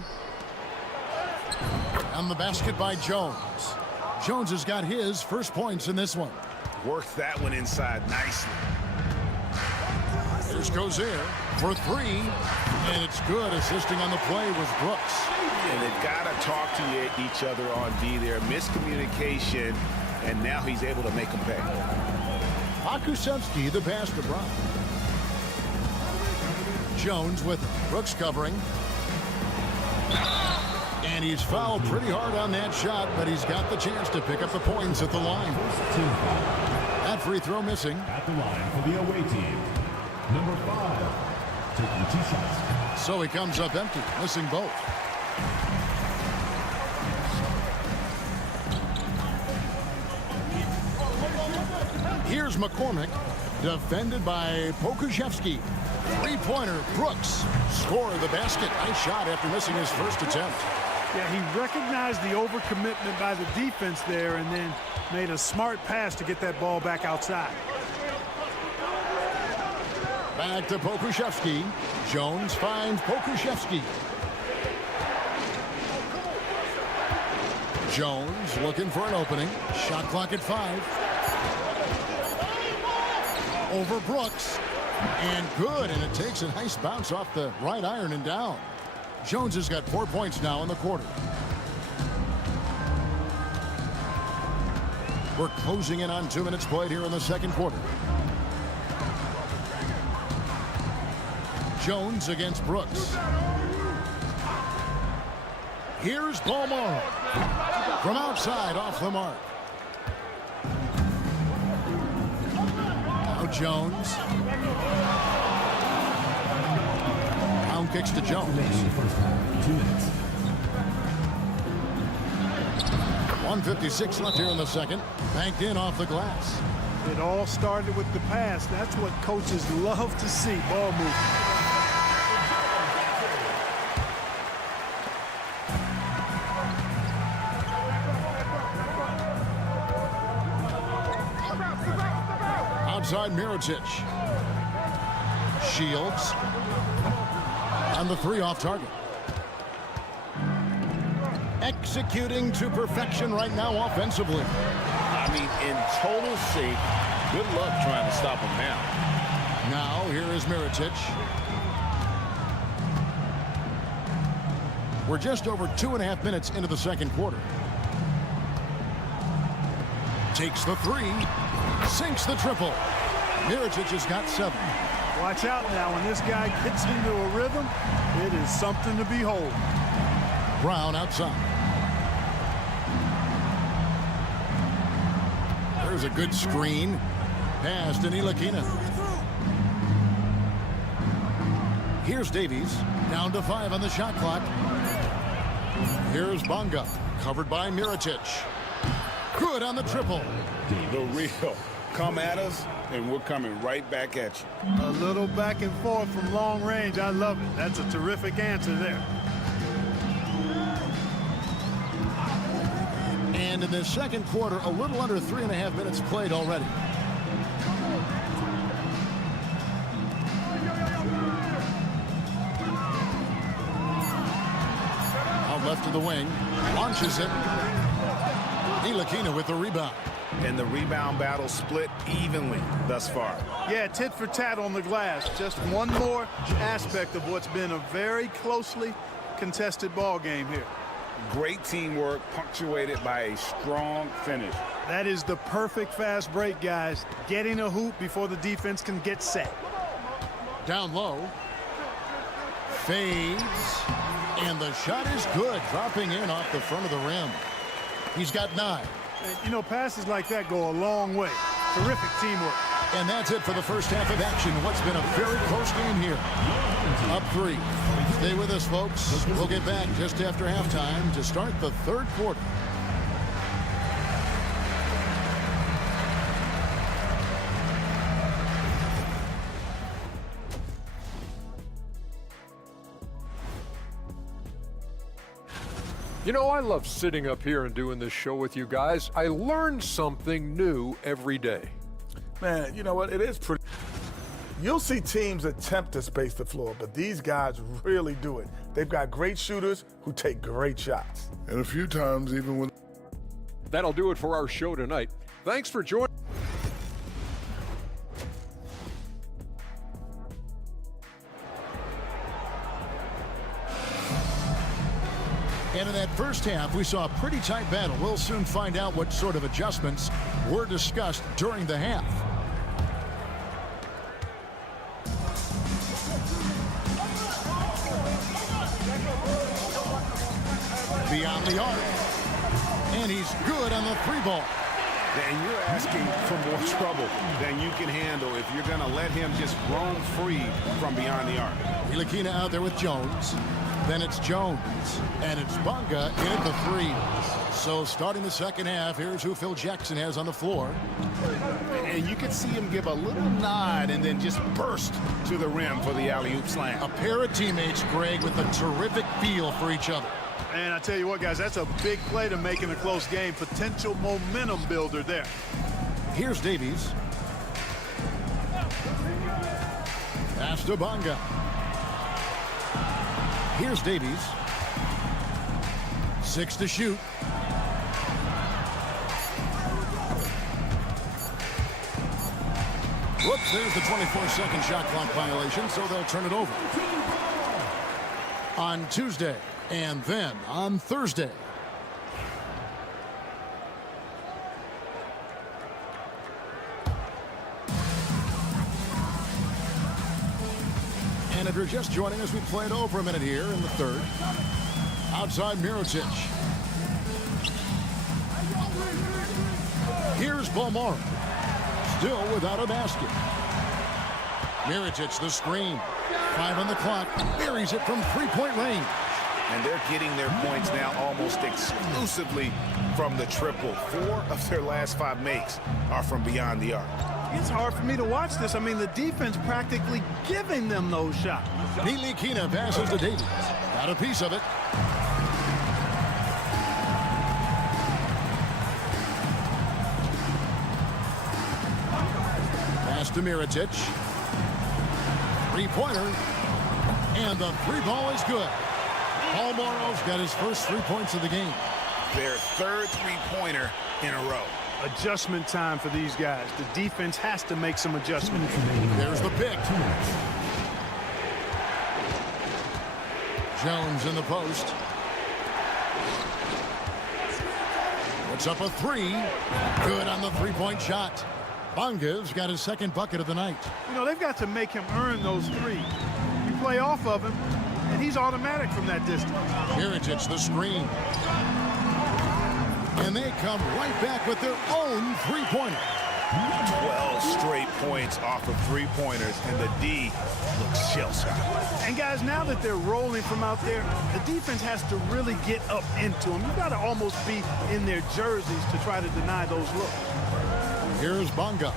And the basket by Jones. Jones has got his first points in this one. Worked that one inside nicely. Here's Gozer for 3. And it's good. Assisting on the play was Brooks. And they've got to talk to each other on D there. Miscommunication. And now he's able to make them pay. Akusevsky, the pass to Brown. Jones with Brooks covering. And he's fouled pretty hard on that shot, but he's got the chance to pick up the points at the line. That free throw missing. At the line for the away team, number 5, taking 2 shots. So he comes up empty, missing both. Here's McCormick, defended by Pokusevsky. Three-pointer, Brooks. Score the basket. Nice shot after missing his first attempt. Yeah, he recognized the overcommitment by the defense there and then made a smart pass to get that ball back outside. Back to Pokusevsky. Jones finds Pokusevsky. Jones looking for an opening. Shot clock at 5. Over Brooks. And good, and it takes a nice bounce off the right iron and down. Jones has got 4 points now in the quarter. We're closing in on 2 minutes played here in the second quarter. Jones against Brooks. Here's Balmaro. From outside, off the mark. Now Jones. Down kicks to Jones. 2 minutes. 1:56 left here in the second. Banked in off the glass. It all started with the pass. That's what coaches love to see. Ball movement. Outside Mirotic. Shields. And the 3 off target. Executing to perfection right now offensively. I mean, in total sync. Good luck trying to stop him now. Now, here is Mirotic. We're just over 2.5 minutes into the second quarter. Takes the 3. Sinks the triple. Mirotic has got 7. Watch out now. When this guy gets into a rhythm, it is something to behold. Brown outside. There's a good screen. Pass to Ntilikina. Here's Davies. Down to 5 on the shot clock. Here's Bonga. Covered by Mirotic. Good on the triple. The real. Come at us, and we're coming right back at you. A little back and forth from long range. I love it. That's a terrific answer there. And in the second quarter, a little under 3.5 minutes played already. Out left to the wing. Launches it. Ntilikina with the rebound. And the rebound battle split evenly thus far. Yeah, tit for tat on the glass. Just one more aspect of what's been a very closely contested ball game here. Great teamwork punctuated by a strong finish. That is the perfect fast break, guys. Getting a hoop before the defense can get set. Down low. Fades. And the shot is good. Dropping in off the front of the rim. He's got 9. You know, passes like that go a long way. Terrific teamwork. And that's it for the first half of action. What's been a very close game here. Up 3. Stay with us, folks. We'll get back just after halftime to start the third quarter. You know, I love sitting up here and doing this show with you guys. I learn something new every day. Man, you know what? It is pretty. You'll see teams attempt to space the floor, but these guys really do it. They've got great shooters who take great shots. And a few times, even when... That'll do it for our show tonight. Thanks for joining. And in that first half, we saw a pretty tight battle. We'll soon find out what sort of adjustments were discussed during the half. Beyond the arc. And he's good on the three ball. And you're asking for more trouble than you can handle if you're going to let him just roam free from beyond the arc. Ntilikina out there with Jones. Then it's Jones. And it's Bunga in at the three. So starting the second half, here's who Phil Jackson has on the floor. And you can see him give a little nod and then just burst to the rim for the alley-oop slam. A pair of teammates, Greg, with a terrific feel for each other. And I tell you what, guys, that's a big play to make in a close game. Potential momentum builder there. Here's Davies. Pass to Bunga. Here's Davies. 6 to shoot. Whoops, there's the 24-second shot clock violation, so they'll turn it over. On Tuesday. And then on Thursday. And if you're just joining us, we play it over a minute here in the third. Outside Mirotic. Here's Balmora. Still without a basket. Mirotic, the screen. 5 on the clock. Buries it from three-point range. And they're getting their points now almost exclusively from the triple. 4 of their last 5 makes are from beyond the arc. It's hard for me to watch this. I mean, the defense practically giving them those shots. Ntilikina passes to Davies. Got a piece of it. Pass to Mirotic. Three-pointer. And the three ball is good. Paul Morrow's got his first 3 points of the game. Their third three-pointer in a row. Adjustment time for these guys. The defense has to make some adjustments. There's the pick. Jones in the post. Puts up a three. Good on the three-point shot. Bunga's got his second bucket of the night. You know, they've got to make him earn those threes. You play off of him, and he's automatic from that distance. Mirotic, the screen. And they come right back with their own three-pointer. 12 straight points off of three-pointers, and the D looks shell-shocked. And guys, now that they're rolling from out there, the defense has to really get up into them. You've got to almost be in their jerseys to try to deny those looks. Here's Bunga.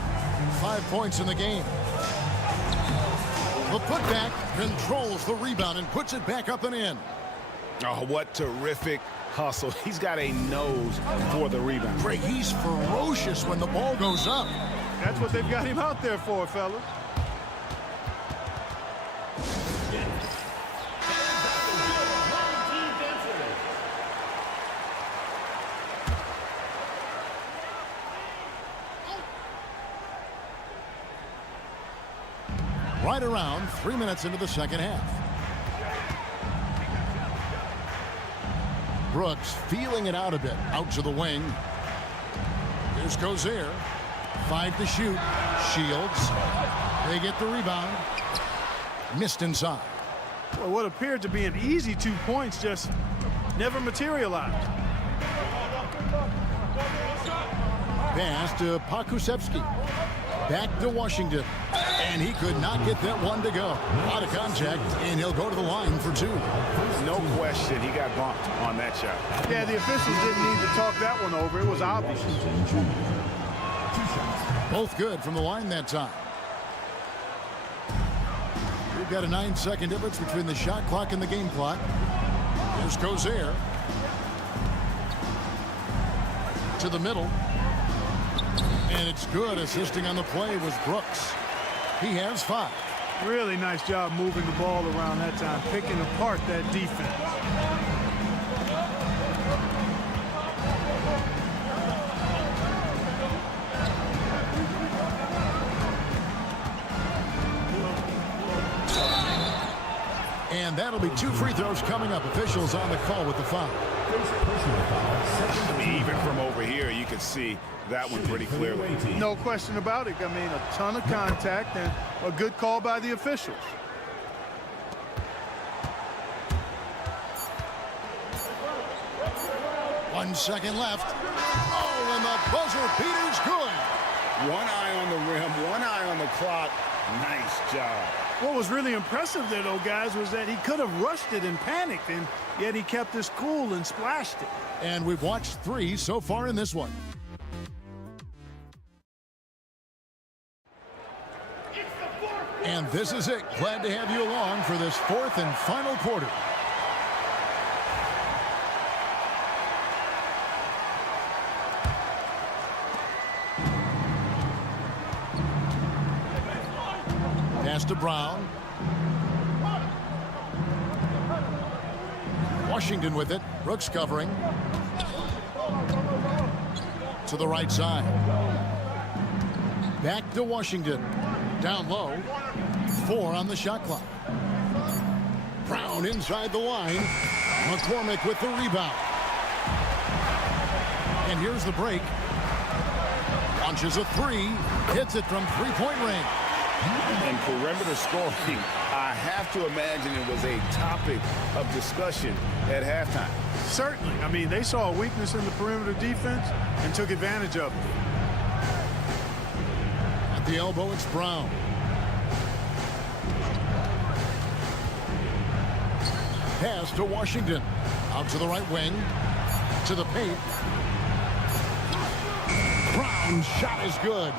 5 points in the game. The putback controls the rebound and puts it back up and in. Oh, what terrific hustle. He's got a nose for the rebound. Greg, he's ferocious when the ball goes up. That's what they've got him out there for, fellas. Right around 3 minutes into the second half. Brooks feeling it out a bit. Out to the wing. Here's Gozer. 5 to shoot. Shields. They get the rebound. Missed inside. Well, what appeared to be an easy 2 points just never materialized. Pass to Pakusevsky. Back to Washington. And he could not get that one to go. Out of contact, and he'll go to the line for 2. No question, he got bumped on that shot. Yeah, the officials didn't need to talk that one over. It was obvious. Both good from the line that time. We've got a 9-second difference between the shot clock and the game clock. Here's Gozer. To the middle. And it's good. Assisting on the play was Brooks. He has 5. Really nice job moving the ball around that time, picking apart that defense. And that'll be 2 free throws coming up. Officials on the call with the foul. Even from over here, you can see that one pretty clearly. No question about it. I mean, a ton of contact and a good call by the officials. One second left. Oh, and the buzzer beater's good. One eye on the rim, one eye on the clock. Nice job. What was really impressive there, though, guys, was that he could have rushed it and panicked, and yet he kept his cool and splashed it. And we've watched 3 so far in this one. And this is it. Glad to have you along for this 4th and final quarter. Pass to Brown. Washington with it. Brooks covering. To the right side. Back to Washington. Down low. 4 on the shot clock. Brown inside the line. McCormick with the rebound. And here's the break. Launches a 3. Hits it from three-point range. And perimeter scoring, I have to imagine it was a topic of discussion at halftime. Certainly. I mean, they saw a weakness in the perimeter defense and took advantage of it. At the elbow, it's Brown. Pass to Washington. Out to the right wing. To the paint. Brown's shot is good.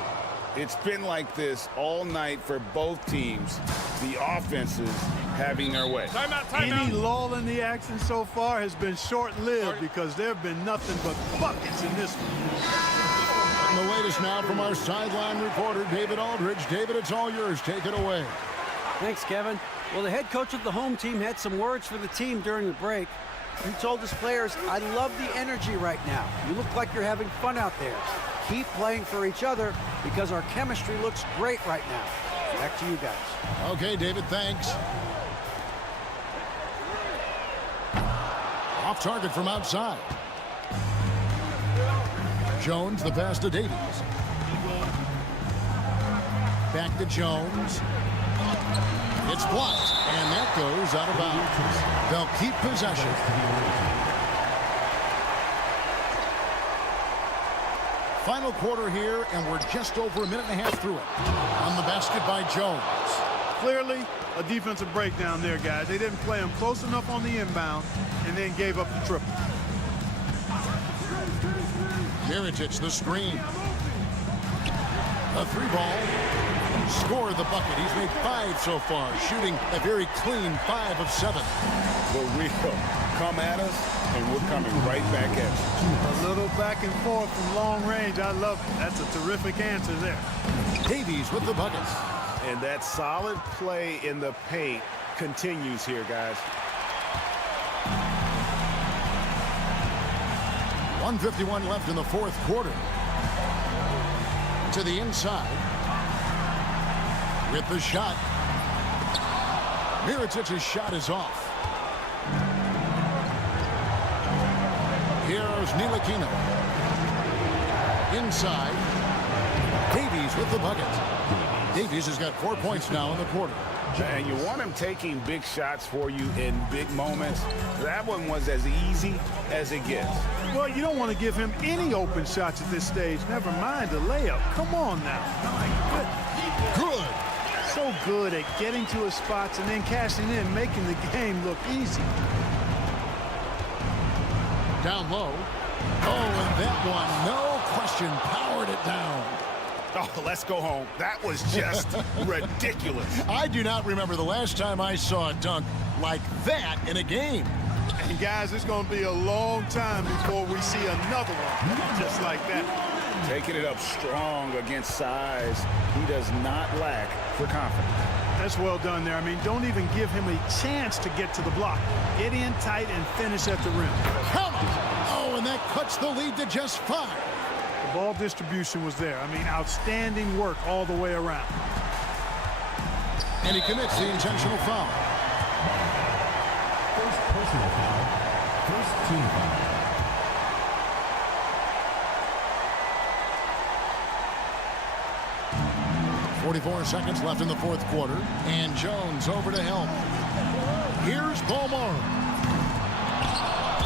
It's been like this all night for both teams. The offenses having their way. Any lull in the action so far has been short-lived because there have been nothing but buckets in this one. And the latest now from our sideline reporter, David Aldridge. David, it's all yours. Take it away. Thanks, Kevin. Well, the head coach of the home team had some words for the team during the break. He told his players, "I love the energy right now. You look like you're having fun out there. Keep playing for each other because our chemistry looks great right now." Back to you guys. Okay, David, thanks. Off target from outside. Jones, the pass to Davies. Back to Jones. It's blocked, and that goes out of bounds. They'll keep possession. Final quarter here, and we're just over a minute and a half through it. On the basket by Jones. Clearly, a defensive breakdown there, guys. They didn't play him close enough on the inbound and then gave up the triple. Miritich, the screen. A 3-ball. Scored the bucket. He's made 5 so far, shooting a very clean 5 of 7. For real. Come at us, and we're coming right back at you. A little back and forth from long range. I love it. That's a terrific answer there. Davies with the bucket. And that solid play in the paint continues here, guys. 1:51 left in the 4th quarter. To the inside. With the shot. Miritich's shot is off. Here's Ntilikina. Inside. Davies with the bucket. Davies has got 4 points now in the quarter. And you want him taking big shots for you in big moments. That one was as easy as it gets. Well, you don't want to give him any open shots at this stage. Never mind the layup. Come on now. My goodness. Good. So good at getting to his spots and then cashing in, making the game look easy. Down low. Oh, and that one, no question, powered it down. Oh, let's go home. That was just ridiculous. I do not remember the last time I saw a dunk like that in a game. And guys, it's going to be a long time before we see another one just like that. Taking it up strong against size. He does not lack for confidence. That's well done there. I mean, don't even give him a chance to get to the block. Get in tight and finish at the rim. Count it! Oh, and that cuts the lead to just 5. The ball distribution was there. I mean, outstanding work all the way around. And he commits the intentional foul. First personal foul. First team foul. .44 seconds left in the fourth quarter. And Jones over to help. Here's Ballmore.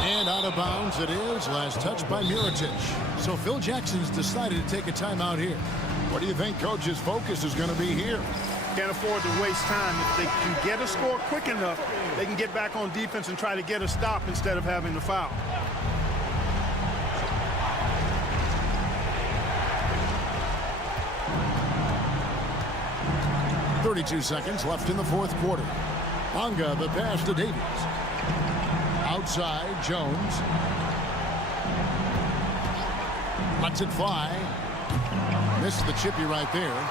And out of bounds it is. Last touch by Mirotic. So Phil Jackson's decided to take a timeout here. What do you think Coach's focus is going to be here? Can't afford to waste time. If they can get a score quick enough, they can get back on defense and try to get a stop instead of having the foul. .32 seconds left in the fourth quarter. Bonga the pass to Davies. Outside, Jones. Lets it fly. Missed the chippy right there.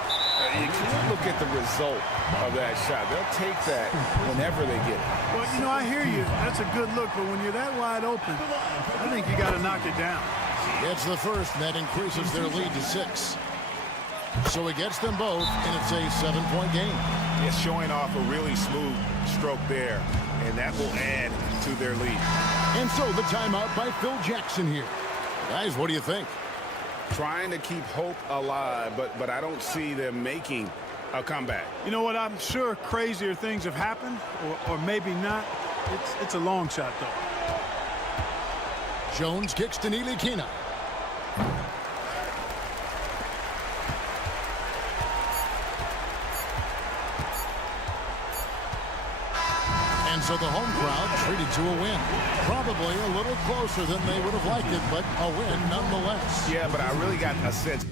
You can't look at the result of that shot. They'll take that whenever they get it. Well, you know, I hear you. That's a good look, but when you're that wide open, I think you got to knock it down. It's the first, and that increases their lead to 6. So it gets them both, and it's a 7-point game. It's showing off a really smooth stroke there, and that will add to their lead. And so the timeout by Phil Jackson here. Guys, what do you think? Trying to keep hope alive, but I don't see them making a comeback. You know what? I'm sure crazier things have happened, or maybe not. It's a long shot, though. Jones kicks to Nilikina. And so the home crowd treated to a win. Probably a little closer than they would have liked it, but a win nonetheless. Yeah, but I really got a sense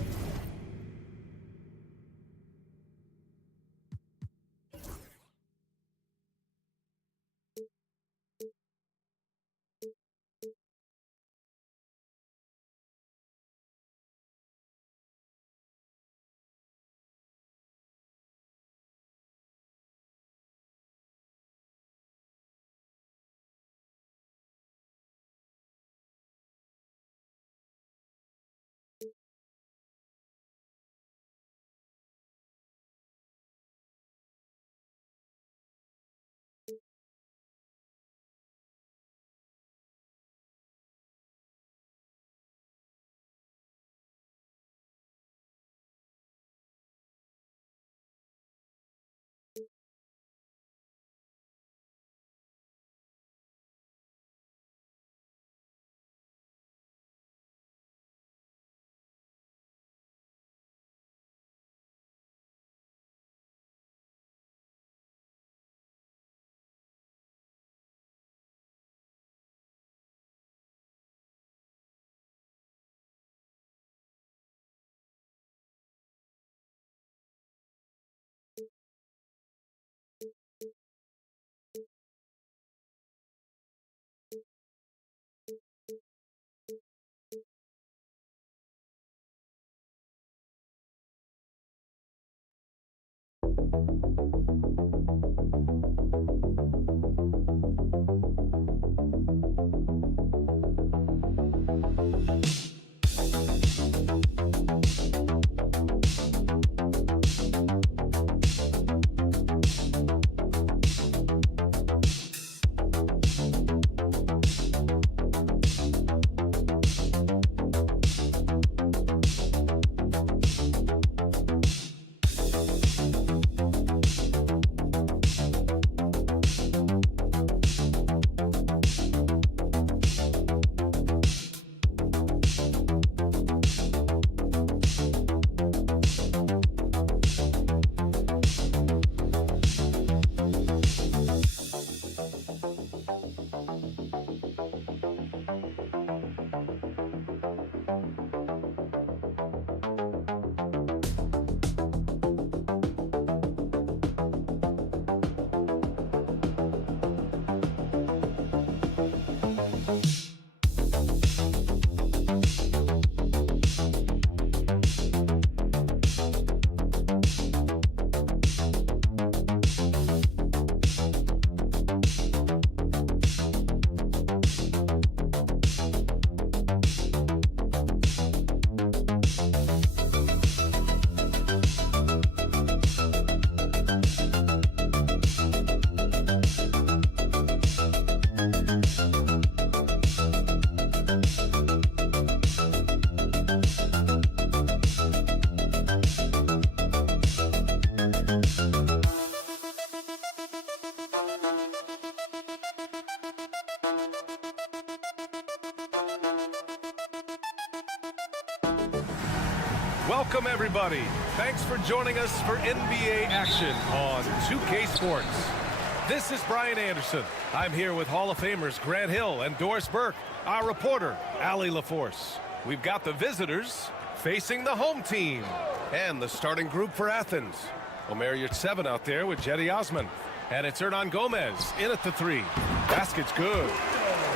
Welcome, everybody. Thanks for joining us for NBA action on 2K Sports. This is Brian Anderson. I'm here with Hall of Famers Grant Hill and Doris Burke, our reporter, Allie LaForce. We've got the visitors facing the home team and the starting group for Athens. Omer Yurtseven out there with Jetty Osman. And it's Hernan Gomez in at the 3. Basket's good.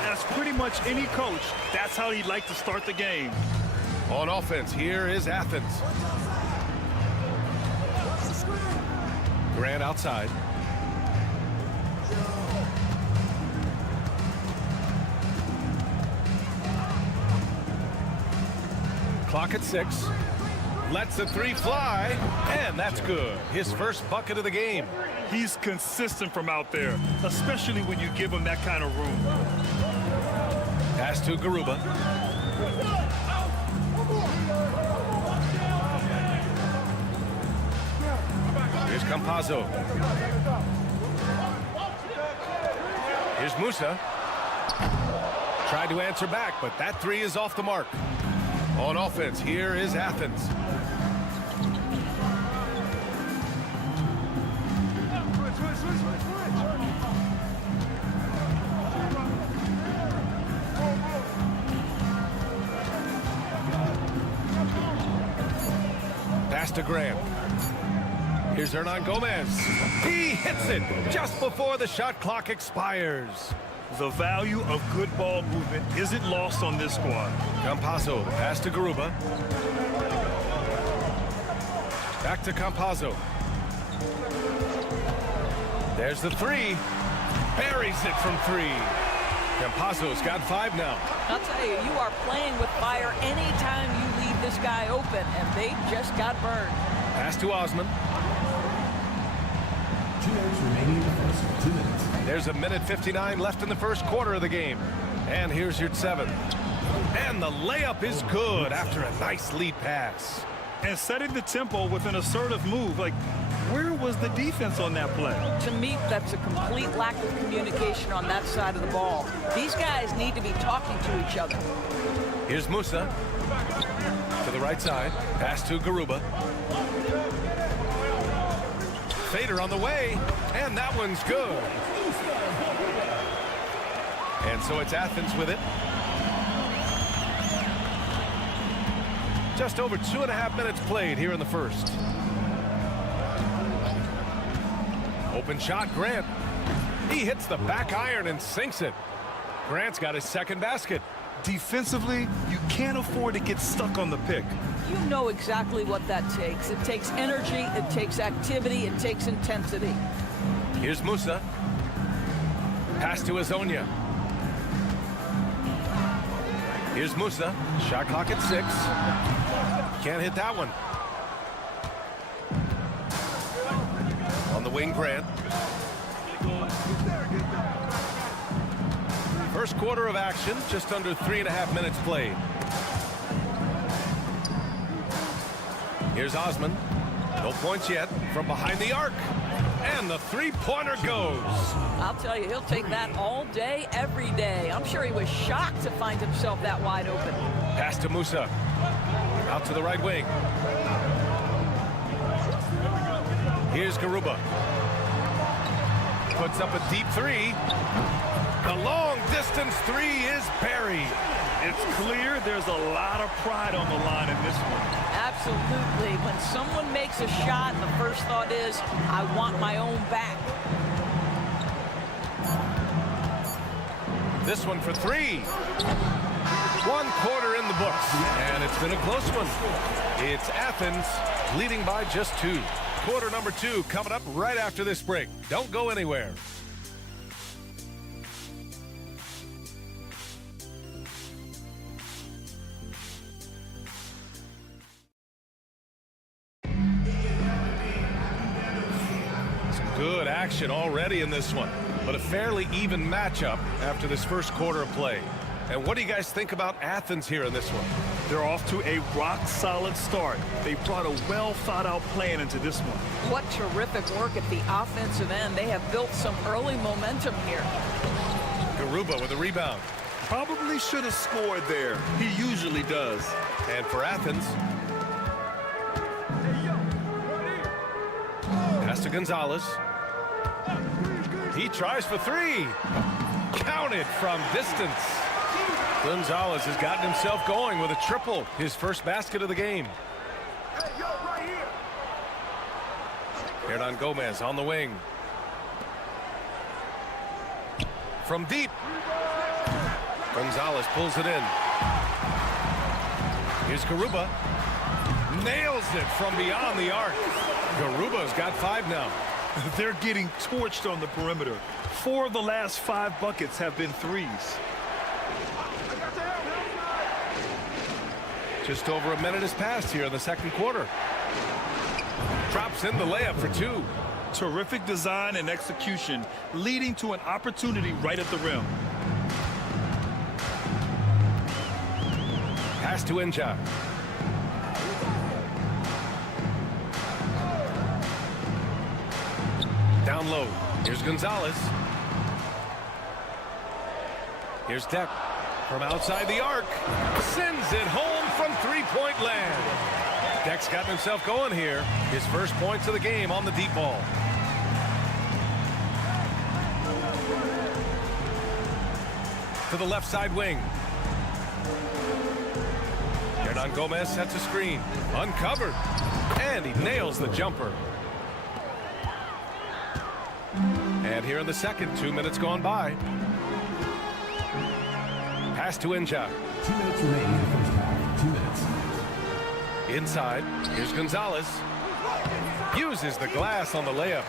That's pretty much any coach. That's how he'd like to start the game. On offense, here is Athens. Grant outside. Clock at 6. Lets the 3 fly, and that's good. His first bucket of the game. He's consistent from out there, especially when you give him that kind of room. Pass to Garuba. Here's Campazzo. Here's Musa. Tried to answer back, but that 3 is off the mark. On offense, here is Athens. Pass to Grant. Here's Hernan Gomez. He hits it just before the shot clock expires. The value of good ball movement isn't lost on this squad. Campazzo, pass to Garuba. Back to Campazzo. There's the 3. Buries it from 3. Campazzo's got 5 now. I'll tell you, you are playing with fire anytime you leave this guy open, and they just got burned. Pass to Osman. There's a minute 59 left in the first quarter of the game. And here's Yurtseven. And the layup is good after a nice lead pass. And setting the tempo with an assertive move. Like, where was the defense on that play? To me, that's a complete lack of communication on that side of the ball. These guys need to be talking to each other. Here's Musa. To the right side. Pass to Garuba. Fader on the way, and that one's good. And so it's Athens with it. Just over 2.5 minutes played here in the first. Open shot, Grant. He hits the back iron and sinks it. Grant's got his second basket. Defensively, you can't afford to get stuck on the pick. You know exactly what that takes. It takes energy, it takes activity, it takes intensity. Here's Musa. Pass to Azonia. Here's Musa. Shot clock at 6. Can't hit that one. On the wing, Grant. First quarter of action, just under 3.5 minutes played. Here's Osman. No points yet from behind the arc. And the 3-pointer goes. I'll tell you, he'll take that all day, every day. I'm sure he was shocked to find himself that wide open. Pass to Musa. Out to the right wing. Here's Garuba. Puts up a deep 3. The long-distance 3 is buried. It's clear there's a lot of pride on the line in this one. Absolutely. When someone makes a shot, the first thought is, I want my own back. This one for 3. 1 quarter in the books, and it's been a close one. It's Athens leading by just 2. Quarter number 2 coming up right after this break. Don't go anywhere. Good action already in this one, but a fairly even matchup after this first quarter of play. And what do you guys think about Athens here in this one? They're off to a rock-solid start. They brought a well-thought-out plan into this one. What terrific work at the offensive end. They have built some early momentum here. Garuba with a rebound. Probably should have scored there. He usually does. And for Athens, pass to Gonzalez. He tries for three. Counted from distance. Gonzalez has gotten himself going with a triple, his first basket of the game. Hernan Gomez on the wing. From deep. Gonzalez pulls it in. Here's Garuba. Nails it from beyond the arc. Garuba's got 5 now. They're getting torched on the perimeter. 4 of the last 5 buckets have been threes. Just over a minute has passed here in the second quarter. Drops in the layup for 2. Terrific design and execution, leading to an opportunity right at the rim. Pass to Inja. Down low. Here's Gonzalez. Here's Deck from outside the arc. Sends it home from three-point land. Deck's gotten himself going here. His first points of the game on the deep ball. To the left side wing. Hernan Gomez sets a screen. Uncovered. And he nails the jumper. And here in the second, 2 minutes gone by. Pass to Inja. 2 minutes remaining in the first half. 2 minutes. Inside. Here's Gonzalez. Uses the glass on the layup.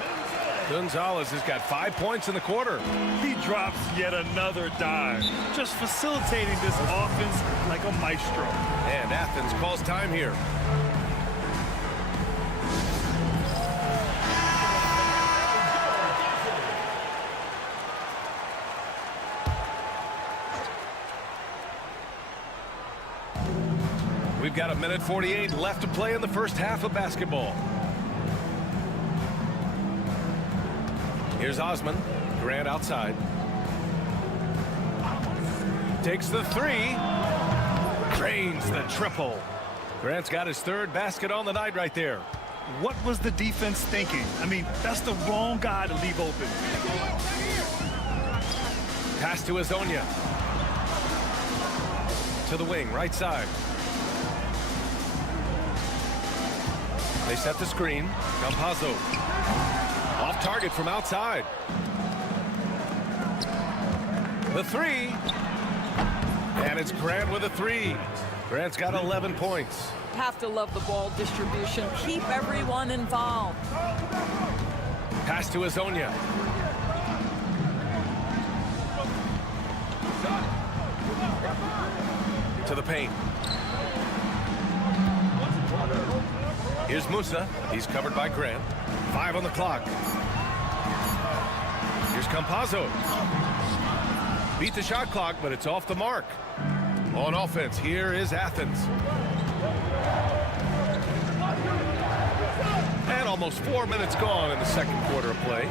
Gonzalez has got 5 points in the quarter. He drops yet another dive, just facilitating this offense like a maestro. And Athens calls time here. We've got 1:48 left to play in the first half of basketball. Here's Osman. Grant outside. Takes the 3. Drains the triple. Grant's got his 3rd basket on the night right there. What was the defense thinking? I mean, that's the wrong guy to leave open. Pass to Azonia. To the wing, right side. They set the screen. Campazzo. Off target from outside. The 3. And it's Grant with a 3. Grant's got 11 points. Have to love the ball distribution. Keep everyone involved. Pass to Azonia. To the paint. Here's Musa. He's covered by Grant. 5 on the clock. Here's Campazzo. Beat the shot clock, but it's off the mark. On offense, here is Athens. And almost 4 minutes gone in the second quarter of play.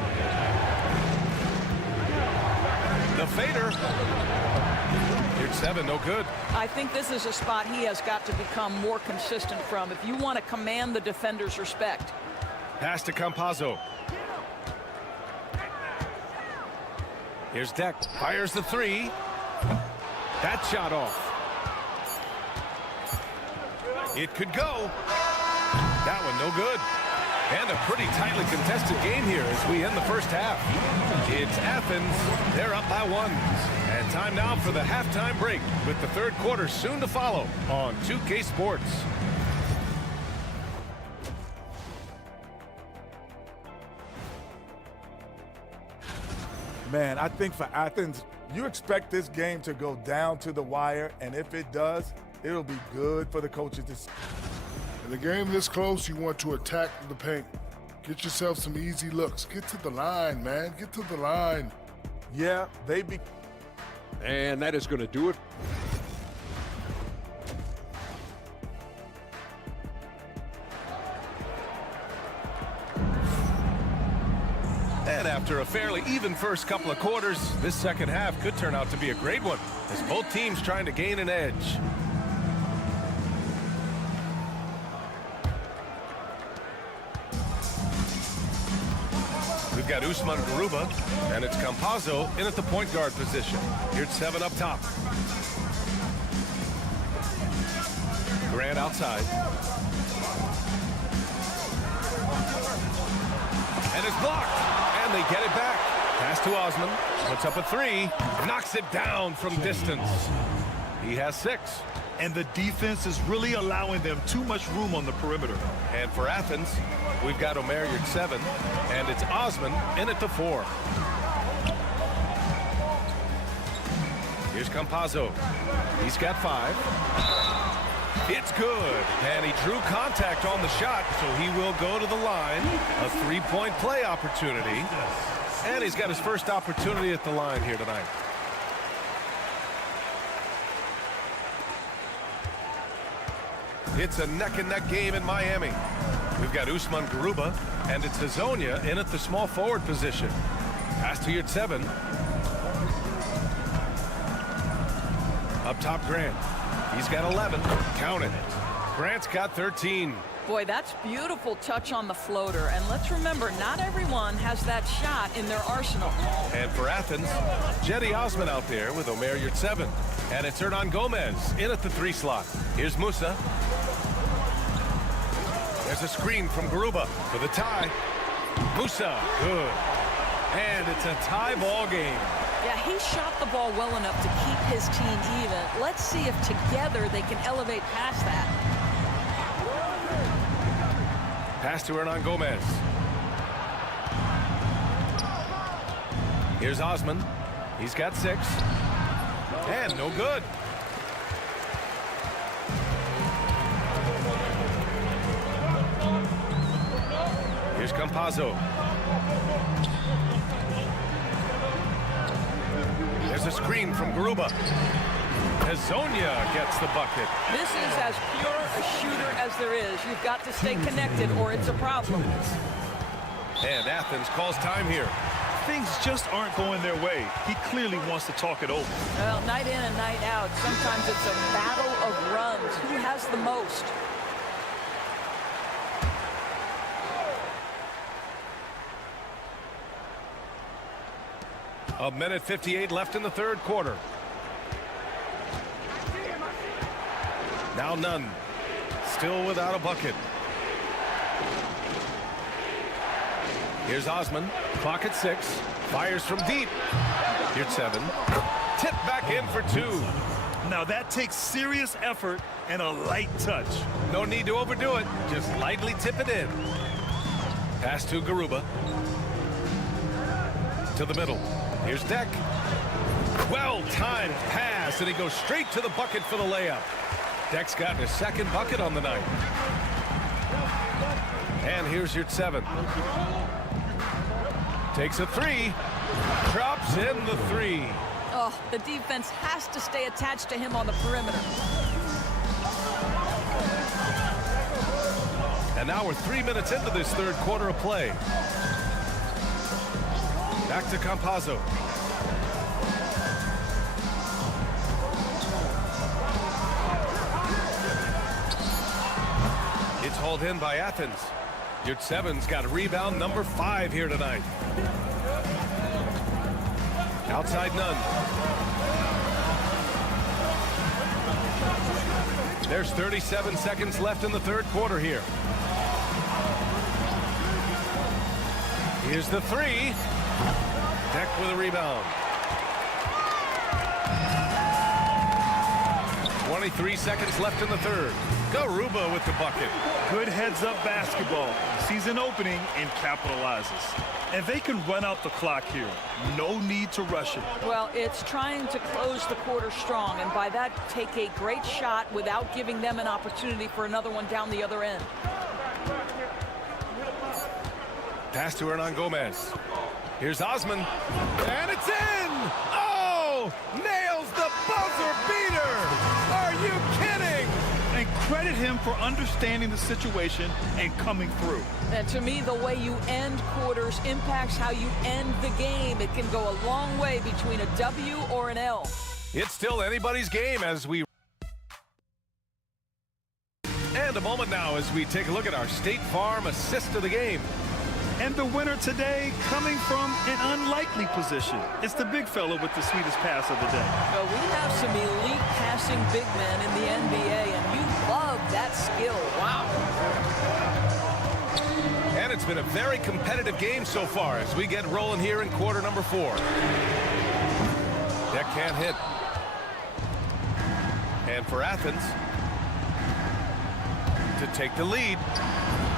The fader. Here's 7, no good. I think this is a spot he has got to become more consistent from if you want to command the defender's respect. Pass to Campazzo. Here's Deck. Fires the 3. That shot off. It could go. That one no good. And a pretty tightly contested game here as we end the first half. It's Athens. They're up by 1. And time now for the halftime break with the third quarter soon to follow on 2K Sports. Man, I think for Athens, you expect this game to go down to the wire, and if it does, it'll be good for the coaches to see. In a game this close, you want to attack the paint. Get yourself some easy looks. Get to the line, man. Get to the line. Yeah, And that is going to do it. After a fairly even first couple of quarters, this second half could turn out to be a great one, as both teams trying to gain an edge. We've got Usman Garuba, and it's Campazzo in at the point guard position. Here's 7 up top. Grant outside. And it's blocked, and they get it back. Pass to Osman, puts up a 3, knocks it down from distance. He has 6. And the defense is really allowing them too much room on the perimeter. And for Athens, we've got Omer at 7, and it's Osman in at the 4. Here's Campazzo. He's got 5. It's good, and he drew contact on the shot, so he will go to the line. A 3-point play opportunity, and he's got his first opportunity at the line here tonight. It's a neck-and-neck game in Miami. We've got Usman Garuba, and it's Hazonia in at the small forward position. Pass to Yurtseven. Up top, Grant. He's got 11. Count it. Grant's got 13. Boy, that's beautiful touch on the floater. And let's remember, not everyone has that shot in their arsenal. And for Athens, Jetty Osman out there with Omer Yurtseven. And it's Hernan Gomez in at the 3 slot. Here's Musa. There's a screen from Garuba for the tie. Musa, good. And it's a tie ball game. Yeah, he shot the ball well enough to keep his team even. Let's see if together they can elevate past that. Pass to Hernan Gomez. Here's Osman. He's got 6. And no good. Here's Campazzo. There's a screen from Garuba. Hazonia gets the bucket. This is as pure a shooter as there is. You've got to stay connected or it's a problem. And Athens calls time here. Things just aren't going their way. He clearly wants to talk it over. Well, night in and night out, sometimes it's a battle of runs. Who has the most? A minute 58 left in the third quarter. Now none. Still without a bucket. Here's Osman. Clock at 6. Fires from deep. Here's 7. Tip back in for 2. Now that takes serious effort and a light touch. No need to overdo it. Just lightly tip it in. Pass to Garuba. To the middle. Here's Deck. Well-timed pass, and he goes straight to the bucket for the layup. Deck's gotten his second bucket on the night. And here's Yurtseven. Takes a 3. Drops in the 3. Oh, the defense has to stay attached to him on the perimeter. And now we're 3 minutes into this third quarter of play. Back to Campazzo. It's hauled in by Athens. Yurtseven's got rebound number 5 here tonight. Outside none. There's 37 seconds left in the third quarter here. Here's the 3. Deck with a rebound. 23 seconds left in the third. Garuba with the bucket. Good heads-up basketball. Sees an opening and capitalizes. And they can run out the clock here. No need to rush it. Well, it's trying to close the quarter strong, and by that, take a great shot without giving them an opportunity for another one down the other end. Pass to Hernan Gomez. Here's Osman. And it's in! Oh! Nails the buzzer beater! Are you kidding? And credit him for understanding the situation and coming through. And to me, the way you end quarters impacts how you end the game. It can go a long way between a W or an L. It's still anybody's game as we... And a moment now as we take a look at our State Farm assist of the game. And the winner today coming from an unlikely position. It's the big fella with the sweetest pass of the day. Well, we have some elite passing big men in the NBA, and you love that skill. Wow. And it's been a very competitive game so far as we get rolling here in quarter number 4. Deck can't hit. And for Athens to take the lead.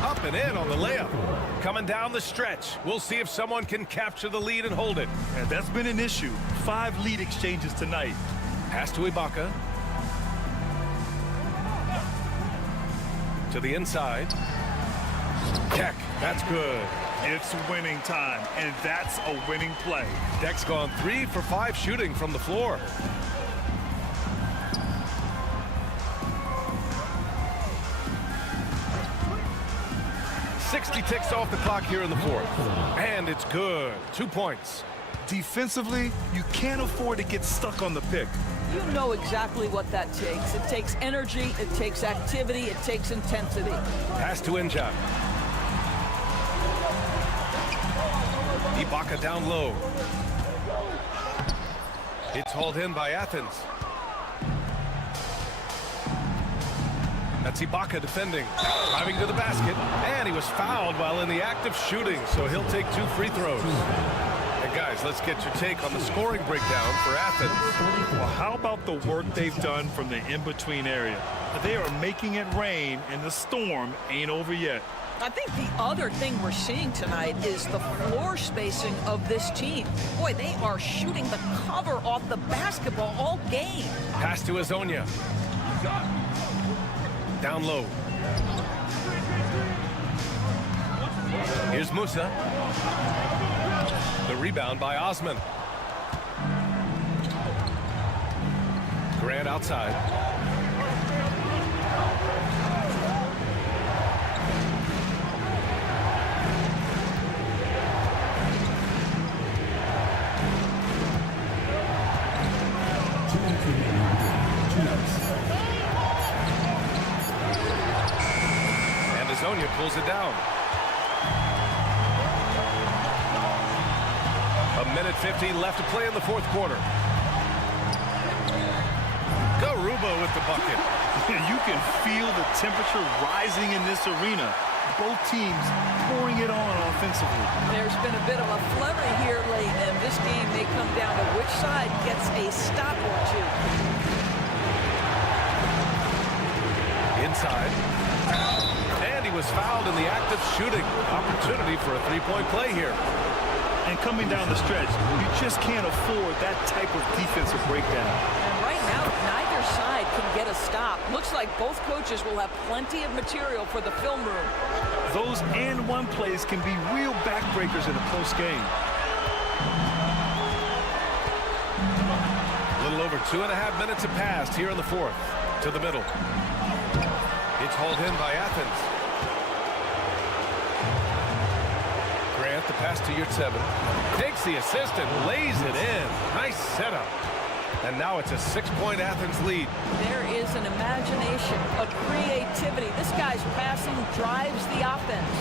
Up and in on the layup. Coming down the stretch. We'll see if someone can capture the lead and hold it. And that's been an issue. 5 lead exchanges tonight. Pass to Ibaka. To the inside. Keck, that's good. It's winning time, and that's a winning play. Deck's gone 3 for 5 shooting from the floor. 60 ticks off the clock here in the 4th. And it's good. 2 points. Defensively, you can't afford to get stuck on the pick. You know exactly what that takes. It takes energy, it takes activity, it takes intensity. Pass to Injab. Ibaka down low. It's hauled in by Athens. That's Ibaka defending. Driving to the basket. And he was fouled while in the act of shooting, so he'll take 2 free throws. And guys, let's get your take on the scoring breakdown for Athens. Well, how about the work they've done from the in-between area? They are making it rain, and the storm ain't over yet. I think the other thing we're seeing tonight is the floor spacing of this team. Boy, they are shooting the cover off the basketball all game. Pass to Azonia. Down low. Here's Musa. The rebound by Osman. Grant outside. Azonia pulls it down. 1:50 left to play in the 4th quarter. Garuba with the bucket. You can feel the temperature rising in this arena. Both teams pouring it on offensively. There's been a bit of a flurry here late, and this game may come down to which side gets a stop or 2. Inside. And he was fouled in the act of shooting. Opportunity for a 3-point play here. And coming down the stretch, you just can't afford that type of defensive breakdown. And right now, neither side can get a stop. Looks like both coaches will have plenty of material for the film room. Those and-one plays can be real backbreakers in a close game. A little over 2.5 minutes have passed here in the 4th. To the middle. It's hauled in by Athens. Grant, the pass to Yurtseven. Takes the assist and lays it in. Nice setup. And now it's a 6-point Athens lead. There is an imagination, a creativity. This guy's passing drives the offense.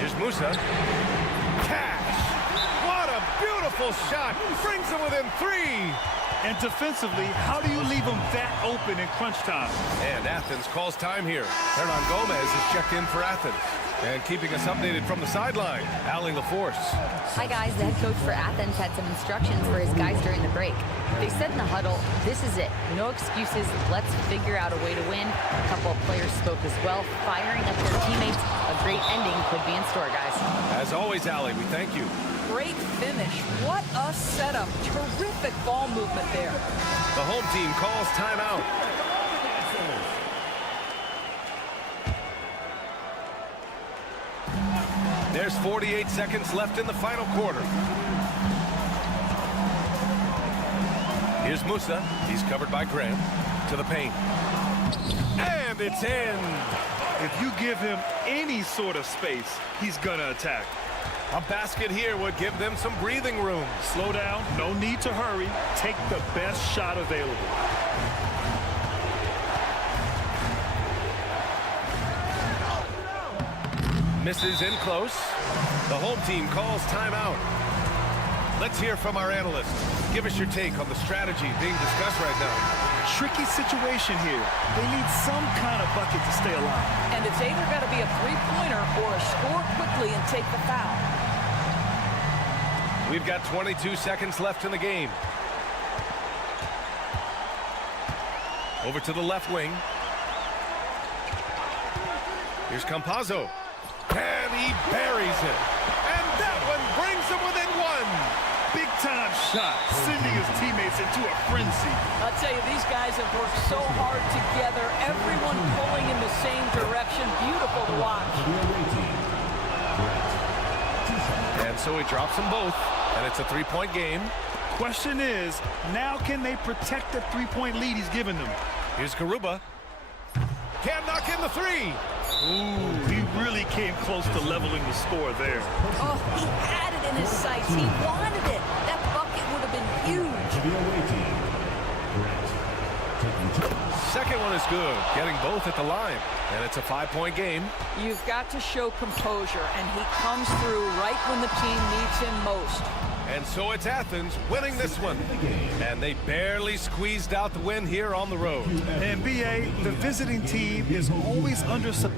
Here's Musa. Cash. What a beautiful shot. Brings them within 3. And defensively, how do you leave them that open in crunch time? And Athens calls time here. Hernan Gomez is checked in for Athens. And keeping us updated from the sideline, Ali LaForce. Hi, guys. The head coach for Athens had some instructions for his guys during the break. They said in the huddle, this is it. No excuses. Let's figure out a way to win. A couple of players spoke as well, firing up their teammates. A great ending could be in store, guys. As always, Ali, we thank you. Great finish. What a setup. Terrific ball movement there. The home team calls timeout. There's 48 seconds left in the final quarter. Here's Musa. He's covered by Grant. To the paint. And it's in. If you give him any sort of space, he's going to attack. A basket here would give them some breathing room. Slow down. No need to hurry. Take the best shot available. Misses in close. The home team calls timeout. Let's hear from our analyst. Give us your take on the strategy being discussed right now. Tricky situation here. They need some kind of bucket to stay alive. And it's either got to be a three-pointer or a score quickly and take the foul. We've got 22 seconds left in the game. Over to the left wing. Here's Campazzo. And he buries it. And that one brings him within one. Big-time shot, sending his teammates into a frenzy. I'll tell you, these guys have worked so hard together. Everyone pulling in the same direction. Beautiful to watch. And so he drops them both, and it's a three-point game. Question is, now can they protect the three-point lead he's given them? Here's Garuba. Can't knock in the three. Ooh, he really came close to leveling the score there. Oh, he had it in his sights. He wanted it. That bucket would have been huge. Second one is good, getting both at the line. And it's a 5-point game. You've got to show composure, and he comes through right when the team needs him most. And so it's Athens winning this one. And they barely squeezed out the win here on the road. And BA, the visiting team is always under some...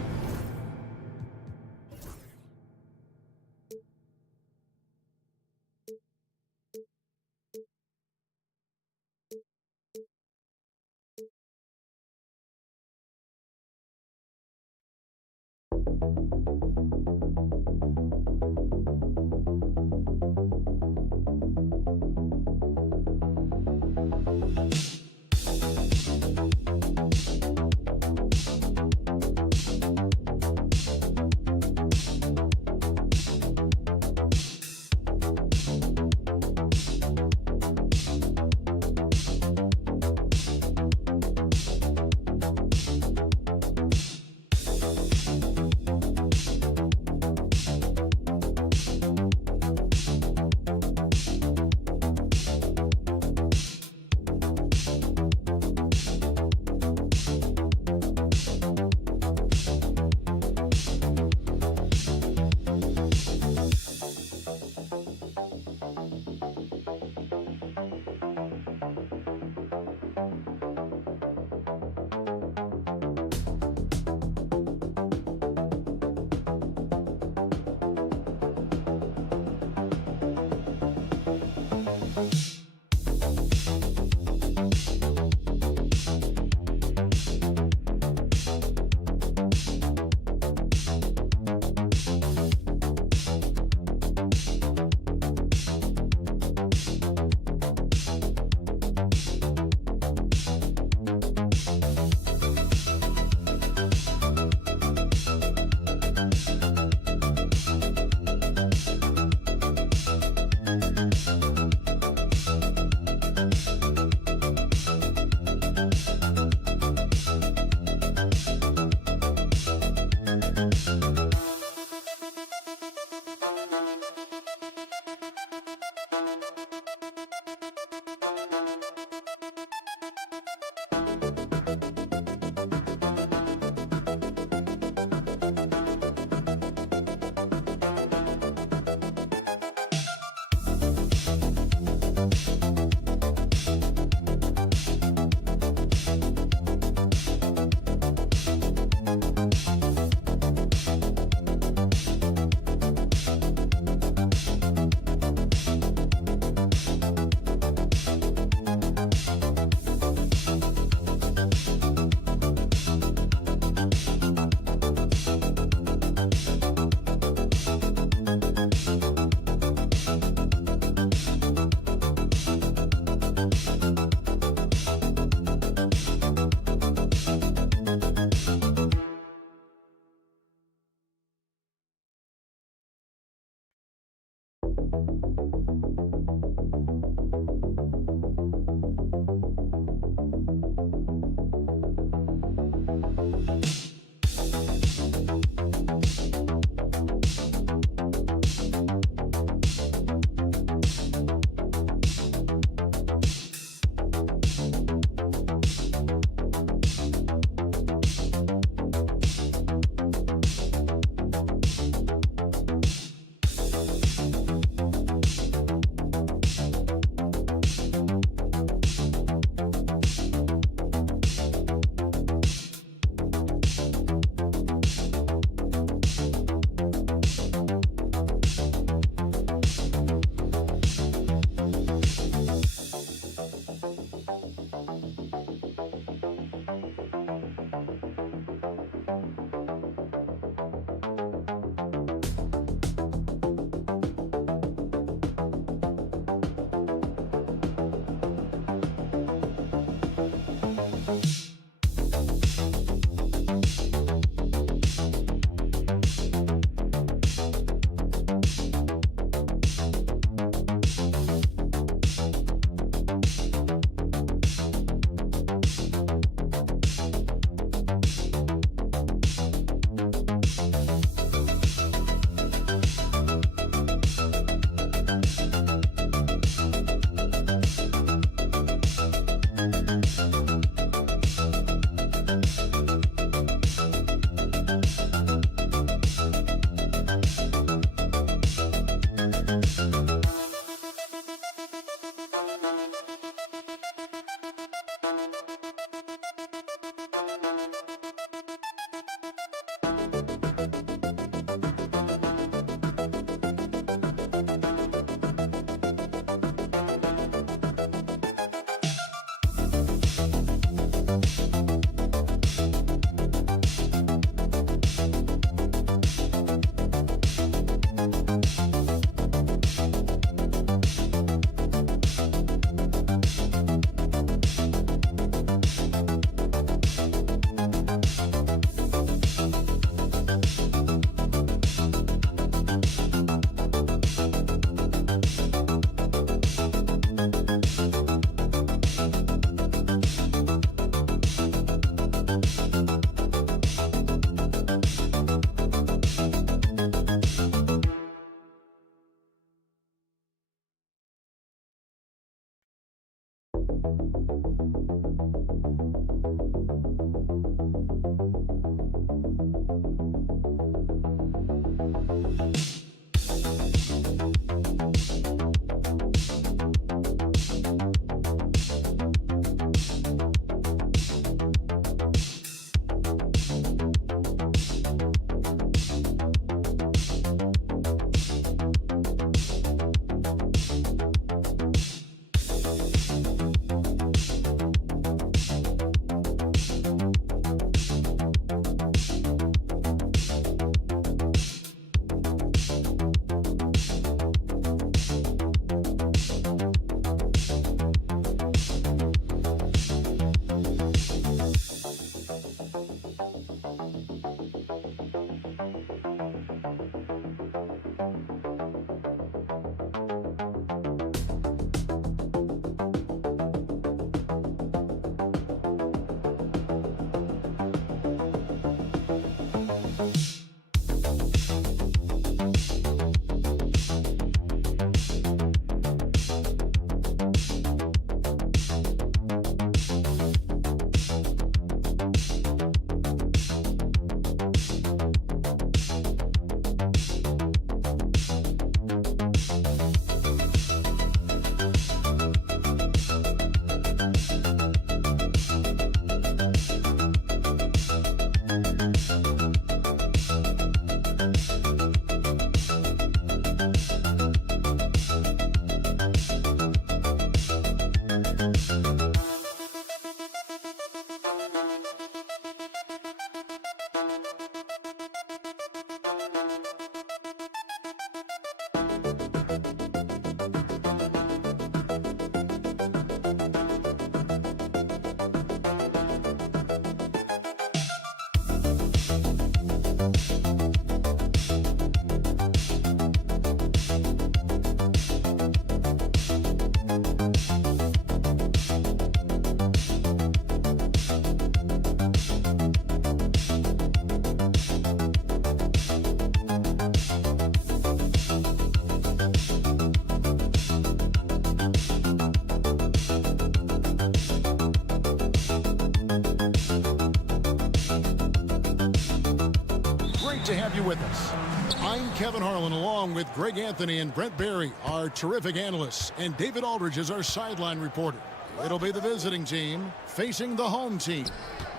To have you with us. I'm Kevin Harlan, along with Greg Anthony and Brent Barry, our terrific analysts, and David Aldridge is our sideline reporter. It'll be the visiting team facing the home team.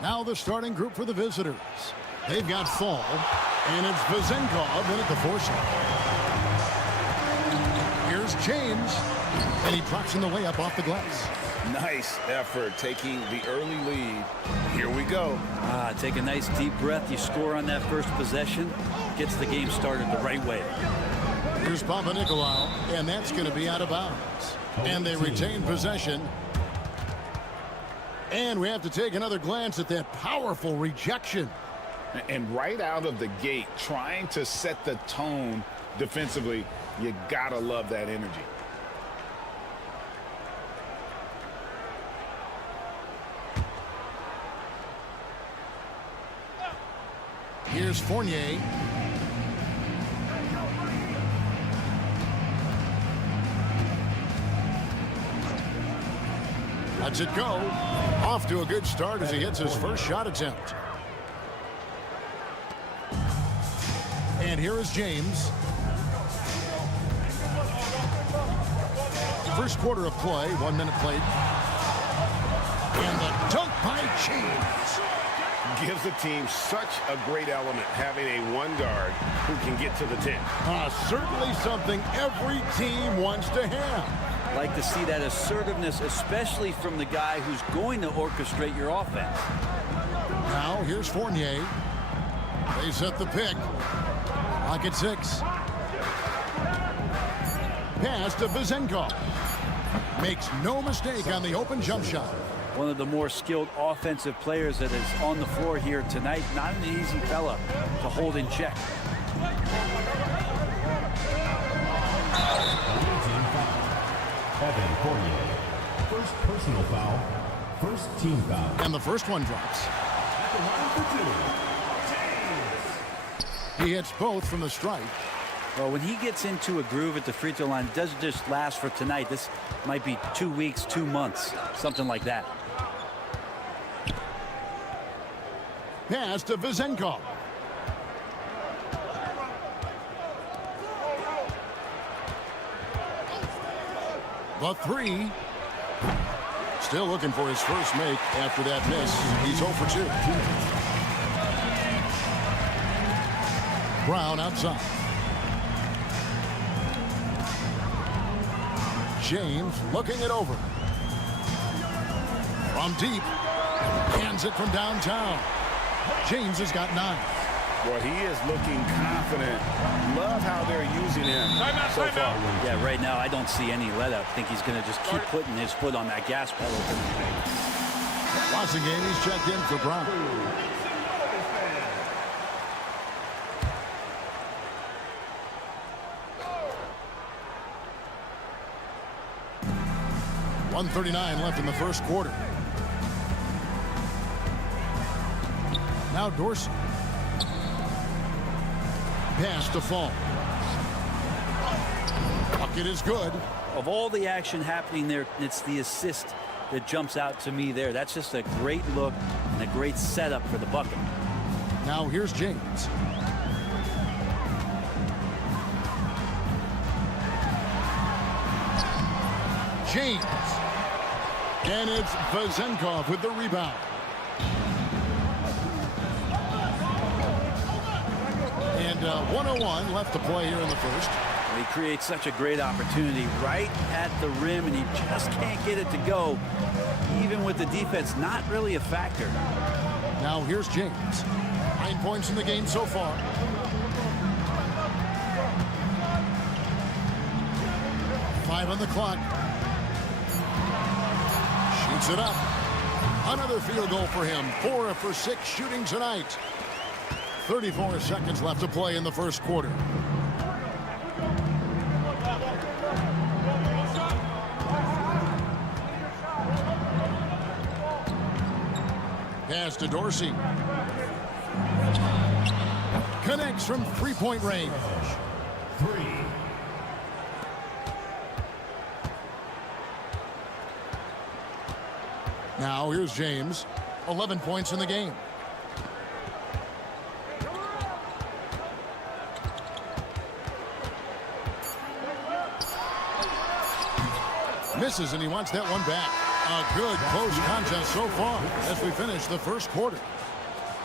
Now the starting group for the visitors. They've got Fall, and it's Vezenkov in at the four-shot. Here's James, and he drops in the layup off the glass. Nice effort taking the early lead. Here we go. Take a nice deep breath. You score on that first possession. Gets the game started the right way. Here's Papanikolaou, and that's going to be out of bounds. And they retain possession. And we have to take another glance at that powerful rejection. And right out of the gate, trying to set the tone defensively, you got to love that energy. Here's Fournier. Lets it go. Off to a good start as he hits his first shot attempt. And here is James. First quarter of play, 1 minute played. And the dunk by James. Gives the team such a great element having a one guard who can get to the 10. Certainly something every team wants to have. Like to see that assertiveness, especially from the guy who's going to orchestrate your offense. Now here's Fournier. They set the pick. Lock at 6. Pass to Vezenkov. Makes no mistake on the open jump shot. One of the more skilled offensive players that is on the floor here tonight. Not an easy fella to hold in check. Evan Fournier. First personal foul. First team foul. And the first one drops. At the line for 2, James. He hits both from the stripe. Well, when he gets into a groove at the free throw line, it doesn't just last for tonight. This might be 2 weeks, 2 months, something like that. Pass to Vezenkov. The three. Still looking for his first make after that miss. He's 0 for 2. Brown outside. James looking it over. From deep. Hands it from downtown. James has got 9. Well, he is looking confident. Love how they're using him so far. Yeah, right now I don't see any let up. I think he's going to just keep putting his foot on that gas pedal. Lost the game. He's checked in for Brown. .139 left in the first quarter. Now Dorsey. Pass to Fall. Bucket is good. Of all the action happening there, it's the assist that jumps out to me there. That's just a great look and a great setup for the bucket. Now here's James. James. And it's Vezenkov with the rebound. And 1:01 left to play here in the first. He creates such a great opportunity right at the rim, and he just can't get it to go, even with the defense not really a factor. Now here's James. 9 points in the game so far. Five on the clock. Shoots it up. Another field goal for him. 4 for 6 shooting tonight. 34 seconds left to play in the first quarter. Pass to Dorsey. Connects from three-point range. 3. Now here's James. 11 points in the game. Misses, and he wants that one back. A good close contest so far as we finish the first quarter.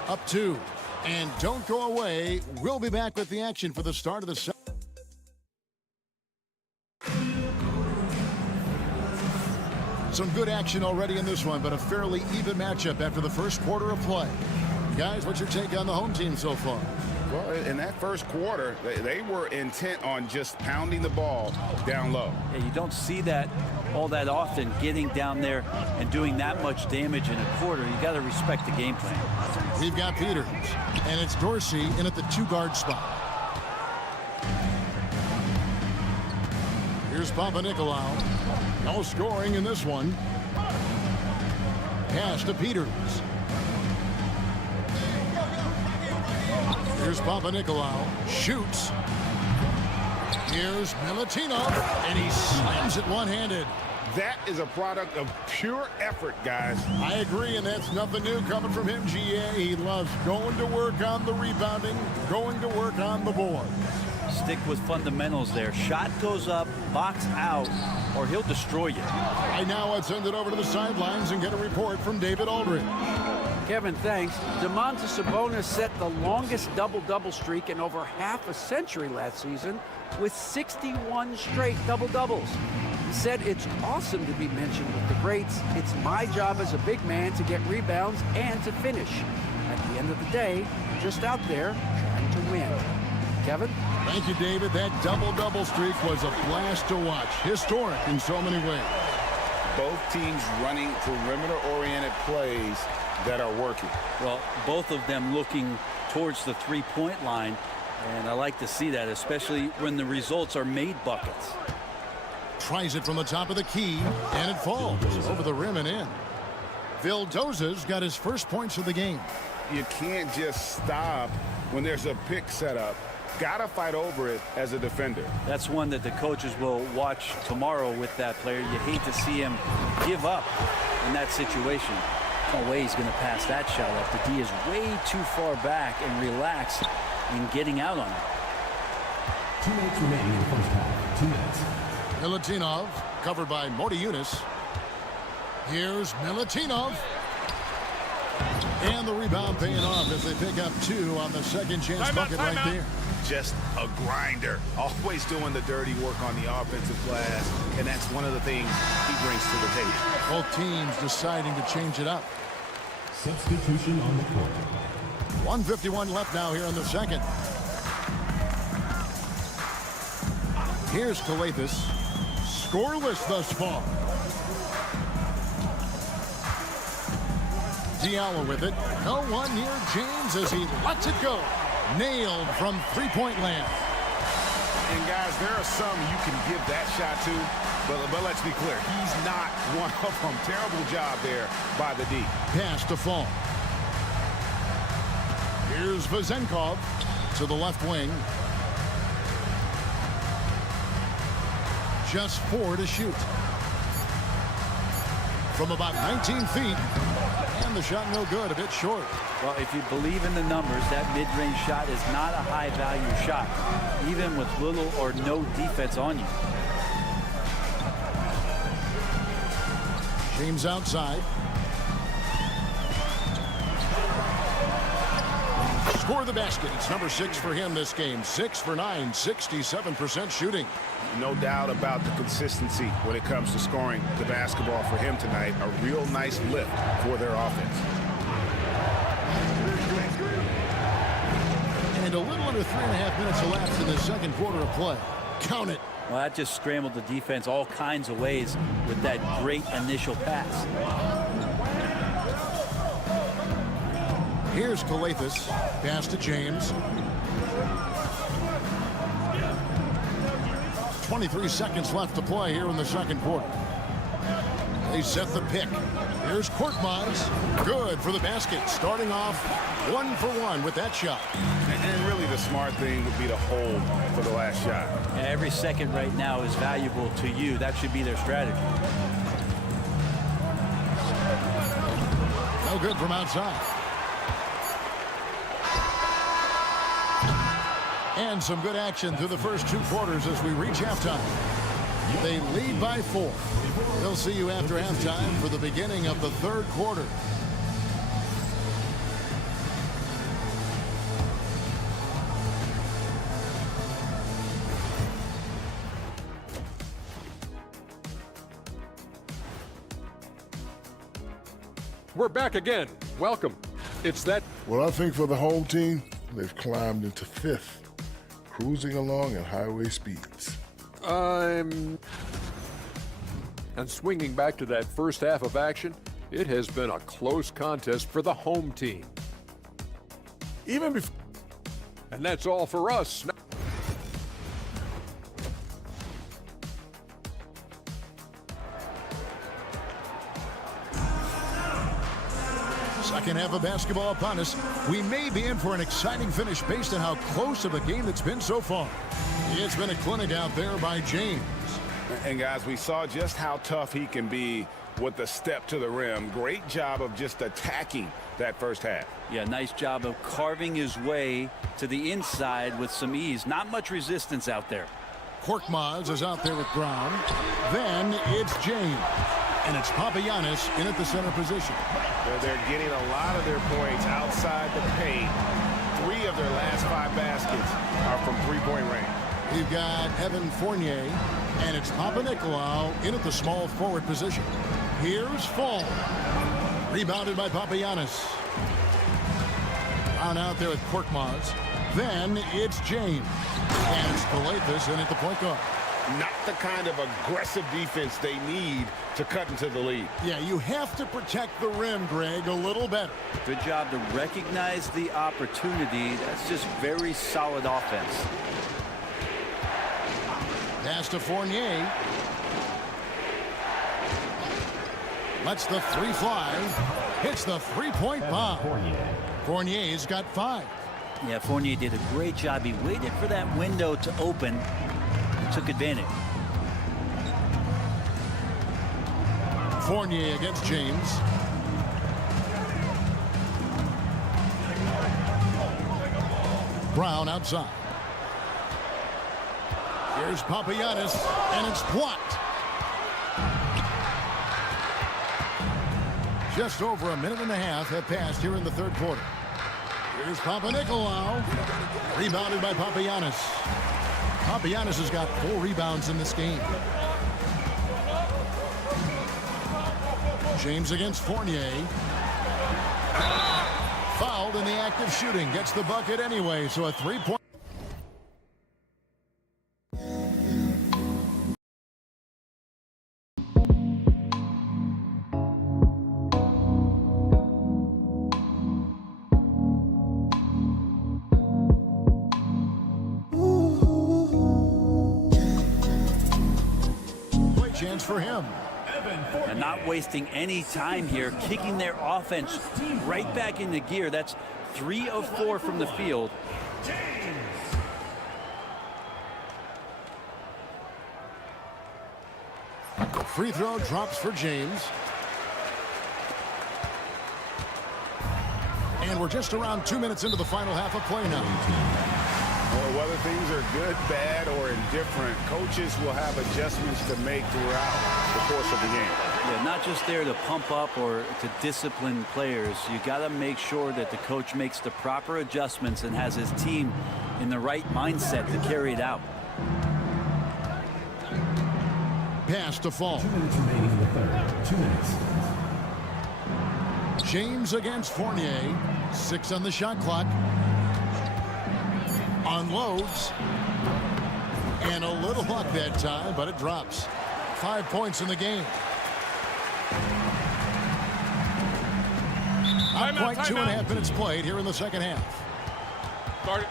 Up 2. And don't go away. We'll be back with the action for the start of the second. Some good action already in this one, but a fairly even matchup after the first quarter of play. Guys, what's your take on the home team so far? Well, in that first quarter, they were intent on just pounding the ball down low. Yeah, you don't see that all that often, getting down there and doing that much damage in a quarter. You got to respect the game plan. We've got Peters, and it's Dorsey in at the 2-guard spot. Here's Panathinaikos. No scoring in this one. Pass to Peters. Here's Panathinaikos. Shoots. Here's Milutinov, and he slams it one-handed. That is a product of pure effort, guys. I agree, and that's nothing new coming from him, GA. He loves going to work on the rebounding, going to work on the board. Stick with fundamentals there. Shot goes up, box out, or he'll destroy you. Right now, let's send it over to the sidelines and get a report from David Aldridge. Kevin, thanks. Domantas Sabonis set the longest double-double streak in over half a century last season with 61 straight double-doubles. He said it's awesome to be mentioned with the greats. It's my job as a big man to get rebounds and to finish. At the end of the day, just out there trying to win. Kevin? Thank you, David. That double-double streak was a blast to watch. Historic in so many ways. Both teams running perimeter-oriented plays that are working. Well, both of them looking towards the three-point line, and I like to see that, especially when the results are made buckets. Tries it from the top of the key, and it falls over the rim and in. Vildoza's got his first points of the game. You can't just stop when there's a pick set up Got to fight over it as a defender. That's one that the coaches will watch tomorrow with that player. You hate to see him give up in that situation. No way he's going to pass that shot up. The D is way too far back and relaxed in getting out on it. 2 minutes remaining in the first half. 2 minutes. Milutinov, covered by Motiejunas. Here's Milutinov. And the rebound paying off as they pick up 2 on the second chance bucket right there. Just a grinder. Always doing the dirty work on the offensive glass. And that's one of the things he brings to the table. Both teams deciding to change it up. Substitution on the court. 1:51 left now here in the second. Here's Calathes. Scoreless thus far. Diallo with it. No one near James as he lets it go. Nailed from three-point land. And guys, there are some you can give that shot to, but let's be clear, he's not one of them. Terrible job there by the D. Pass to Fall. Here's Vezenkov to the left wing. Just 4 to shoot. From about 19 feet. And the shot no good, a bit short. Well, if you believe in the numbers, that mid-range shot is not a high-value shot, even with little or no defense on you. James outside. Score the basket. It's number 6 for him this game. 6 for 9, 67% shooting. No doubt about the consistency when it comes to scoring the basketball for him tonight. A real nice lift for their offense. And a little under 3.5 minutes elapsed in the second quarter of play. Count it. Well, that just scrambled the defense all kinds of ways with that great initial pass. Here's Calathes. Pass to James. 23 seconds left to play here in the second quarter. They set the pick. Here's Korkmaz. Good for the basket. Starting off 1 for 1 with that shot. And really the smart thing would be to hold for the last shot. And every second right now is valuable to you. That should be their strategy. No good from outside. And some good action through the first 2 quarters as we reach halftime. They lead by 4. We'll see you after halftime for the beginning of the third quarter. We're back again. Welcome. It's that. Well, I think for the home team, they've climbed into 5th, cruising along at highway speeds. And swinging back to that first half of action, it has been a close contest for the home team. Even before. And that's all for us. Second half of basketball upon us. We may be in for an exciting finish based on how close of a game it's been so far. It's been a clinic out there by James. And guys, we saw just how tough he can be with the step to the rim. Great job of just attacking that first half. Yeah, nice job of carving his way to the inside with some ease. Not much resistance out there. Korkmaz is out there with Brown. Then it's James. And it's Papagiannis in at the center position. They're getting a lot of their points outside the paint. 3 of their last 5 baskets are from three-point range. We've got Evan Fournier, and it's Papanikolaou in at the small forward position. Here's Fall. Rebounded by Papagiannis. Brown out there with Korkmaz. Then it's James. And it's Calathes in at the point guard. Not the kind of aggressive defense they need to cut into the lead. Yeah, you have to protect the rim, Greg, a little better. Good job to recognize the opportunity. That's just very solid offense. Pass to Fournier. Lets the 3 fly. Hits the 3-point bomb. Fournier's got 5. Yeah, Fournier did a great job. He waited for that window to open and took advantage. Fournier against James. Brown outside. Here's Papagiannis, and it's blocked. Just over a minute and a half have passed here in the third quarter. Here's Papanikolaou. Rebounded by Papagiannis. Papagiannis has got 4 rebounds in this game. James against Fournier. Fouled in the act of shooting. Gets the bucket anyway, so a 3-point. Chance for him. And not wasting any time here, kicking their offense right back into gear. That's 3 of 4 from the field. Free throw drops for James. And we're just around 2 minutes into the final half of play now. Well, whether things are good, bad, or indifferent, coaches will have adjustments to make throughout the course of the game. Yeah, not just there to pump up or to discipline players. You got to make sure that the coach makes the proper adjustments and has his team in the right mindset to carry it out. Pass to fall. 2 minutes remaining in the third. 2 minutes. James against Fournier. 6 on the shot clock. Unloads. And a little luck that time, but it drops. 5 points in the game. Not quite 2.5 minutes played here in the second half. Start it.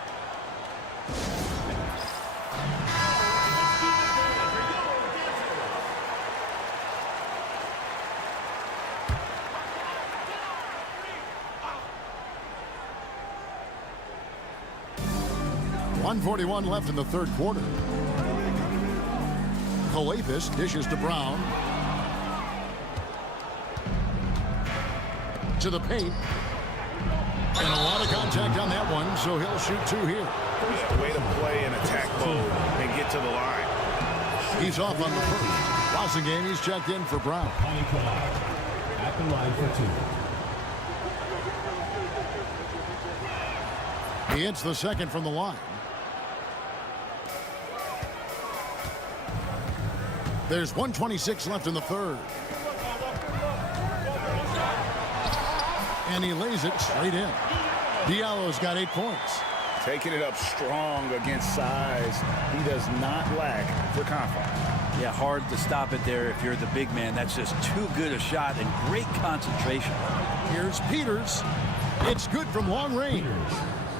.141 left in the third quarter. Efes dishes to Brown. To the paint. And a lot of contact on that one, so he'll shoot 2 here. Yeah, way to play in attack mode and get to the line. He's off on the first. Bosingame, he's checked in for Brown. At the line for 2. He hits the second from the line. There's 1:26 left in the third. And he lays it straight in. Diallo's got 8 points. Taking it up strong against size. He does not lack for confidence. Yeah, hard to stop it there if you're the big man. That's just too good a shot and great concentration. Here's Peters. It's good from long range.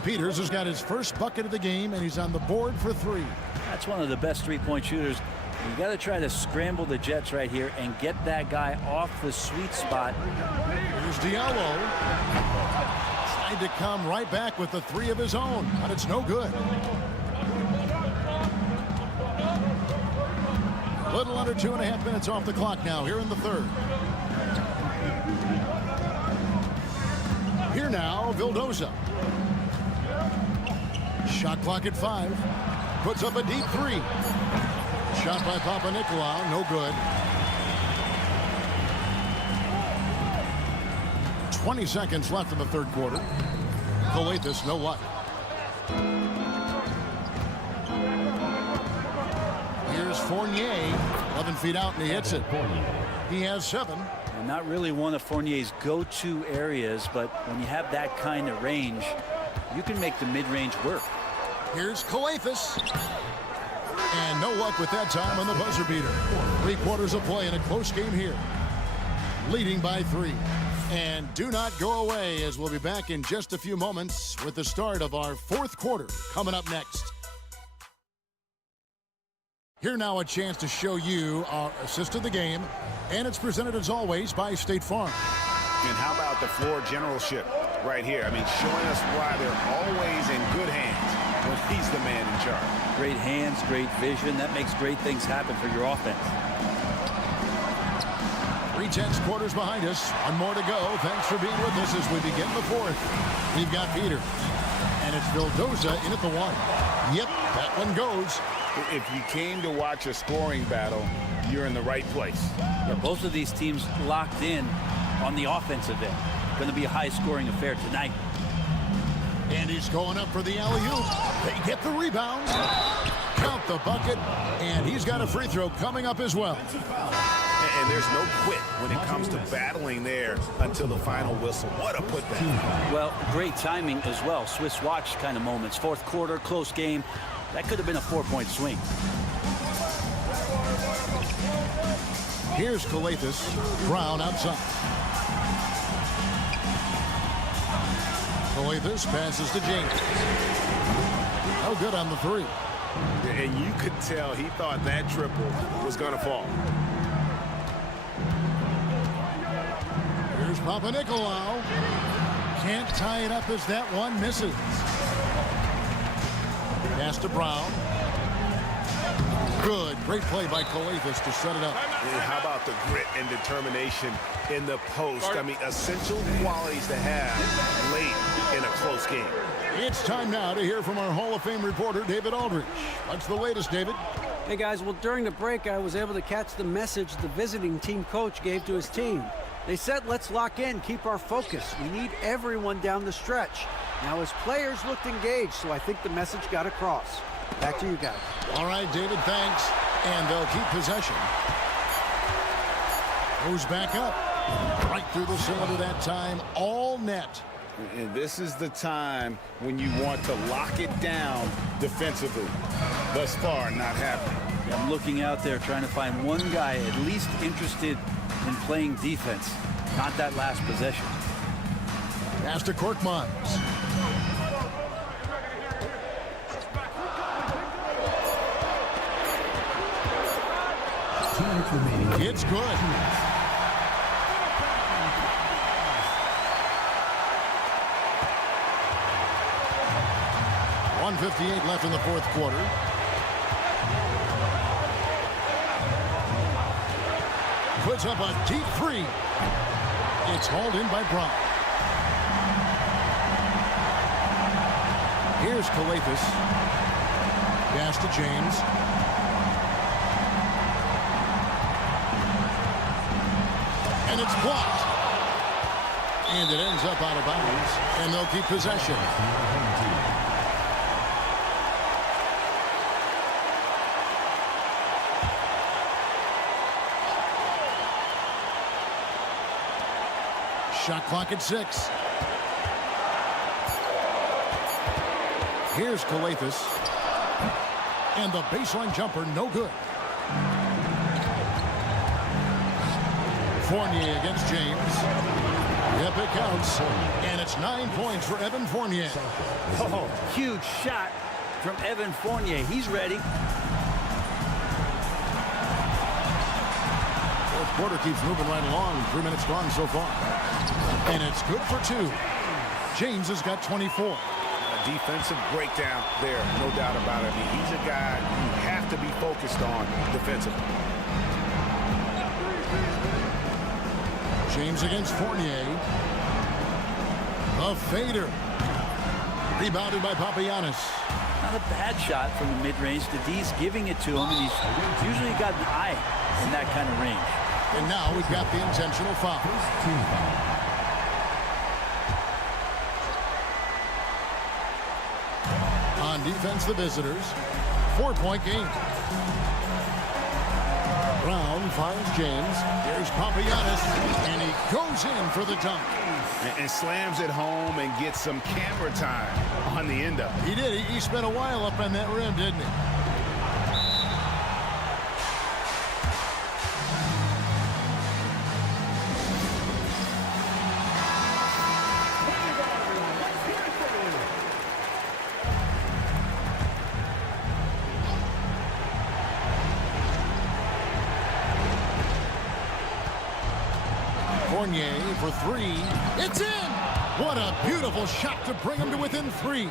Peters has got his first bucket of the game, and he's on the board for 3. That's one of the best three-point shooters. You got to try to scramble the Jets right here and get that guy off the sweet spot. Here's Diallo. Tried to come right back with the 3 of his own, but it's no good. A little under 2.5 minutes off the clock now here in the third. Here now, Vildoza. Shot clock at 5. Puts up a deep 3. Shot by Papanikolaou, no good. 20 seconds left in the third quarter. Efes, no luck. Here's Fournier, 11 feet out, and he hits it. He has 7. And not really one of Fournier's go-to areas, but when you have that kind of range, you can make the mid-range work. Here's Efes. And no luck with that time on the buzzer beater. 3 quarters of play in a close game here. Leading by 3. And do not go away, as we'll be back in just a few moments with the start of our fourth quarter coming up next. Here now a chance to show you our assist of the game. And it's presented as always by State Farm. And how about the floor generalship? right here. I mean, showing us why they're always in good hands when he's the man in charge. Great hands, great vision. That makes great things happen for your offense. 3/10 quarters behind us. One more to go. Thanks for being with us as we begin the fourth. We've got Peter. And it's Vildoza in at the one. Yep, that one goes. If you came to watch a scoring battle, you're in the right place. Yeah, both of these teams locked in on the offensive end. Going to be a high-scoring affair tonight. And he's going up for the alley-oop. They get the rebound. Count the bucket. And he's got a free throw coming up as well. And there's no quit when it comes to battling there until the final whistle. What a putback. Well, great timing as well. Swiss watch kind of moments. Fourth quarter, close game. That could have been a 4-point swing. Here's Calathes. Brown outside. Calathes passes to James. Oh, good on the three. And you could tell he thought that triple was going to fall. Here's Papanikolaou. Can't tie it up as that one misses. Pass to Brown. Good. Great play by Calathes to set it up. And how about the grit and determination in the post? I mean, essential qualities to have late in a close game. It's time now to hear from our Hall of Fame reporter, David Aldridge. What's the latest, David? Hey, guys. Well, during the break, I was able to catch the message the visiting team coach gave to his team. They said, let's lock in, keep our focus. We need everyone down the stretch. Now, his players looked engaged, so I think the message got across. Back to you guys. All right, David, thanks. And they'll keep possession. Goes back up. Right through the cylinder that time. All net. And this is the time when you want to lock it down defensively. Thus far, not happening. I'm looking out there trying to find one guy at least interested in playing defense. Not that last possession. Pass to Korkmaz. It's good. .158 left in the fourth quarter. Puts up a deep three. It's hauled in by Brown. Here's Calathes. Pass to James. And it's blocked. And it ends up out of bounds. And they'll keep possession. Shot clock at 6. Here's Calathes. And the baseline jumper, no good. Fournier against James. Yep, it counts. And it's 9 points for Evan Fournier. Oh, huge shot from Evan Fournier. He's ready. Fourth quarter keeps moving right along. 3 minutes gone so far. And it's good for 2. James has got 24. A defensive breakdown there, no doubt about it. I mean, he's a guy you have to be focused on defensively. James against Fournier. A fader. Rebounded by Papagiannis. Not a bad shot from the mid-range. The D's giving it to him, and he's usually got an eye in that kind of range. And now we've got the intentional foul. On defense, the visitors. 4-point game. Brown finds James. Here's Papagiannis, and he goes in for the dunk. And slams it home and gets some camera time on the end of it. He did. He spent a while up on that rim, didn't he? Fournier for 3. It's in! What a beautiful shot to bring him to within 3.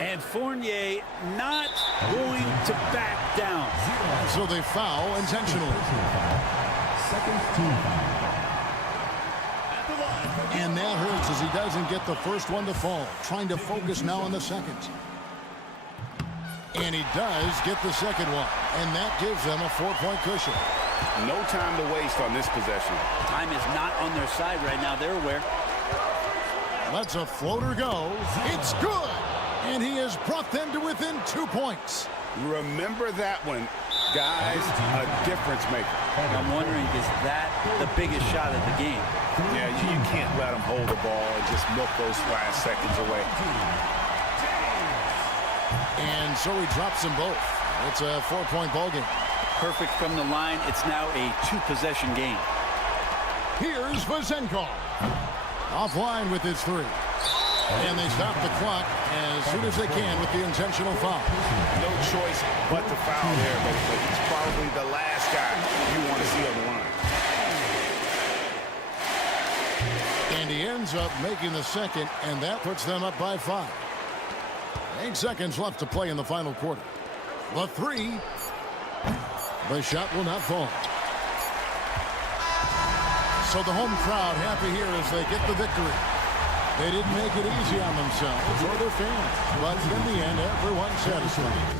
And Fournier not going to back down. So they foul intentionally. Second team foul. And that hurts as he doesn't get the first one to fall. Trying to focus now on the second. And he does get the second one. And that gives them a 4-point cushion. No time to waste on this possession. Time is not on their side right now. They're aware. Lets a floater go. It's good. And he has brought them to within 2 points. Remember that one, guys, a difference maker. I'm wondering, is that the biggest shot of the game? Yeah, you can't let them hold the ball and just milk those last seconds away. And so he drops them both. It's a 4-point ball game. Perfect from the line. It's now a 2-possession game. Here's Vazenko. Offline with his 3. And they stop the clock as soon as they can with the intentional foul. No choice but to foul there, but he's probably the last guy you want to see on the line. And he ends up making the second, and that puts them up by 5. 8 seconds left to play in the final quarter. The 3. The shot will not fall. So the home crowd happy here as they get the victory. They didn't make it easy on themselves or their fans, but in the end, everyone's satisfied.